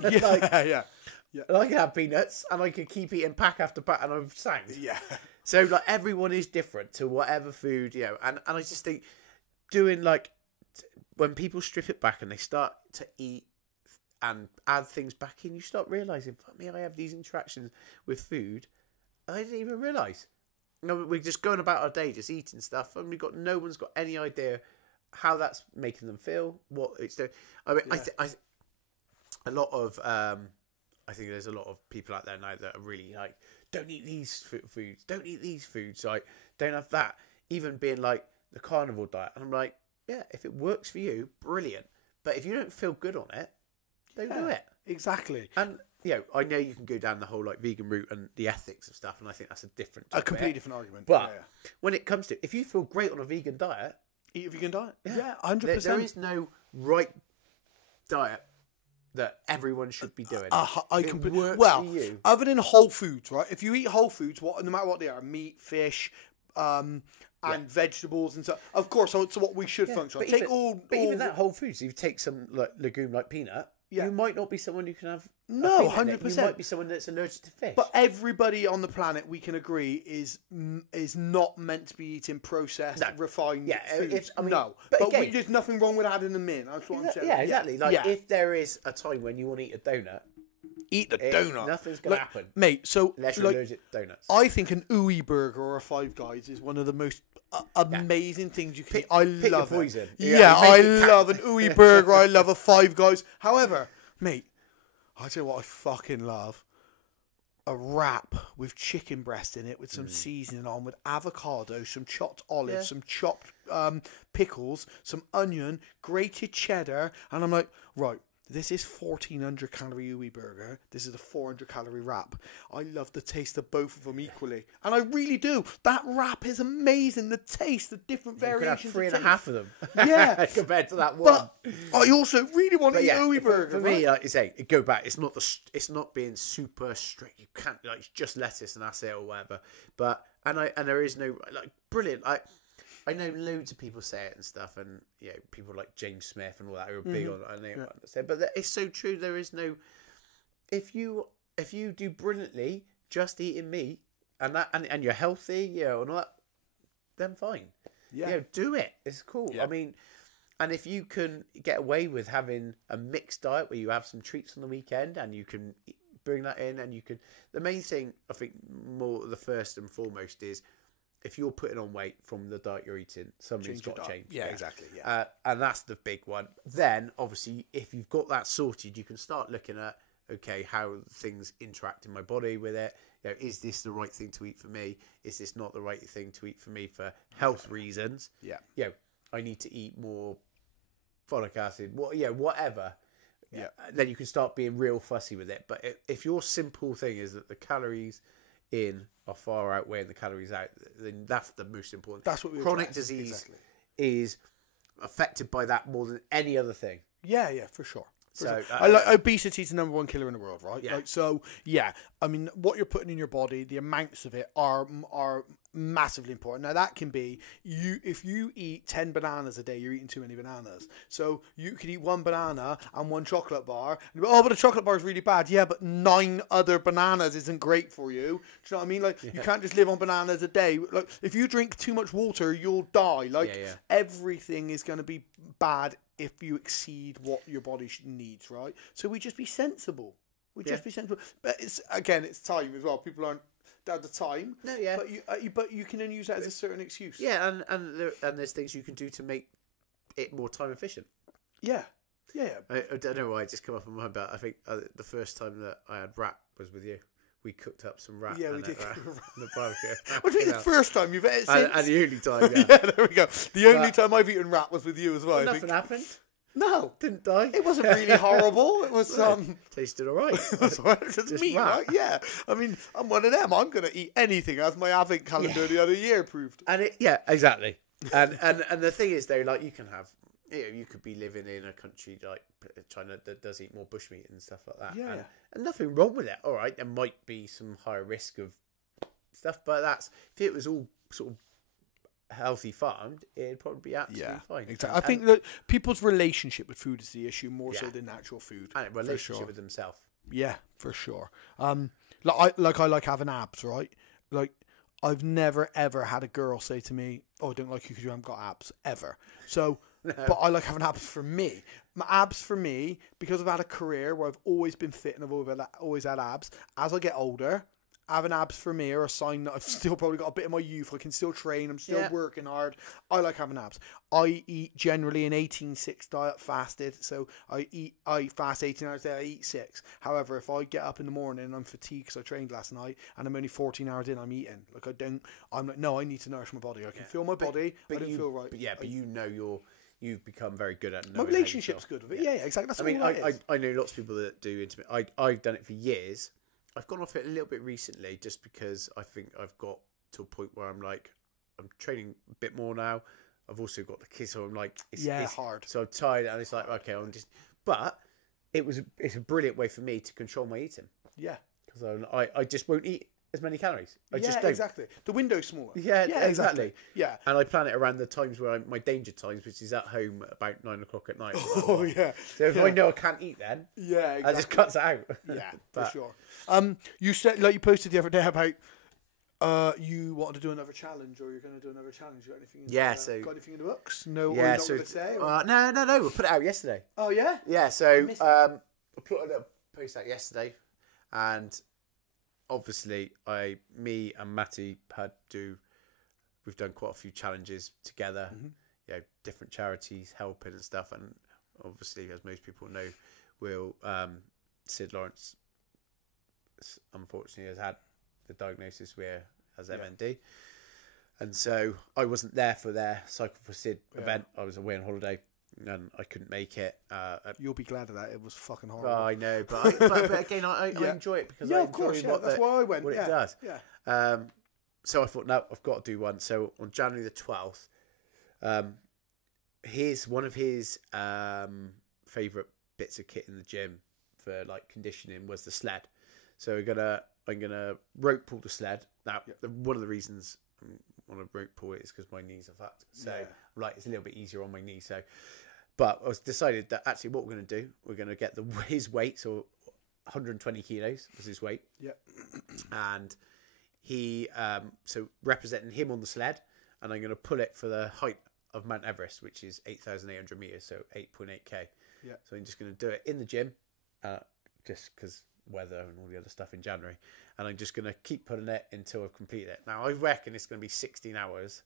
Yeah. And I can have peanuts and I can keep eating pack after pack and I'm sound. Yeah. So like everyone is different to whatever food, and I just think doing like when people strip it back and they start to eat and add things back in, you start realising, fuck me, I have these interactions with food I didn't even realise. We're just going about our day, just eating stuff, and no one's got any idea how that's making them feel, what it's doing. I mean, a lot of, I think there's a lot of people out there now that are really like, don't eat these foods, don't eat these foods, like, don't have that. Even being like the carnivore diet, and I'm like, yeah, if it works for you, brilliant. But if you don't feel good on it, don't do it. Exactly. And I know you can go down the whole like vegan route and the ethics of stuff, and I think that's a completely different argument. But when it comes to, if you feel great on a vegan diet, eat a vegan diet. Yeah, 100%. There is no right diet that everyone should be doing. Other than whole foods, right? If you eat whole foods, no matter what they are, meat, fish, and vegetables and stuff, of course, so what we should function on. Even that whole foods, you take some like legume like peanut. You might not be someone who can have. No, 100%. You might be someone that's allergic to fish. But everybody on the planet, we can agree, is not meant to be eating processed, refined foods. No, but again, there's nothing wrong with adding them in. That's what I'm saying. Yeah, exactly. Like if there is a time when you want to eat a donut, eat the donut. Nothing's going to happen, mate. So unless you're allergic to donuts. I think an ooey burger or a Five Guys is one of the most amazing things you can eat. I love your poison. it. I love an ooey burger. I love a Five Guys. However, mate, I tell you what I fucking love. A wrap with chicken breast in it with some seasoning on, with avocado, some chopped olives, some chopped pickles, some onion, grated cheddar. And I'm like, right, this is 1,400 calorie ooey burger. This is a 400 calorie wrap. I love the taste of both of them equally. And I really do. That wrap is amazing. The taste, the different variations. You could have 3.5 of them. Yeah. Compared to that one. But I also really want to eat ooey burger. For me, like you say, go back. It's not being super strict. You can't, like, it's just lettuce and that's it or whatever. But, and there is no, like, brilliant. I know loads of people say it and stuff, and people like James Smith and all that who are big on it. But it's so true. There is no. If you do brilliantly just eating meat and you're healthy, and all that, then fine. Yeah, do it. It's cool. Yeah. I mean, and if you can get away with having a mixed diet where you have some treats on the weekend and you can bring that in, and you can. The main thing I think the first and foremost is, if you're putting on weight from the diet you're eating, something's got to change. Yeah, exactly. Yeah. And that's the big one. Then, obviously, if you've got that sorted, you can start looking at, okay, how things interact in my body with it. Is this the right thing to eat for me? Is this not the right thing to eat for me for health reasons? Yeah. I need to eat more folic acid. Whatever. Yeah. Then you can start being real fussy with it. But if your simple thing is that the calories in are far outweighing the calories out, then that's the most important. That's what we chronic disease is affected by that more than any other thing. Yeah, for sure. So obesity is the number one killer in the world, right? Yeah. I mean, what you're putting in your body, the amounts of it are massively important. Now that can be if you eat 10 bananas a day, you're eating too many bananas. So you could eat one banana and one chocolate bar. And but a chocolate bar is really bad. Yeah, but 9 other bananas isn't great for you. Do you know what I mean? Like you can't just live on bananas a day. Like if you drink too much water, you'll die. Like everything is going to be bad if you exceed what your body needs, right? So we just be sensible. Just be sensible. But it's time as well. People aren't at the time. No, yeah. But you can only use that as a certain excuse. Yeah, and there's things you can do to make it more time efficient. Yeah. I don't know why it just come up in my mind, but I think the first time that I had wrap was with you. We cooked up some wrap. Yeah, we did. The barbecue. What do you mean the first time you've eaten it since? And the only time, yeah. Yeah, there we go. The only time I've eaten wrap was with you as well. Nothing happened. No, didn't die. It wasn't really horrible. It was tasted all right. It was just meat, right? Yeah. I mean, I'm one of them. I'm gonna eat anything, as my advent calendar the other year proved. And exactly. And the thing is, though, like you can have, you could be living in a country like China that does eat more bushmeat and stuff like that. Yeah. And nothing wrong with it. All right, there might be some higher risk of stuff, but if it was all sort of healthy farmed, it'd probably be absolutely fine. Exactly. I think that people's relationship with food is the issue more so than actual food. And relationship with themselves. Yeah, for sure. I like having abs, right? Like I've never ever had a girl say to me, "Oh, I don't like you because you haven't got abs," ever. So, but I like having abs for me. My abs for me, because I've had a career where I've always been fit and I've always had abs. As I get older, having abs for me are a sign that I've still probably got a bit of my youth. I can still train. I'm still working hard. I like having abs. I eat generally an 18-6 diet fasted. So I fast 18 hours a day. I eat 6. However, if I get up in the morning and I'm fatigued because I trained last night and I'm only 14 hours in, I'm eating. I'm like, no, I need to nourish my body. I can feel my body. But I don't feel right. But you've become very good at knowing my relationship's good with it. Yeah, exactly. That's I know lots of people that do intimate. I've done it for years. I've gone off it a little bit recently just because I think I've got to a point where I'm like, I'm training a bit more now. I've also got the kids, so I'm like, it's hard. So I'm tired, and it's like, okay, but it's a brilliant way for me to control my eating. Yeah. Because I just won't eat as many calories. I yeah, just don't. exactly. The window's smaller. Yeah, exactly. Yeah. And I plan it around the times where my danger times, which is at home at about 9 o'clock at night. Oh, yeah. So if I know I can't eat then, yeah, exactly. I just cuts it out. Yeah, But, for sure. You said, like you posted the other day about you wanted to do another challenge, or you're going to do another challenge. You got anything? Got anything in the books? No. Yeah. Or so to say? No. We put it out yesterday. Oh yeah. Yeah. So I put a post out yesterday, and obviously me and Matty we've done quite a few challenges together. Mm-hmm. You know, different charities helping and stuff, and obviously, as most people know, Sid Lawrence unfortunately has had the diagnosis as MND, and so I wasn't there for their Cycle for Sid event. I was away on holiday and I couldn't make it. You'll be glad of that. It was fucking horrible. Oh, I know, but again, I enjoy it because I enjoy that's why I went. What it does. Yeah. So I thought, no, I've got to do one. So on January the 12th, one of his favourite bits of kit in the gym for like conditioning was the sled. So I'm gonna rope pull the sled. Now, one of the reasons I want to rope pull it is because my knees are fucked. So it's a little bit easier on my knees. So, but I was decided that actually what we're going to do, we're going to get his weight, so 120 kilos was his weight. Yeah. And he, so representing him on the sled, and I'm going to pull it for the height of Mount Everest, which is 8,800 meters, so 8.8k. Yeah. So I'm just going to do it in the gym, just because weather and all the other stuff in January, and I'm just going to keep putting it until I've completed it. Now I reckon it's going to be 16 hours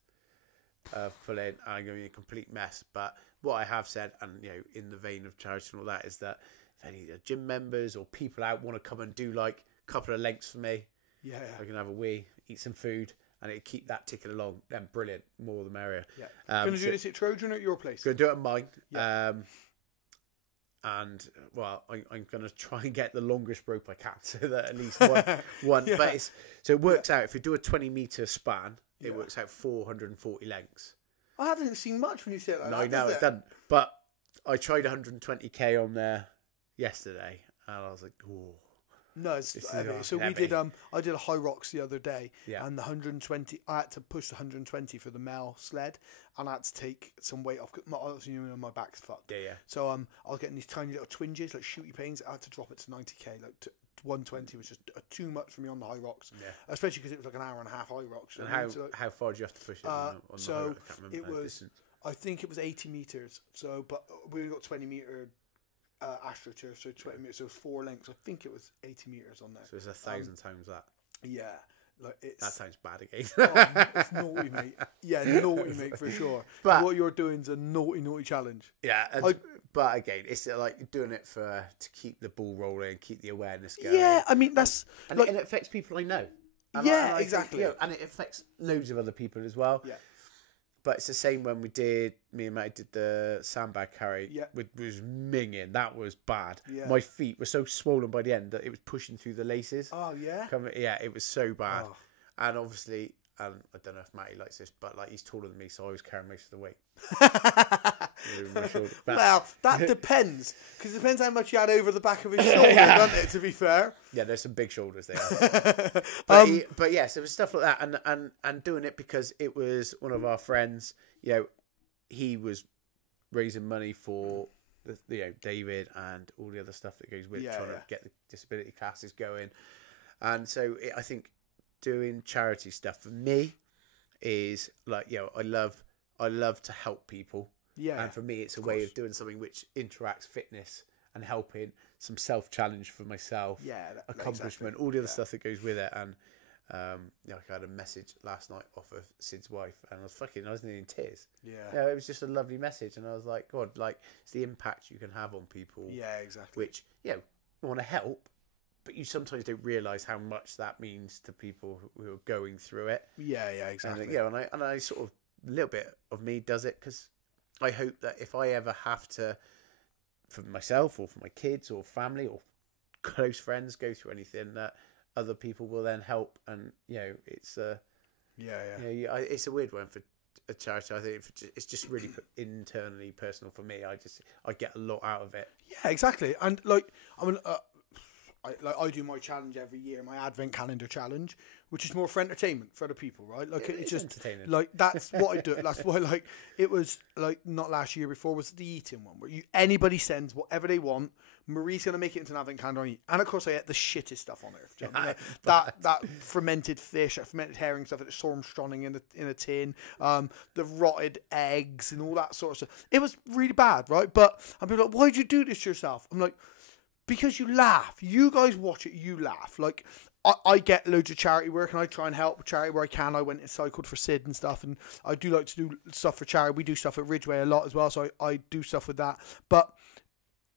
of pulling, and I'm going to be a complete mess. But what I have said, and in the vein of charity and all that, is that if any of the gym members or people out want to come and do like a couple of lengths for me, I can have a wee, eat some food, and it keep that ticking along. Then brilliant, more the merrier. Going to do this at Trojan or at your place? Going to do it at mine. And I'm going to try and get the longest rope I can, so that at least one. But it works out. If you do a 20-meter span, it works out 440 lengths. I haven't seen much when you say it like that. No, it doesn't. But I tried 120k on there yesterday, and I was like, oh. No, it's heavy. So we did. I did a high rocks the other day, and the 120. I had to push the 120 for the male sled, and I had to take some weight off. My back's fucked. Yeah. So I was getting these tiny little twinges, like shooty pains. I had to drop it to 90k. Like 120 was just too much for me on the high rocks. Yeah. Especially because it was like an hour and a half high rocks. And how far do you have to push it? On the high rock? I can't remember it was. Distance. I think it was 80 meters. So, but we only got 20-meter. AstroTurf, so 20 meters, so 4 lengths. I think it was 80 meters on there. So it's 1,000 times that. Yeah, that sounds bad again. It's naughty, mate. Yeah, naughty, mate, for sure. But what you're doing is a naughty challenge. Yeah, but again, it's like doing it to keep the ball rolling, keep the awareness going. Yeah, I mean and it affects people I know. And exactly. And it affects loads of other people as well. Yeah. But it's the same when me and Matt did the sandbag carry. Yeah. Which was minging. That was bad. Yeah. My feet were so swollen by the end that it was pushing through the laces. Oh, yeah? It was so bad. Oh. And obviously, I don't know if Matty likes this, but he's taller than me, so I was carrying most of the weight. Well, that depends. Because it depends how much you had over the back of his shoulder, doesn't it, to be fair? Yeah, there's some big shoulders there. But yes, it was stuff like that. And doing it because it was one of our friends, he was raising money for David and all the other stuff that goes with trying to get the disability classes going. And so I think doing charity stuff for me is I love to help people. Yeah. And for me, it's a way of doing something which interacts fitness and helping, some self-challenge for myself, accomplishment, all the other stuff that goes with it. And I had a message last night off of Sid's wife, and I was nearly in tears. Yeah. It was just a lovely message, and I was like, God, it's the impact you can have on people. Yeah, exactly. Which, want to help, but you sometimes don't realise how much that means to people who are going through it. Yeah, exactly. And I sort of, a little bit of me does it because I hope that if I ever have to, for myself or for my kids or family or close friends, go through anything, that other people will then help. And it's it's a weird one for a charity. I think it's just really internally personal for me. I get a lot out of it. Yeah, exactly. And I do my challenge every year, my advent calendar challenge, which is more for entertainment for other people, right? Like it's just entertaining. like that's what I do. That's why like it was like not last year before was the eating one where anybody sends whatever they want. Marie's gonna make it into an advent calendar and eat. And of course I ate the shittest stuff on earth. Do you know what I mean? that fermented fish, that fermented herring stuff, the Stormstronning in a tin, the rotted eggs and all that sort of stuff. It was really bad, right? But I'm like, why'd you do this to yourself? I'm like, because you laugh. You guys watch it, you laugh. Like, I get loads of charity work and I try and help with charity where I can. I went and cycled for Sid and stuff, and I do like to do stuff for charity. We do stuff at Ridgeway a lot as well, so I do stuff with that. But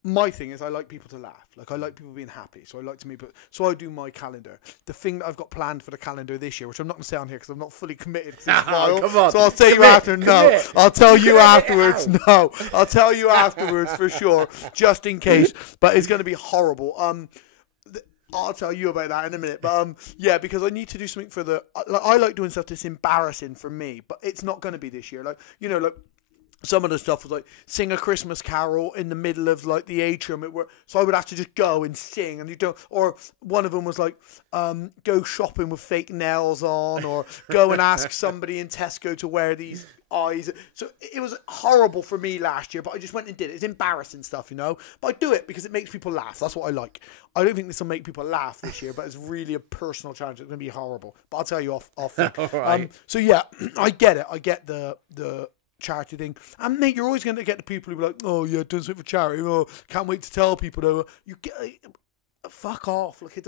my thing is I like people to laugh. Like, I like people being happy, so I like to make it. So I do my calendar. The thing that I've got planned for the calendar this year, which I'm not going to say on here because I'm not fully committed. Come on. So I'll tell you after. No, I'll tell you afterwards. No, I'll tell you afterwards for sure, just in case. But it's going to be horrible. I'll tell you about that in a minute. But yeah, because I need to do something for the. I like doing stuff that's embarrassing for me, but it's not going to be this year. Like, you know, like. Some of the stuff was like sing a Christmas carol in the middle of like the atrium. So I would have to just go and sing, and you don't. Or one of them was like go shopping with fake nails on, or go and ask somebody in Tesco to wear these eyes. So it was horrible for me last year, but I just went and did it. It's embarrassing stuff, you know. But I do it because it makes people laugh. That's what I like. I don't think this will make people laugh this year, but it's really a personal challenge. It's going to be horrible. But I'll tell you off. All right. So yeah, I get it. I get the charity thing, and mate, you're always going to get the people who are like, oh yeah, doing something for charity, oh, can't wait to tell people though. You get fuck off. Like,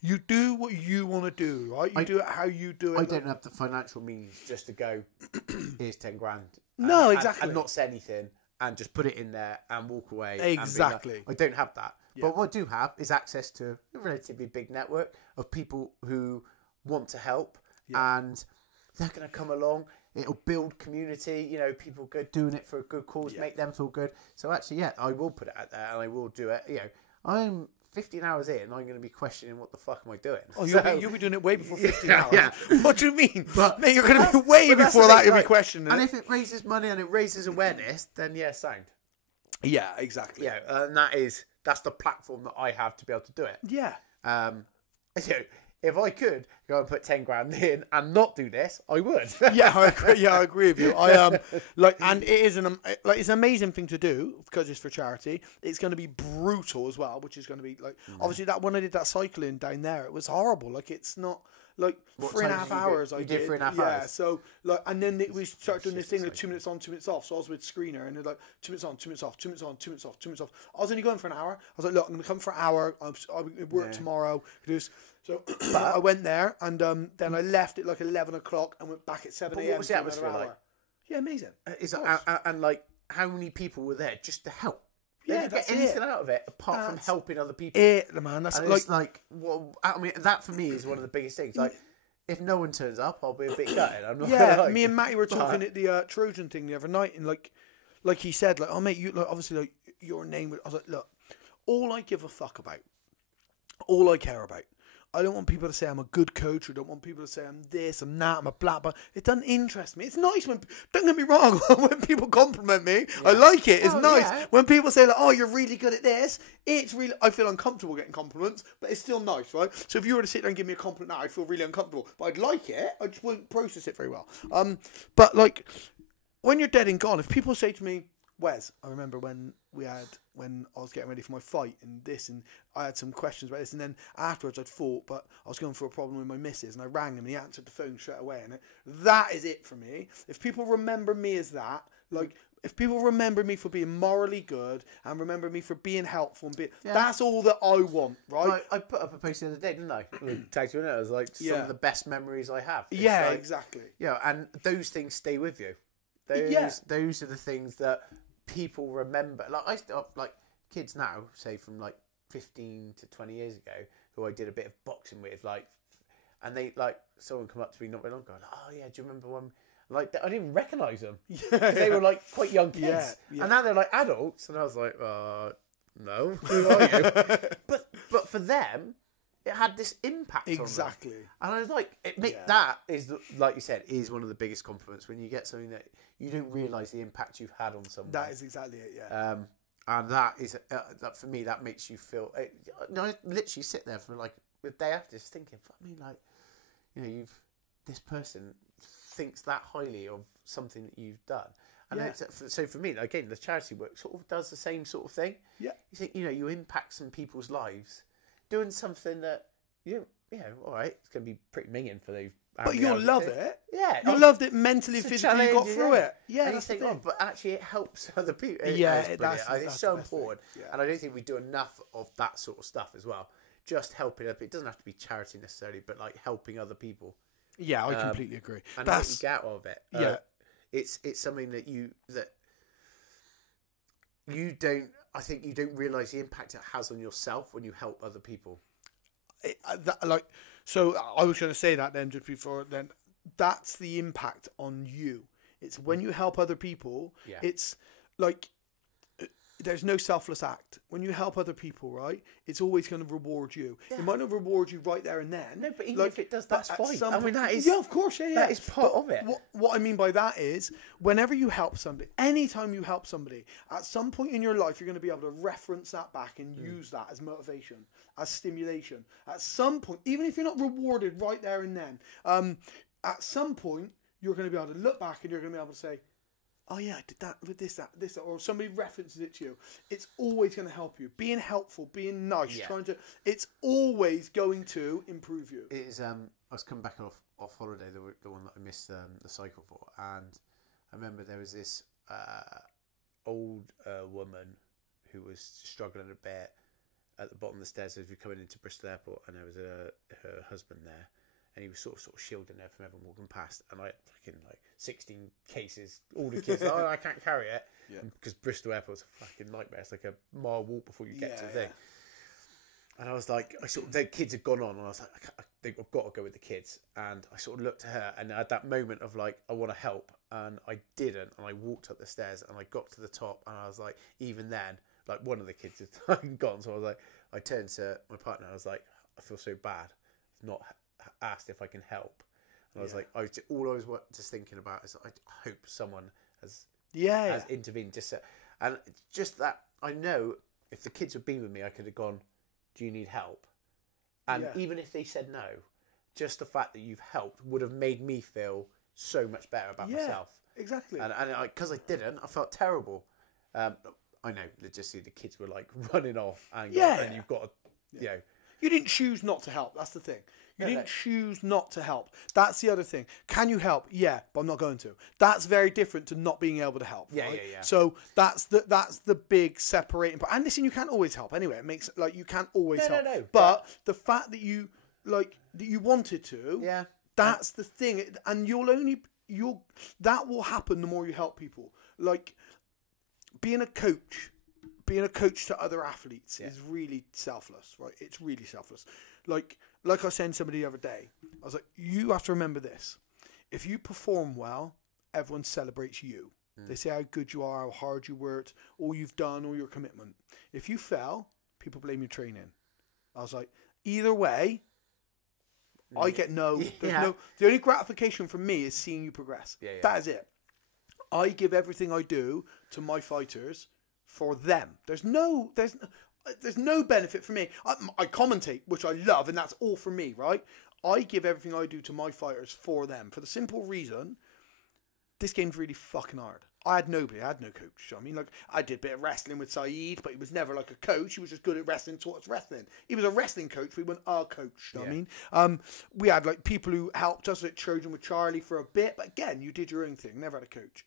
you do what you want to do, right? You do it how you do it. I don't have the financial means just to go, here's 10 grand. No, exactly. And not say anything and just put it in there and walk away. Exactly. I don't have that. Yeah. But what I do have is access to a relatively big network of people who want to help, and they're going to come along. It'll build community, you know, people doing it for a good cause, make them feel good. So actually, yeah, I will put it out there and I will do it. You know, I'm 15 hours in, I'm going to be questioning what the fuck am I doing. Oh, you'll be doing it way before 15 hours. Yeah. What do you mean? But, mate, you're going to be way before that, you'll be questioning and it. if it raises money and it raises awareness, then yeah, sound. Yeah, exactly. Yeah, and that's the platform that I have to be able to do it. Yeah. You know, if I could go and put 10 grand in and not do this, I would. Yeah, I agree. Yeah, I agree with you. And it is it's an amazing thing to do because it's for charity. It's going to be brutal as well, which is going to be like obviously that when I did that cycling down there, it was horrible. Like, it's not like 3.5 hours. I did 3.5 hours. Yeah, so like, and then we started doing this thing like 2 minutes on, 2 minutes off. So I was with Screener, and they're like 2 minutes on, 2 minutes off, 2 minutes on, 2 minutes off, 2 minutes off. I was only going for an hour. I was like, look, I'm going to come for an hour. I work tomorrow. So I went there, and then I left at like 11 o'clock and went back at 7 a.m. What was the atmosphere like? Yeah, amazing. And like, how many people were there just to help? Yeah, that's get anything out of it apart from helping other people. Man. That's like, well, I mean, that for me is one of the biggest things. Like, if no one turns up, I'll be a bit gutted. I'm not. Yeah, gonna, me and Matty were talking at the Trojan thing the other night, and like he said, like, oh mate, you like obviously like your name. I was like, look, all I give a fuck about, all I care about. I don't want people to say I'm a good coach. I don't want people to say I'm this, I'm that, I'm a blah, blah. It doesn't interest me. It's nice when, don't get me wrong, when people compliment me. Yeah. I like it. It's nice. Yeah. When people say, like, oh, you're really good at this, it's really, I feel uncomfortable getting compliments, but it's still nice, right? So if you were to sit there and give me a compliment now, I'd feel really uncomfortable. But I'd like it. I just wouldn't process it very well. But like, when you're dead and gone, if people say to me, Wes, I remember when I was getting ready for my fight and this, and I had some questions about this, and then afterwards I'd fought, but I was going through a problem with my missus, and I rang him and he answered the phone straight away, and that is it for me. If people remember me as that, like, if people remember me for being morally good and remember me for being helpful, and that's all that I want, right? I put up a post the other day, didn't I? Tagged you in it. I was like, some of the best memories I have. It's yeah, like, exactly. Yeah, and those things stay with you. Those are the things that people remember. Like kids now, say from like 15 to 20 years ago, who I did a bit of boxing with, like, and they like someone come up to me not very long ago, like, oh yeah, do you remember when? Like, I didn't recognise them because they were like quite young kids, and now they're like adults, and I was like, no, who are you? but for them, it had this impact exactly. on them. And I was like, that is, like you said, is one of the biggest compliments when you get something that you don't realise the impact you've had on someone. That is exactly it, yeah. And that is that for me. That makes you feel. I literally sit there for like a day after, just thinking, "Fuck me!" Like, this person thinks that highly of something that you've done. And so for me, again, the charity work sort of does the same sort of thing. Yeah. You think, you impact some people's lives doing something that, all right, it's going to be pretty minging for those. But you'll love it. Yeah. You loved it mentally, physically, you got through it. Yeah, and you think, but actually it helps other people. It's so important. Yeah. And I don't think we do enough of that sort of stuff as well. Just helping up. It doesn't have to be charity necessarily, but like helping other people. Yeah, I completely agree. And what you get out of it. Yeah. It's something that you don't. I think you don't realise the impact it has on yourself when you help other people. So I was going to say that then just before then. That's the impact on you. It's when you help other people. Yeah. It's like there's no selfless act. When you help other people, right? It's always going to reward you. Yeah. It might not reward you right there and then. No, but even if it does, that's fine. I mean, that is... Yeah, of course, yeah. That is part of it. What I mean by that is, whenever you help somebody, anytime you help somebody, at some point in your life, you're going to be able to reference that back and use that as motivation, as stimulation. At some point, even if you're not rewarded right there and then, at some point, you're going to be able to look back and you're going to be able to say, oh yeah, I did that with this, or somebody references it to you. It's always going to help you. Being helpful, being nice, it's always going to improve you. It is. I was coming back off holiday, the one that I missed the cycle for, and I remember there was this old woman who was struggling a bit at the bottom of the stairs as we were coming into Bristol Airport, and there was her husband there. And he was sort of shielding her from everyone walking past. And I had fucking 16 cases, all the kids, I can't carry it. Because Bristol Airport's a fucking nightmare. It's like a mile walk before you get to the thing. And I was like, the kids had gone on. And I was like, I think I've got to go with the kids. And I sort of looked at her. And I had that moment of like, I want to help. And I didn't. And I walked up the stairs and I got to the top. And I was like, even then, like one of the kids had gone. So I was like, I turned to my partner. And I was like, I feel so bad. Not asked if I can help, and I was like, all I was just thinking about is I hope someone has intervened. And just that I know if the kids had been with me, I could have gone, do you need help? And even if they said no, just the fact that you've helped would have made me feel so much better about myself. Exactly. And because I didn't, I felt terrible. I know, just see the kids were like running off, and you've got to, You didn't choose not to help. That's the thing. You didn't choose not to help. That's the other thing. Can you help? Yeah, but I'm not going to. That's very different to not being able to help. Right? Yeah. So that's the big separating part. And listen, you can't always help anyway. It makes you can't always help. No. But the fact that you that you wanted to, that's the thing. And that will happen the more you help people. Like being a coach to other athletes is really selfless, right? It's really selfless. Like I was saying to somebody the other day, I was like, you have to remember this. If you perform well, everyone celebrates you. They say how good you are, how hard you worked, all you've done, all your commitment. If you fell, people blame your training. I was like, either way, I get no. The only gratification for me is seeing you progress. That is it. I give everything I do to my fighters for them. There's no benefit for me. I commentate, which I love, and that's all for me, right? I give everything I do to my fighters for them, for the simple reason, this game's really fucking hard. I had nobody. I had no coach. I mean, I did a bit of wrestling with Saeed, but he was never like a coach. He was just good at wrestling, taught us wrestling. He was a wrestling coach. We weren't our coach. You know what I mean? We had people who helped us at Trojan with Charlie for a bit, but again, you did your own thing. Never had a coach.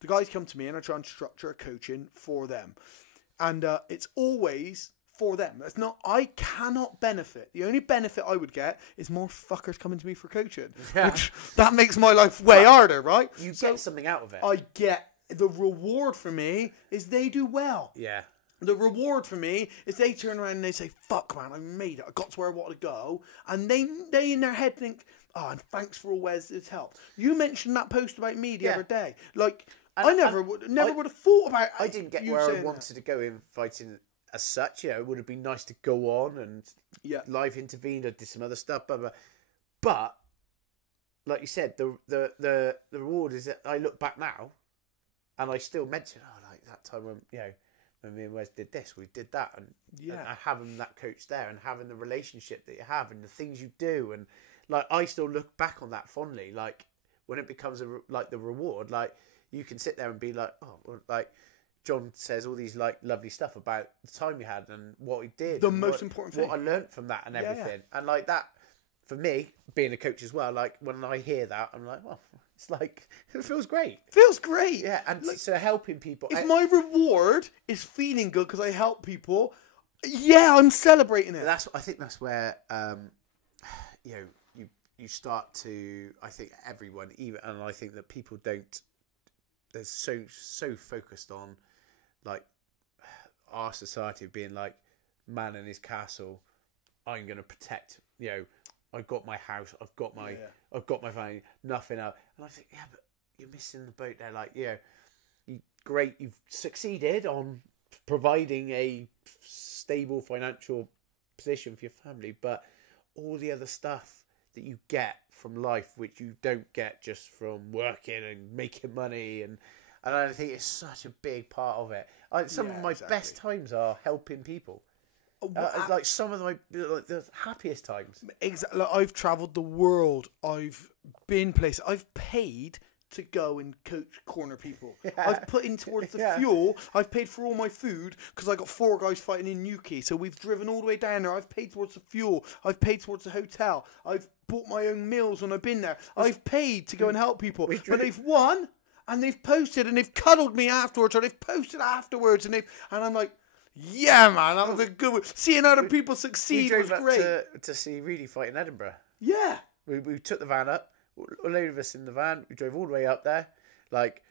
The guys come to me and I try and structure a coaching for them. And it's always for them. It's not, I cannot benefit. The only benefit I would get is more fuckers coming to me for coaching. Which, that makes my life way harder, right? You get something out of it. I get, the reward for me is they do well. Yeah. The reward for me is they turn around and they say, fuck man, I made it. I got to where I want to go. And they in their head think, oh, and thanks for all Wes' help. You mentioned that post about me the other day. I never would have thought about it. I didn't get where I wanted to go in fighting as such. It would have been nice to go on and live intervened. I did some other stuff, blah, blah. But like you said, the reward is that I look back now and I still mention, like that time when when me and Wes did this, we did that, and and having that coach there, and having the relationship that you have, and the things you do, and like I still look back on that fondly. Like when it becomes like the reward, like you can sit there and be like, oh, well, like Jon says all these like lovely stuff about the time we had and what we did, the most important thing, what I learned from that and everything, and like that for me being a coach as well. Like when I hear that, I'm like, well, it's like it feels great. Feels great, yeah. And like, so helping people. If my reward is feeling good because I help people, yeah, I'm celebrating it. I think that's where you know you start to. I think everyone, even, and I think that people don't. They're so focused on like our society of being like man in his castle. I'm going to protect. You know, I've got my house. I've got my family. Nothing else. And I think, yeah, but you're missing the boat there. Like, you know, you've succeeded on providing a stable financial position for your family, but all the other stuff that you get from life, which you don't get just from working and making money, and I think it's such a big part of it. Some of my best times are helping people. Like some of the happiest times. Exactly. Like I've travelled the world. I've been places. I've paid to go and coach corner people. Yeah. I've put in towards the fuel. I've paid for all my food because I got 4 guys fighting in Newquay. So we've driven all the way down there. I've paid towards the fuel. I've paid towards the hotel. I've bought my own meals when I've been there. I've paid to go and help people. But they've won and they've posted and they've cuddled me afterwards, or they've posted afterwards, and I'm like, yeah, man, that was a good one. Seeing other people succeed was great. To see Reedy fight in Edinburgh. Yeah. We took the van up. A load of us in the van. We drove all the way up there. Like,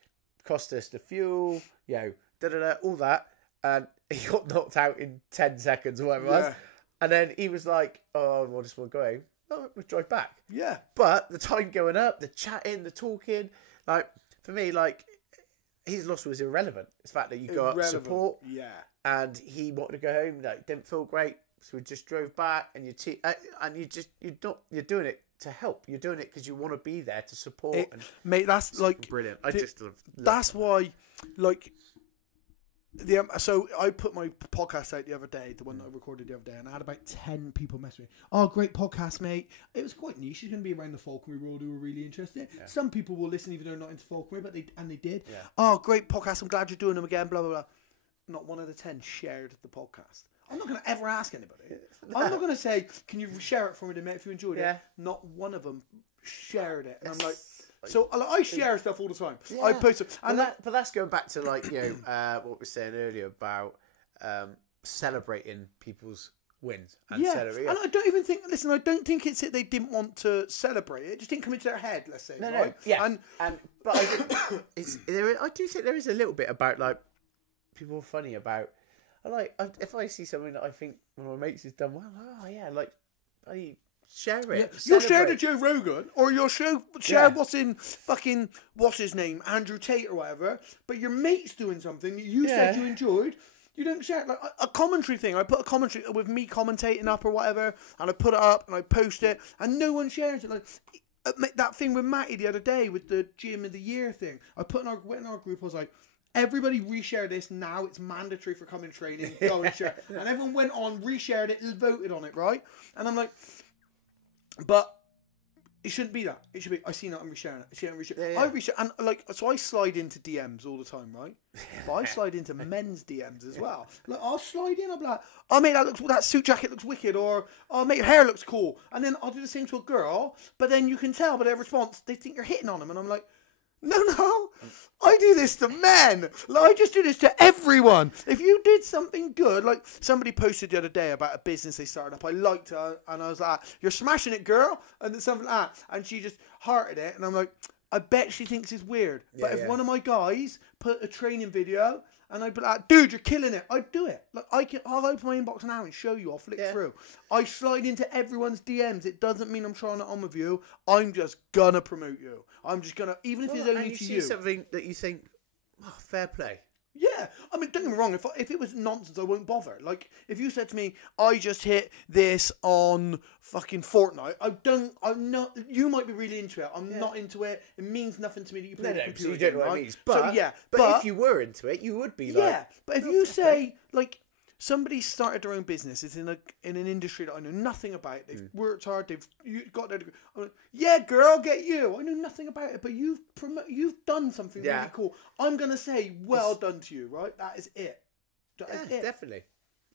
cost us the fuel, you know, all that. And he got knocked out in 10 seconds or whatever it was. And then he was like, oh, I just want to go home. Oh, we'll drive back. Yeah. But the time going up, the chatting, the talking, like, for me, like, his loss was irrelevant. It's the fact that you got support. Yeah. And he wanted to go home, like, didn't feel great. So we just drove back, and you're doing it to help. You're doing it because you want to be there to support. Mate, that's like brilliant. That's why, like, so I put my podcast out the other day, the one that I recorded the other day, and I had about 10 people message me. Oh, great podcast, mate. It was quite niche. It's going to be around the falconry world who were really interested. Yeah. Some people will listen even though they're not into falconry, but they did. Yeah. Oh, great podcast. I'm glad you're doing them again. Blah blah blah. Not one of the 10 shared the podcast. I'm not going to ever ask anybody. No. I'm not going to say, can you share it for me, mate, if you enjoyed it. Not one of them shared it. And I'm like, so I share stuff all the time. Yeah. I post it. And but that's going back to, like, you know, what we were saying earlier about celebrating people's wins. And and I don't even think, listen, I don't think it's that they didn't want to celebrate it. It just didn't come into their head, let's say. No, right? Yeah. But I do think there is a little bit about, like, people are funny about, if I see something that I think one of my mates has done well, I share it. Yeah. You'll share the Joe Rogan, or you'll share what's in fucking, what's his name, Andrew Tate or whatever, but your mate's doing something that you said you enjoyed, you don't share it. Like a commentary thing, I put a commentary with me commentating up or whatever, and I put it up and I post it, and no one shares it. Like that thing with Matty the other day with the Gym of the Year thing, I went in our group, I was like, everybody reshare this now. It's mandatory for coming training. Go and share. And everyone went on, reshared it, voted on it, right? And I'm like, but it shouldn't be that. It should be, I see that I'm resharing it. I reshare. And like, so I slide into DMs all the time, right? But I slide into men's DMs as well. Like, I'll slide in, I'll be like, oh mate, that suit jacket looks wicked, or oh mate, your hair looks cool. And then I'll do the same to a girl, but then you can tell by their response, they think you're hitting on them. And I'm like, no, I do this to men. Like, I just do this to everyone. If you did something good, like somebody posted the other day about a business they started up, I liked her, and I was like, you're smashing it, girl, and then something like that, and she just hearted it, and I'm like, I bet she thinks it's weird. But if one of my guys put a training video, and I'd be like, dude, you're killing it, I'd do it. Like, I'll open my inbox now and show you. I'll flick through. I slide into everyone's DMs. It doesn't mean I'm trying it on with you. I'm just gonna promote you. I'm just gonna, even if it's only to you. See something that you think, oh, fair play. Yeah, I mean, don't get me me wrong. If it was nonsense, I won't bother. Like, if you said to me, I just hit this on fucking Fortnite, I'm not, you might be really into it. I'm not into it. It means nothing to me that you play a computer so you game, don't know what right? it means. But, so, but if you were into it, you would be like... Yeah, but if you say, like... Somebody started their own business. It's in an industry that I know nothing about. They've worked hard. They've got their degree. I'm like, yeah, girl, get you. I know nothing about it, but you've done something really cool. I'm gonna say, well done to you, right? That is it. That is it. Definitely.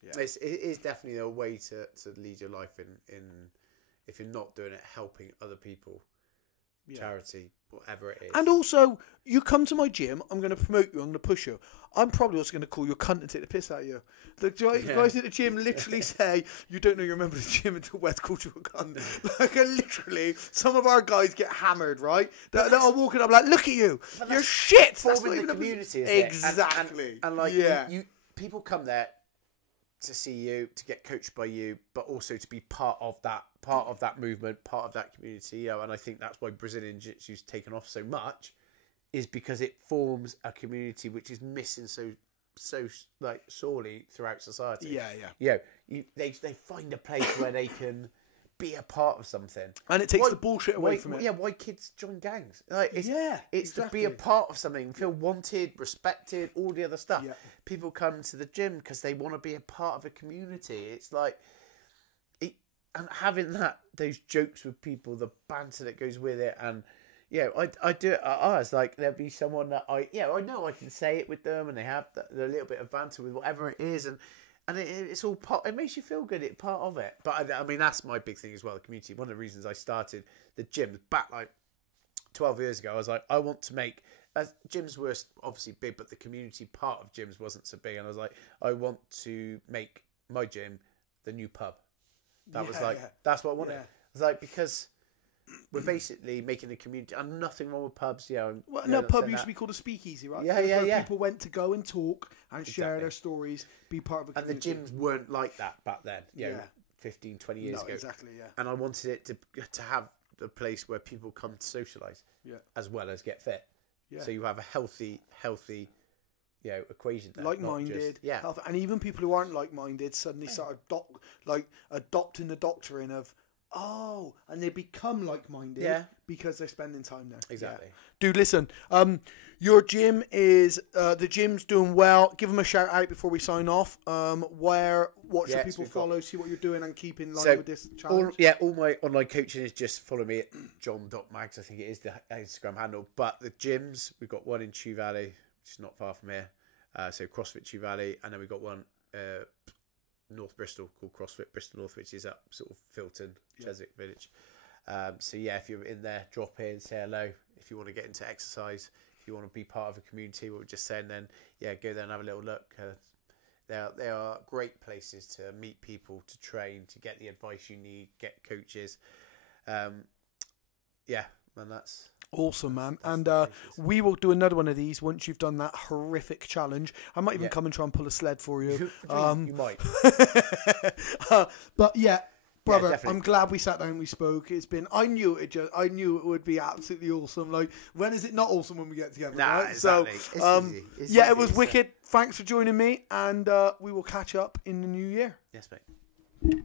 Yeah. It is definitely a way to lead your life in if you're not doing it, helping other people. Charity, whatever it is. And also, you come to my gym, I'm going to promote you, I'm going to push you. I'm probably also going to call you a cunt and take the piss out of you. The guys at the gym literally say, you don't know you're a member of the gym until Wes calls you a cunt. Like, literally, some of our guys get hammered, right? They're walking up like, look at you, you're shit. Forming the community, isn't exactly. It? And like, you people come there to see you, to get coached by you, but also to be part of that movement, part of that community. You know, and I think that's why Brazilian Jiu-Jitsu's taken off so much, is because it forms a community which is missing so like sorely throughout society. Yeah. They find a place where they can be a part of something, and it takes the bullshit away from it. Yeah, why kids join gangs? Like, it's exactly. to be a part of something, feel wanted, respected, all the other stuff. Yeah. People come to the gym because they want to be a part of a community. It's like, and having those jokes with people, the banter that goes with it, and I do it at ours. Like, there'll be someone that I know I can say it with them, and they have the little bit of banter with whatever it is, and it's all part. It makes you feel good. It's part of it. But I mean, that's my big thing as well. The community. One of the reasons I started the gym back like 12 years ago, I was like, I want to make. Gyms were obviously big, but the community part of gyms wasn't so big. And I was like, I want to make my gym the new pub. That's what I wanted. I was like, because we're basically making a community, and nothing wrong with pubs. Pub used to be called a speakeasy, right? Yeah. People went to go and talk and share their stories, be part of a community. And the gyms weren't like that back then. 15, 20 years ago. Exactly. Yeah. And I wanted it to have the place where people come to socialise, as well as get fit. Yeah. So you have a healthy, equation there. Like-minded, healthy. And even people who aren't like-minded suddenly start adopting the doctrine of, and they become like-minded because they're spending time there. Exactly. Yeah. Dude, listen, your gym is, the gym's doing well. Give them a shout out before we sign off. What should people follow, see what you're doing and keep in line with this challenge? All my online coaching is just follow me at Jon.Maggs, I think it is the Instagram handle. But the gyms, we've got one in Chew Valley, which is not far from here. So CrossFit Chew Valley, and then we've got one North Bristol called CrossFit Bristol North, which is up sort of Filton, Chiswick Village. If you're in there, drop in, say hello. If you want to get into exercise, if you want to be part of a community, what we're just saying, then go there and have a little look. They are great places to meet people, to train, to get the advice you need, get coaches. And that's awesome, man. And we will do another one of these once you've done that horrific challenge. I might even come and try and pull a sled for you. You might. But brother, I'm glad we sat down and we spoke. I knew it would be absolutely awesome. Like, when is it not awesome when we get together? Right? Exactly. So, it was wicked. Thanks for joining me, and we will catch up in the new year. Yes, mate.